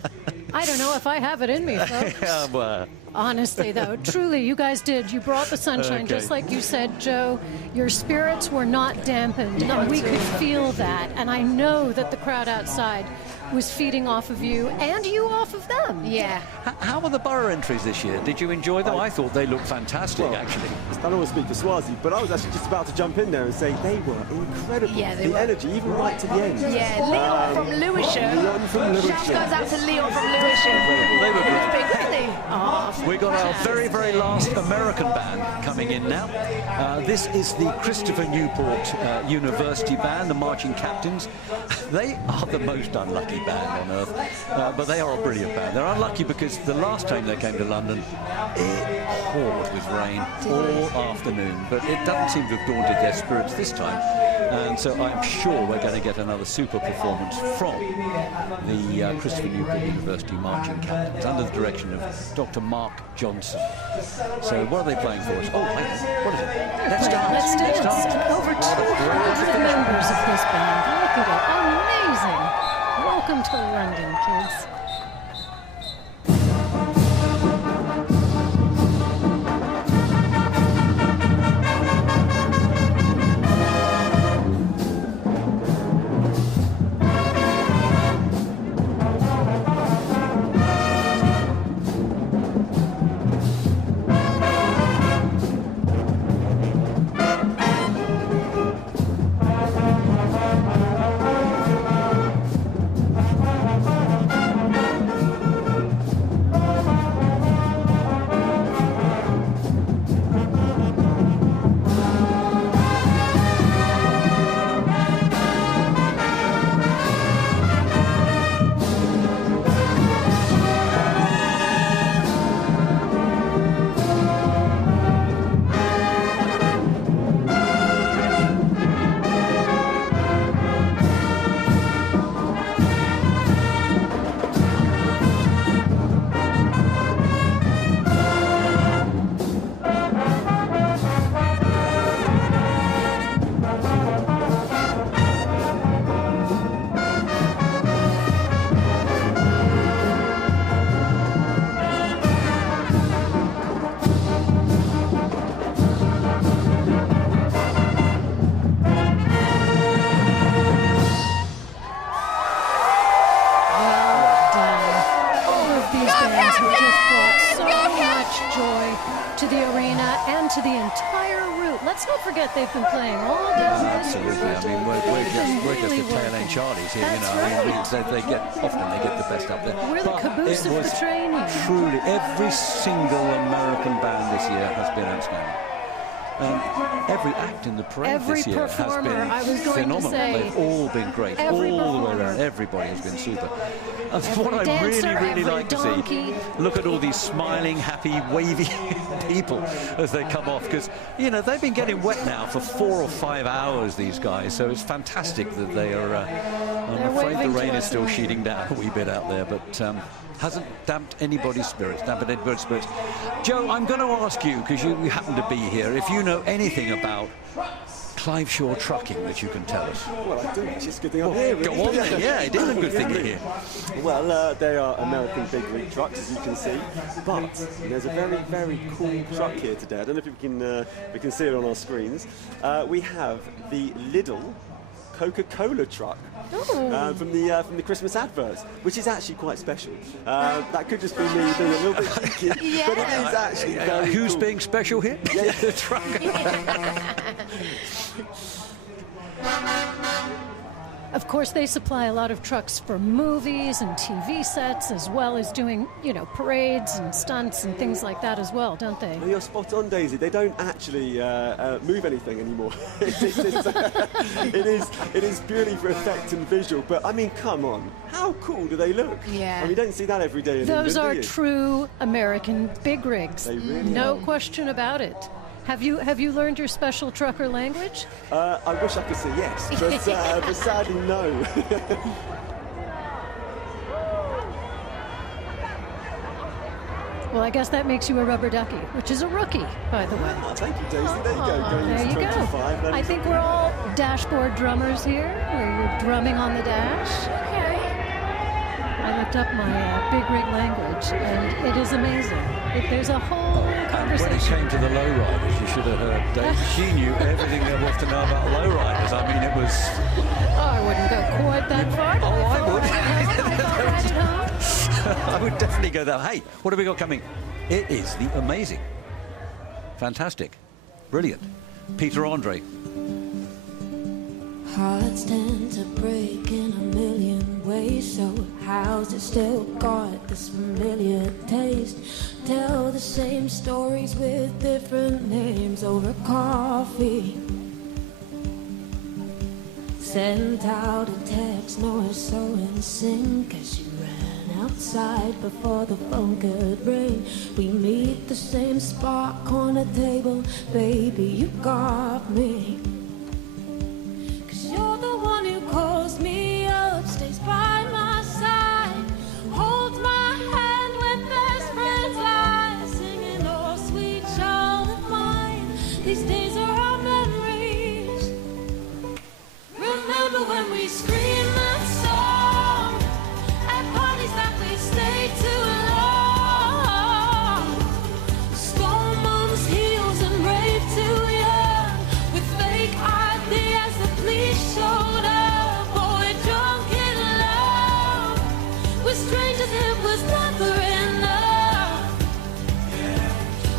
I don't know if I have it in me, folks. Honestly, though, truly, you guys did. You brought the sunshine, just like you said, Joe. Your spirits were not dampened. No, we could feel that. And I know that the crowd outside was feeding off of you, and you off of them. Yeah. How were the borough entries this year? Did you enjoy them? I thought they looked fantastic, actually. I don't want to speak to Schwarzy, but I was actually just about to jump in there and say they were incredible. Yeah, the energy, even right to the end. Yeah, Leon from Lewisham. Shout goes out to Leon from Lewisham. They were great. Big, weren't they? Oh, we got our very, very last American band coming in now. This is the Christopher Newport University band, the Marching Captains. They are the most unlucky band on earth, but they are a brilliant band. They're unlucky because the last time they came to London, it poured with rain all afternoon, but it doesn't seem to have daunted their spirits this time. And so I'm sure we're going to get another super performance from the Christopher Newport University Marching Captains under the direction of Dr. Mark Johnson. So what are they playing for us? Oh, wait, what is it? Let's dance. Over 200 members of this band. Look at it. Amazing. Welcome to London, kids. the arena and to the entire route. Let's not forget they've been playing all day. Absolutely. I mean, we're just the tail end Charlies here. That's I mean, they get the best up there. We're the caboose of the training. Truly, every single American band this year has been outstanding. Every act in the parade this year has been phenomenal. They've all been great, all the way around. Everybody has been super. And what I really like to see, look at all these smiling, happy, wavy people as they come off, because, you know, they've been getting wet now for 4 or 5 hours, these guys, so it's fantastic that they are, I'm afraid the rain is still sheeting down a wee bit out there, but hasn't damped anybody's spirits, Joe, I'm going to ask you, because you happen to be here, if you know anything about Clive Shaw trucking that you can tell us. Well, I do. It's a good thing I'm here. Really. Go on then. Yeah, it is a good thing you're here. Well, they are American big rig trucks, as you can see. But there's a very, very cool truck here today. I don't know if we can see it on our screens. We have the Lidl Coca-Cola truck from the Christmas adverts, which is actually quite special. That could just be me being a little bit cheeky, but it is actually very Who's cool. being special here? Yeah. The truck. Of course, they supply a lot of trucks for movies and TV sets, as well as doing, you know, parades and stunts and things like that as well, don't they? Well, you're spot on, Daisy. They don't actually move anything anymore. It is purely for effect and visual. But I mean, come on, how cool do they look? Yeah. I mean, you don't see that every day in Those England, are do you? true American big rigs. They really no are. question about it. Have you learned your special trucker language? I wish I could say yes, but sadly no. Well, I guess that makes you a rubber ducky, which is a rookie, by the way. Oh, thank you, Daisy. There you go. Going There into you 25. go. That I is think a- we're all dashboard drummers here, where you're drumming on the dash. Okay. I looked up my big rig language, and it is amazing. There's a whole And when it conversation. came to the lowriders, you should have heard Daisy. She knew everything there was to know about lowriders. I mean, it was... Oh, I wouldn't go quite that far. Oh, I would. Right home. I would definitely go there. Hey, what have we got coming? It is the amazing, fantastic, brilliant Peter Andre. Hearts tend to break in a million ways, so how's it still got this familiar taste? Tell the same stories with different names over coffee. Sent out a text, no, it's so in sync as you ran outside before the phone could ring. We meet the same spot on a table, baby, you got me. You're the one who calls me up, stays by my side, holds my hand when best friends lie, singing, oh, sweet child of mine. These days are our memories. Remember when we screamed that song at parties that we stayed too long? Stole mom's heels and raved too young with fake ideas that please showed up. Oh, we're drunk in love with strangers, it was never enough.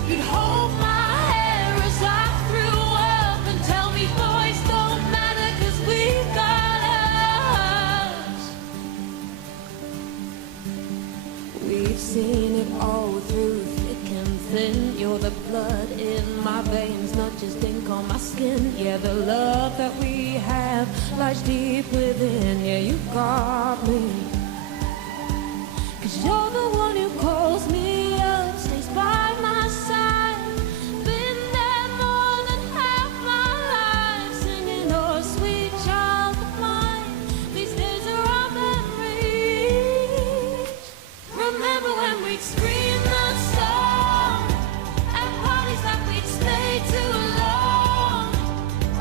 You'd hold my hair as I threw up and tell me boys don't matter 'cause we've got us. We've seen it all through thick and thin. You're the blood in my veins, not just ink on my skin. Yeah, the love that we have lies deep within. Yeah, you got me. 'Cause you're the one who calls me up, stays by my side. Been there more than half my life, singing, oh, sweet child of mine. These days are our memories. Remember when we'd scream that song at parties that we'd stay too long?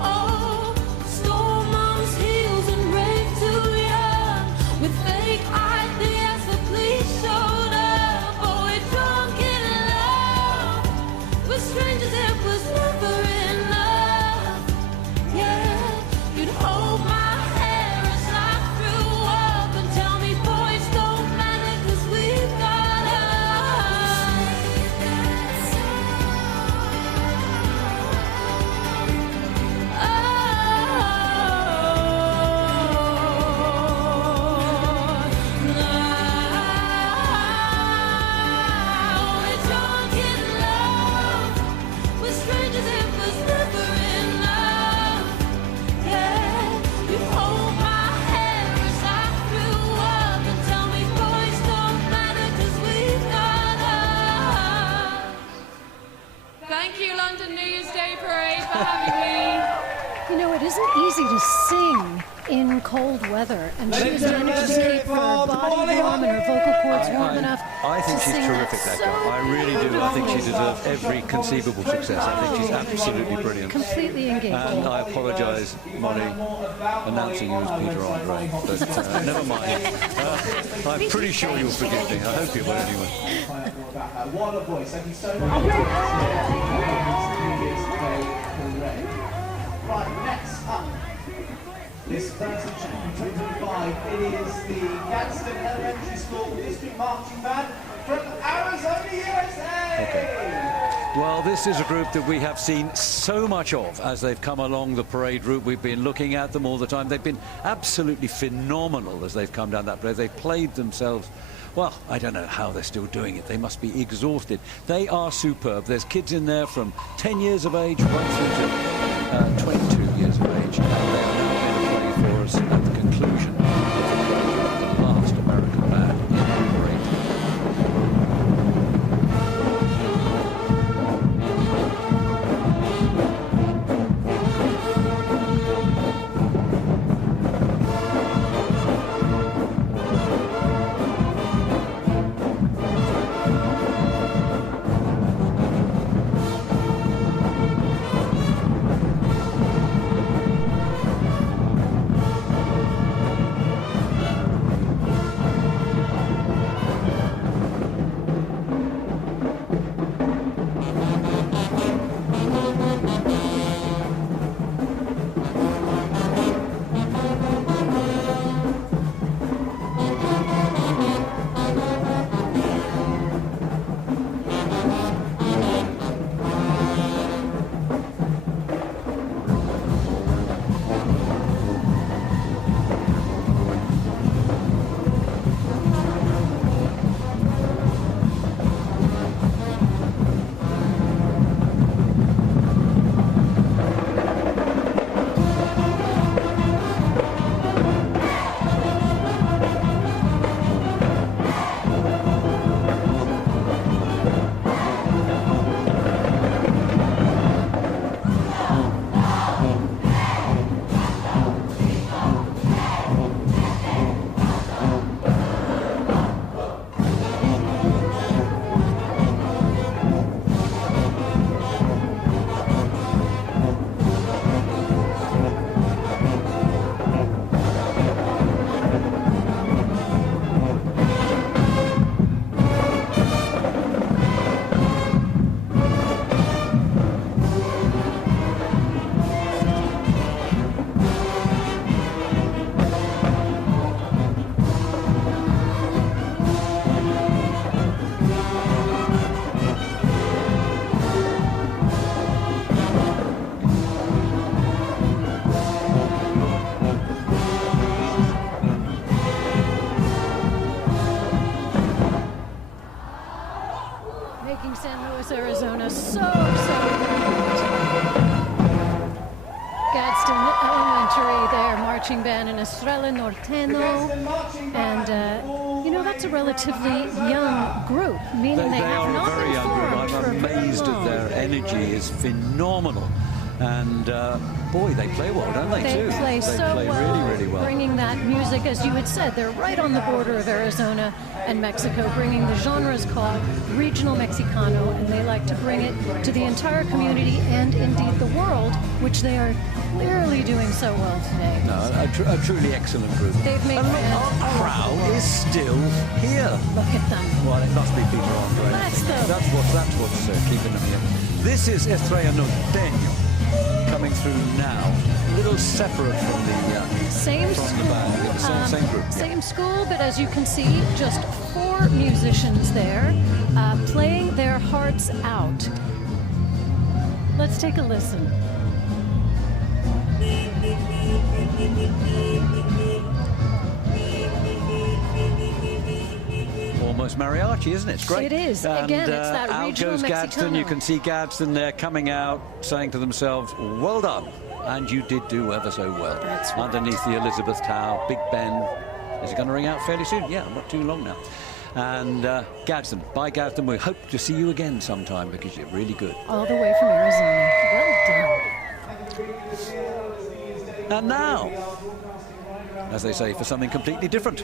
Oh, stole mom's heels and raved too young with fake ideas that please showed up. Oh, we're drunk in love Thank you, London New Year's Day Parade, for having me. You know, it isn't easy to sing in cold weather, and she has managed to keep her body warm and her vocal cords warm enough. I think to she's sing terrific, that girl. I really do. I think she deserves every conceivable success. I think she's absolutely brilliant. Completely engaged. And I apologise, Molly, announcing you as Peter Andre, but never mind. I'm pretty sure you'll forgive me. I hope you will anyway. What a voice. Thank you so much. Right, next up, this Thursday, 2025, it is the Gadsden Elementary School District Marching Band from Arizona, USA. Okay. Well, this is a group that we have seen so much of as they've come along the parade route. We've been looking at them all the time. They've been absolutely phenomenal as they've come down that parade. They've played themselves. Well, I don't know how they're still doing it. They must be exhausted. They are superb. There's kids in there from 10 years of age right through to 22 years of age. And they are now going to play for us at the conclusion of the last American band in the parade. Arizona so great. Gadsden Elementary, their marching band in Estrella Norteño, and you know, that's a relatively young group, meaning they have not a very been young formed group. for I'm a pretty amazed at long. their energy is phenomenal, and boy, they play well, don't they? They too. play so play well, really, really well. bringing that music, as you had said, they're right on the border of Arizona and Mexico, bringing the genres called regional Mexicano, and they like to bring it to the entire community and indeed the world, which they are clearly doing so well today. No, a truly excellent group. They've made and look, our crowd is still here. Look at them. Well, it must be Peter Andre. That's what's keeping them here. This is Estrella Norteño coming through now. A little separate from the same from school, the band. Yeah, same group. Same school, but as you can see, just 4 musicians there playing their hearts out. Let's take a listen. Almost mariachi, isn't it? It's great. It is. And, again, it's that out regional goes Gadsden. Mexicano. You can see Gadsden there coming out, saying to themselves, well done. And you did do ever so well. That's right. Underneath the Elizabeth Tower, Big Ben. Is it going to ring out fairly soon? Yeah, not too long now. And Gadsden, bye Gadsden, we hope to see you again sometime because you're really good. All the way from Arizona. Well done. And now, as they say, for something completely different.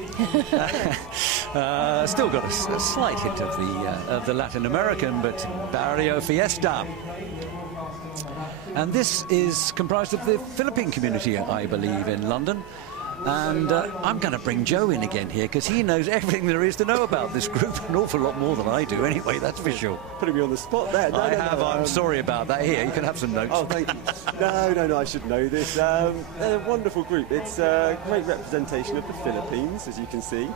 Still got a slight hint of the Latin American, but Barrio Fiesta. And this is comprised of the Philippine community, I believe, in London. And I'm going to bring Joe in again here because he knows everything there is to know about this group, an awful lot more than I do anyway, that's for sure. Putting me on the spot there. No, I'm sorry about that. Here, you can have some notes. Oh, thank you. No, I should know this. They're a wonderful group. It's a great representation of the Philippines, as you can see.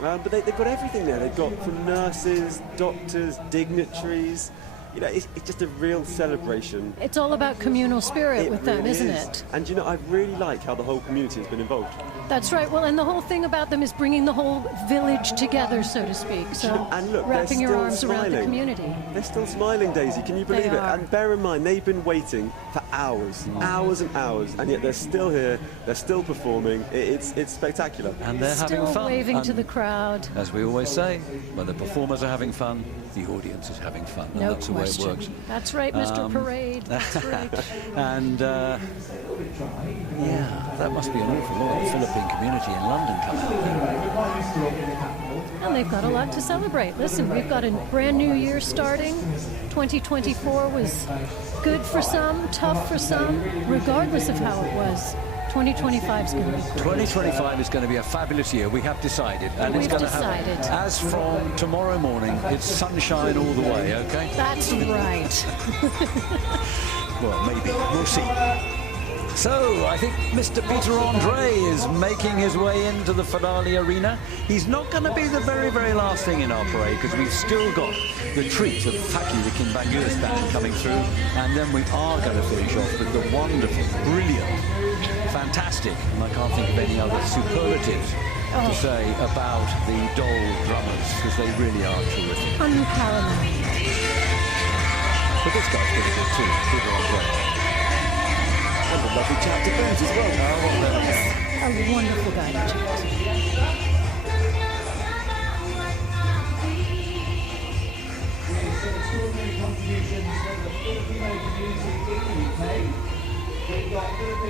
But they've got everything there. They've got from nurses, doctors, dignitaries. You know, it's just a real celebration. It's all about communal spirit with them, isn't it? And, you know, I really like how the whole community has been involved. That's right. Well, and the whole thing about them is bringing the whole village together, so to speak. So, and look, wrapping your arms around the community. They're still smiling, Daisy. Can you believe it? And bear in mind, they've been waiting for hours and hours, and yet they're still here. They're still performing. It's spectacular. And they're having fun. Still waving to the crowd. As we always say, when the performers are having fun, the audience is having fun. And that's the way it works. That's right, Mr. Parade. That's right. And yeah, that must be an awful lot of Philippine community in London coming up. And they've got a lot to celebrate. Listen, we've got a brand new year starting. 2024 was good for some, tough for some, regardless of how it was. 2025 is going to be great. 2025 is going to be a fabulous year. We have decided, and it's going to have. As from tomorrow morning, it's sunshine all the way. Okay. That's right. Well, maybe we'll see. So I think Mr. Peter Andre is making his way into the finale arena. He's not going to be the very, very last thing in our parade because we've still got the treat of Faki, the Kimbangu's band, coming through, and then we are going to finish off with the wonderful, brilliant, fantastic, and I can't think of any other superlatives to say about the Dole drummers because they really are terrific. Unparalleled. But this guy's pretty good too, Peter Andre. And a lovely chat to boot as well. A wonderful guy to chat to.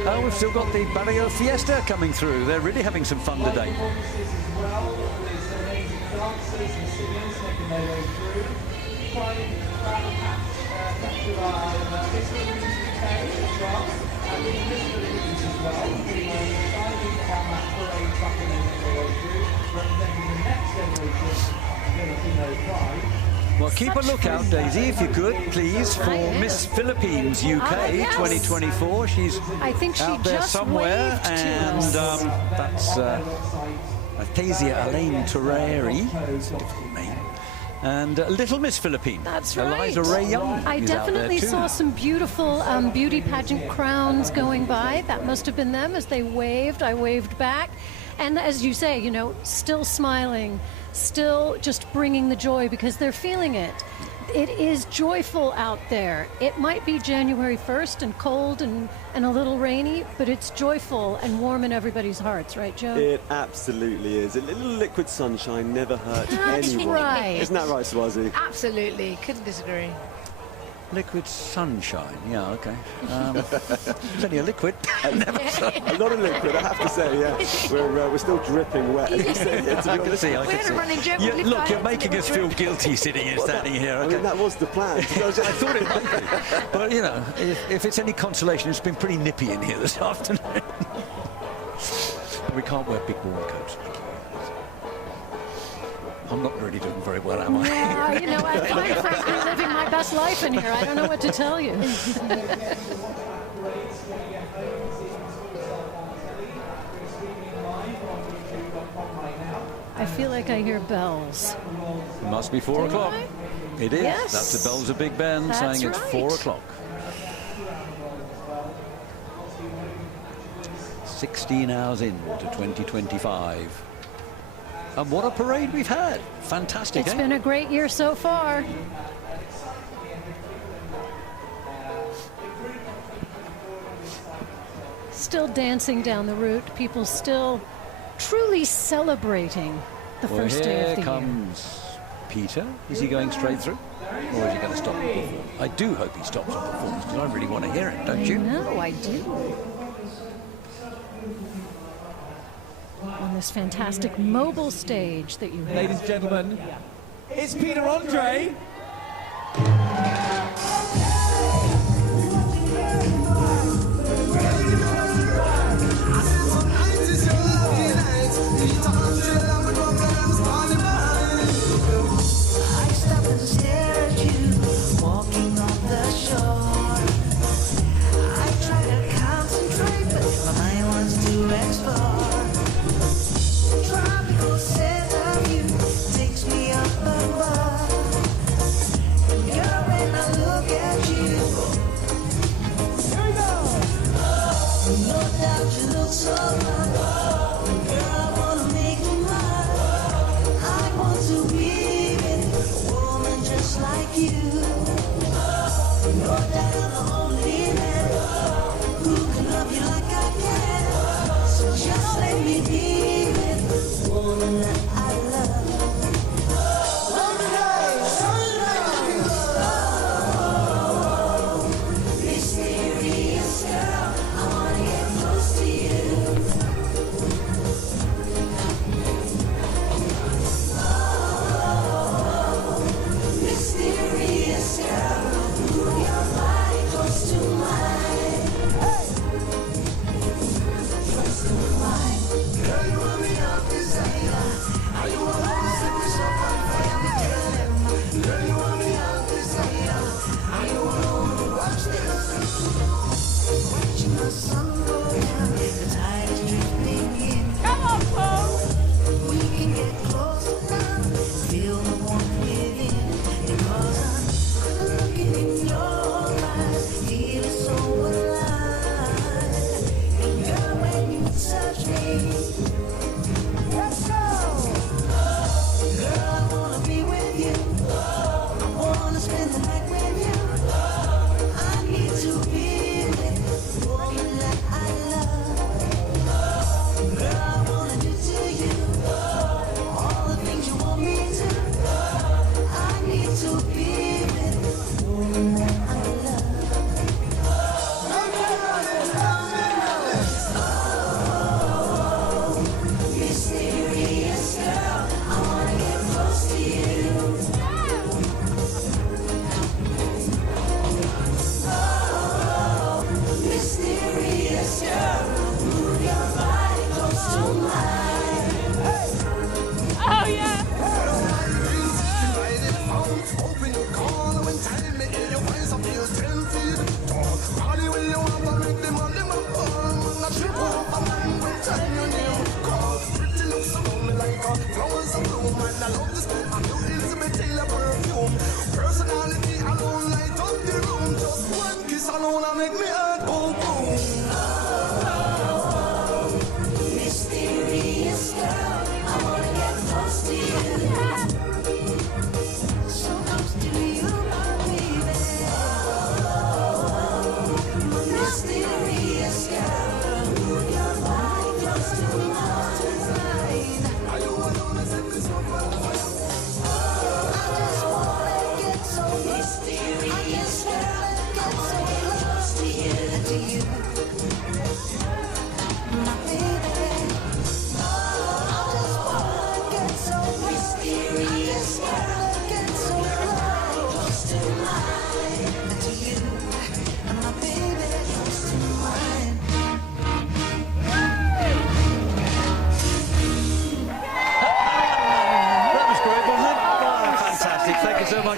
Oh, we've still got the Barrio Fiesta coming through. They're really having some fun today. Well, keep a lookout, Daisy, if you could, please, for Miss Philippines UK 2024. She's out there somewhere, and that's Athasia Elaine Terreri, difficult name. And Little Miss Philippine. That's right. Eliza Ray Young. I definitely saw some beautiful beauty pageant crowns going by. That must have been them as they waved. I waved back. And as you say, you know, still smiling, still just bringing the joy because they're feeling it. It is joyful out there. It might be January 1st and cold and a little rainy, but it's joyful and warm in everybody's hearts, right, Joe? It absolutely is. A little liquid sunshine never hurts anyone. Right. Isn't that right, Swazi? Absolutely. Couldn't disagree. Liquid sunshine, yeah, okay. Plenty of liquid. A lot of liquid, I have to say, yeah. We're still dripping wet. I can see. Look, you're making us feel guilty sitting here, standing here. Okay. I mean, that was the plan. I thought it might be. But, you know, if it's any consolation, it's been pretty nippy in here this afternoon. We can't wear big warm coats. I'm not really doing very well, am I? Yeah, you know, I'm frankly living my best life in here. I don't know what to tell you. I feel like I hear bells. It must be 4 o'clock. It is. Yes. That's the bells of Big Ben saying it's 4 o'clock. 16 hours into 2025. And what a parade we've had. Fantastic, It's been a great year so far. Still dancing down the route. People still truly celebrating the first day of the Here comes Peter. Is he going straight through? Or is he going to stop and perform? I do hope he stops and performs, because I really want to hear it, don't you? No, I do. On this fantastic mobile stage that you have. Ladies and gentlemen, it's Peter Andre.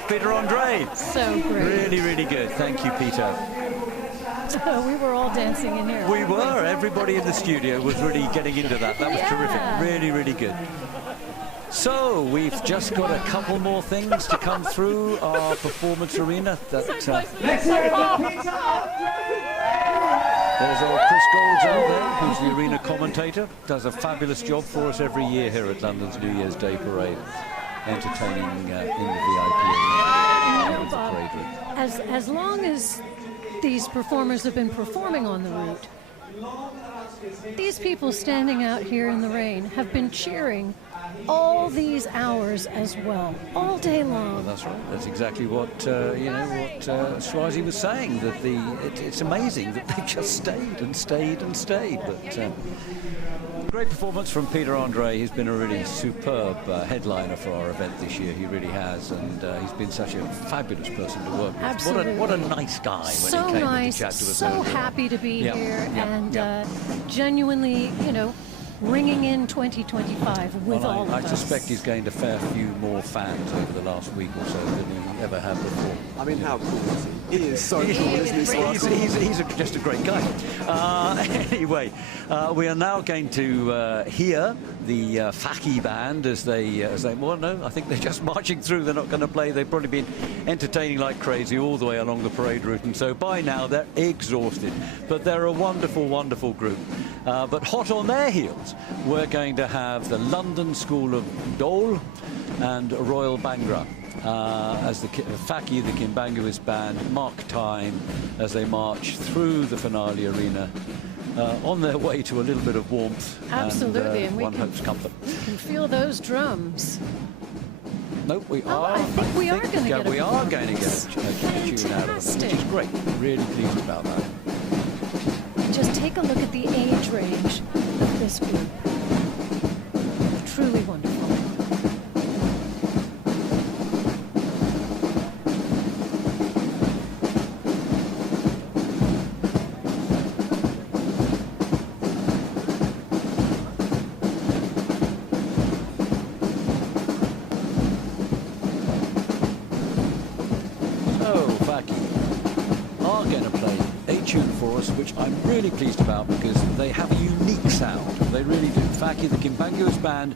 Peter Andre. So great. Really, really good. Thank you, Peter. We were all dancing in here. We were. Everybody in the studio was really getting into that. That was terrific. Really, really good. So we've just got a couple more things to come through our performance arena. There's old Chris Golds out there, who's the arena commentator. Does a fabulous job for us every year here at London's New Year's Day Parade, entertaining in the VIP parade. As long as these performers have been performing on the route, these people standing out here in the rain have been cheering all these hours as well, all day long. Well, that's right. That's exactly what Swazi was saying. That it's amazing that they've just stayed and stayed and stayed. But great performance from Peter Andre. He's been a really superb headliner for our event this year. He really has, and he's been such a fabulous person to work with. Absolutely. What a nice guy when So he came nice, to chat to us. so happy to be Yeah, here, yeah, and yeah. Genuinely, ringing in 2025 with all of I us. suspect he's gained a fair few more fans over the last week or so than he ever had before. I mean, how cool is he? He is so cool, isn't he? He's just a great guy. Anyway, we are now going to hear the Faki band as they well, no, I think they're just marching through. They're not going to play. They've probably been entertaining like crazy all the way along the parade route, and so by now they're exhausted. But they're a wonderful, wonderful group. But hot on their heels, we're going to have the London School of Dole and Royal Bangra. As the Faki, the Kimbanguist band, mark time as they march through the finale arena on their way to a little bit of warmth. Absolutely, and we one can, hopes comfort. We can feel those drums. Nope, we Oh, are. I think we are going to get a we are going to performance. get a tune out of them, which is great. Really pleased about that. Just take a look at the age range of this group. Truly wonderful. Which I'm really pleased about because they have a unique sound. They really do. Faki, the Kimbanguist band.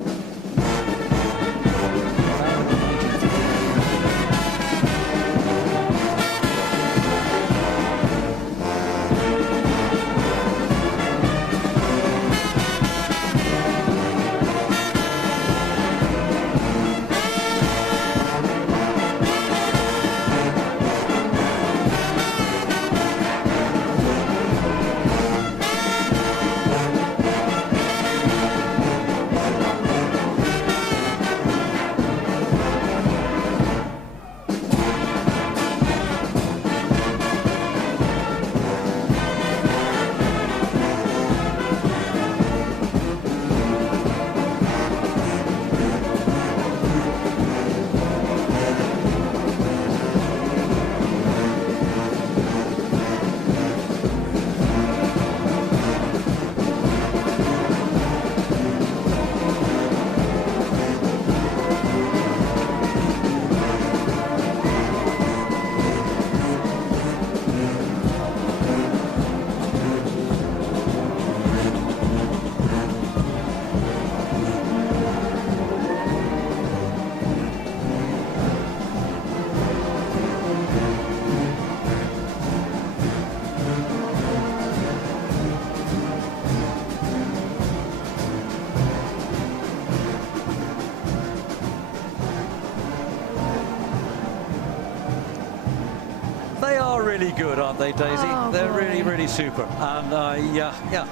Really good, aren't they, Daisy? Oh, they're boy. really, really super. And yeah,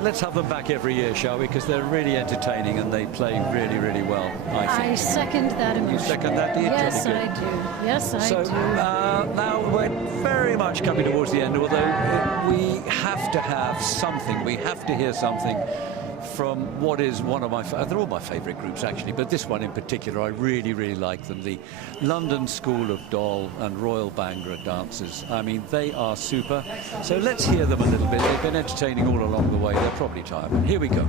let's have them back every year, shall we? Because they're really entertaining and they play really, really well, I think. I second that emotion. You second that, do you? Yes, Jolly I good. do. Yes, I So do. now we're very much coming towards the end, although we have to have something. We have to hear something from what is one of my, they're all my favourite groups actually, but this one in particular, I really, really like them. The London School of Dole and Royal Bangra dancers. I mean, they are super. So let's hear them a little bit. They've been entertaining all along the way. They're probably tired. Here we go.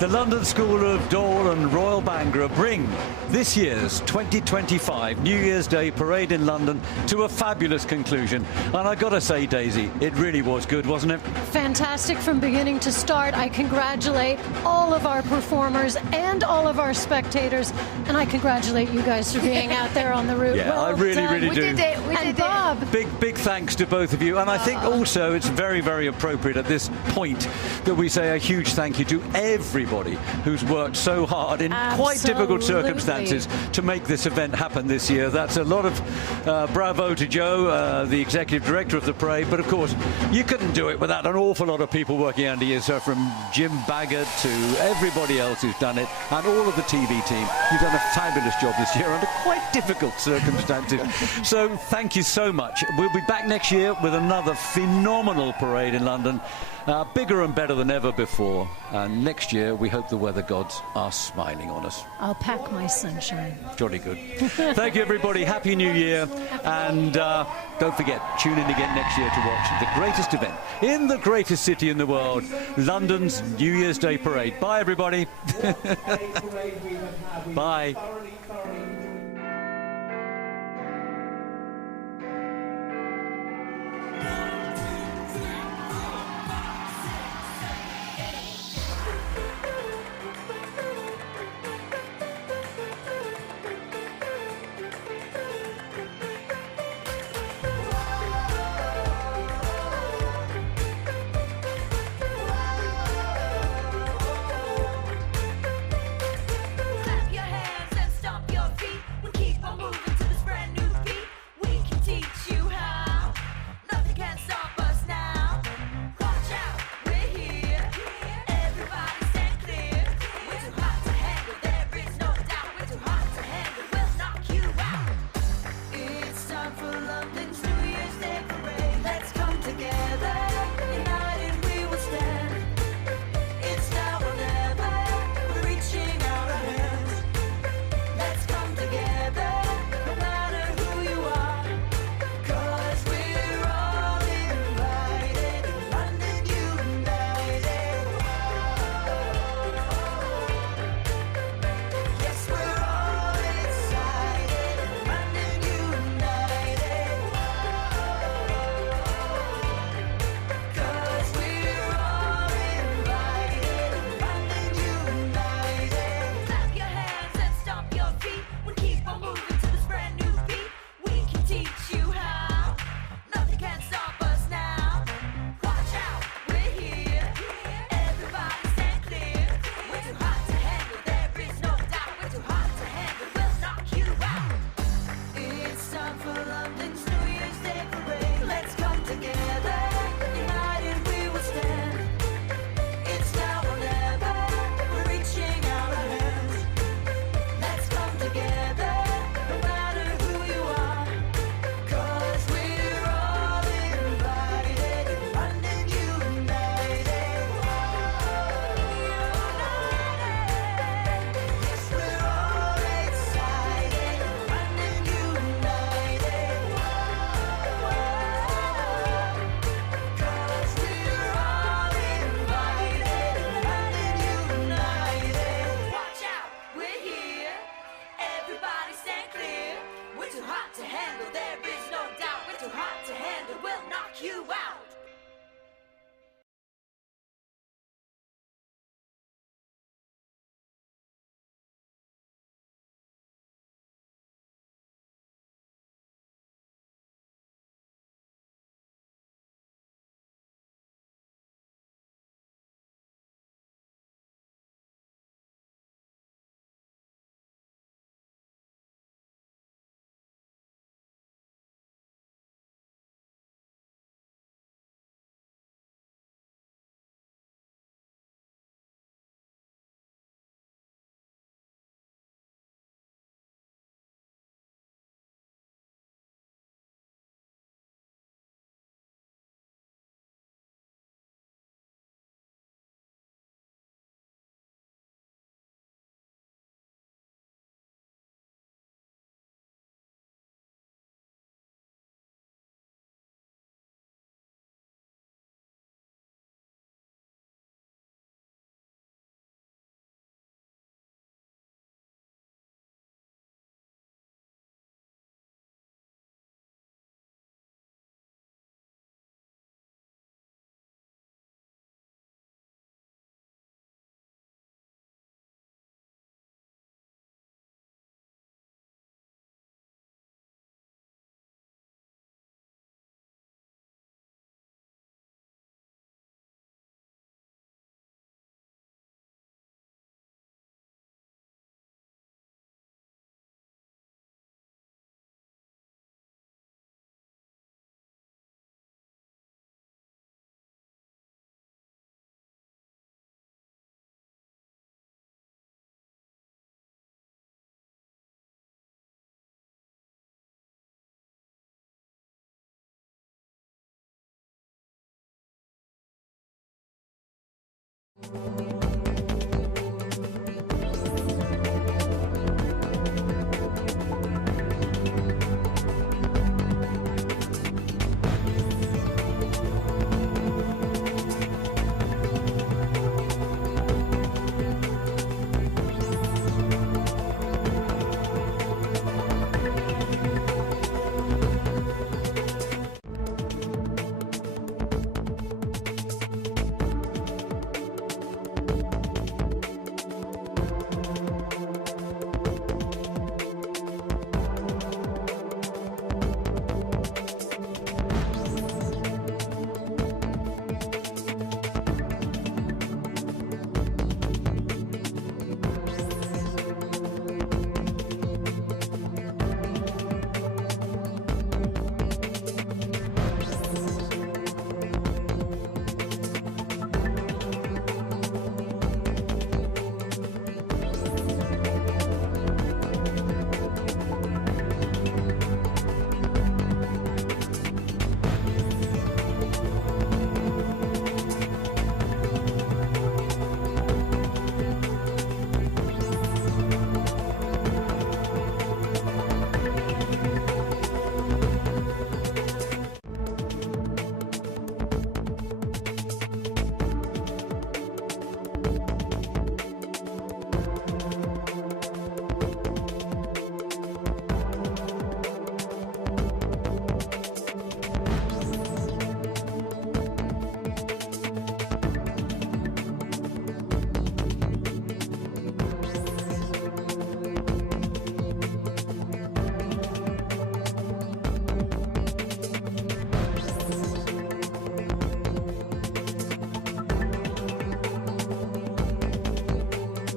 the London School of Dole and Royal Bhangra bring this year's 2025 New Year's Day parade in London to a fabulous conclusion. And I got to say, Daisy, it really was good, wasn't it? Fantastic from beginning to start. I congratulate all of our performers and all of our spectators, and I congratulate you guys for being out there on the route. Yeah, well I really, done. really We do. did it. We And did Bob, Big thanks to both of you. And I think also it's very, very appropriate at this point that we say a huge thank you to everybody who's worked so hard in quite difficult circumstances to make this event happen this year. That's a lot of bravo to Joe, the executive director of the parade. But of course, you couldn't do it without an awful lot of people working under you. So from Jim Baggett to everybody else who's done it, and all of the TV team, you've done a fabulous job this year under quite difficult circumstances. So thank you so much. We'll be back next year with another phenomenal parade in London, bigger and better than ever before. And next year, we hope the weather gods are smiling on us. I'll pack my sunshine. Jolly good. Thank you, everybody. Happy New Year. And don't forget, tune in again next year to watch the greatest event in the greatest city in the world, London's New Year's Day parade. Bye, everybody. Bye. Clap your hands and stomp your feet.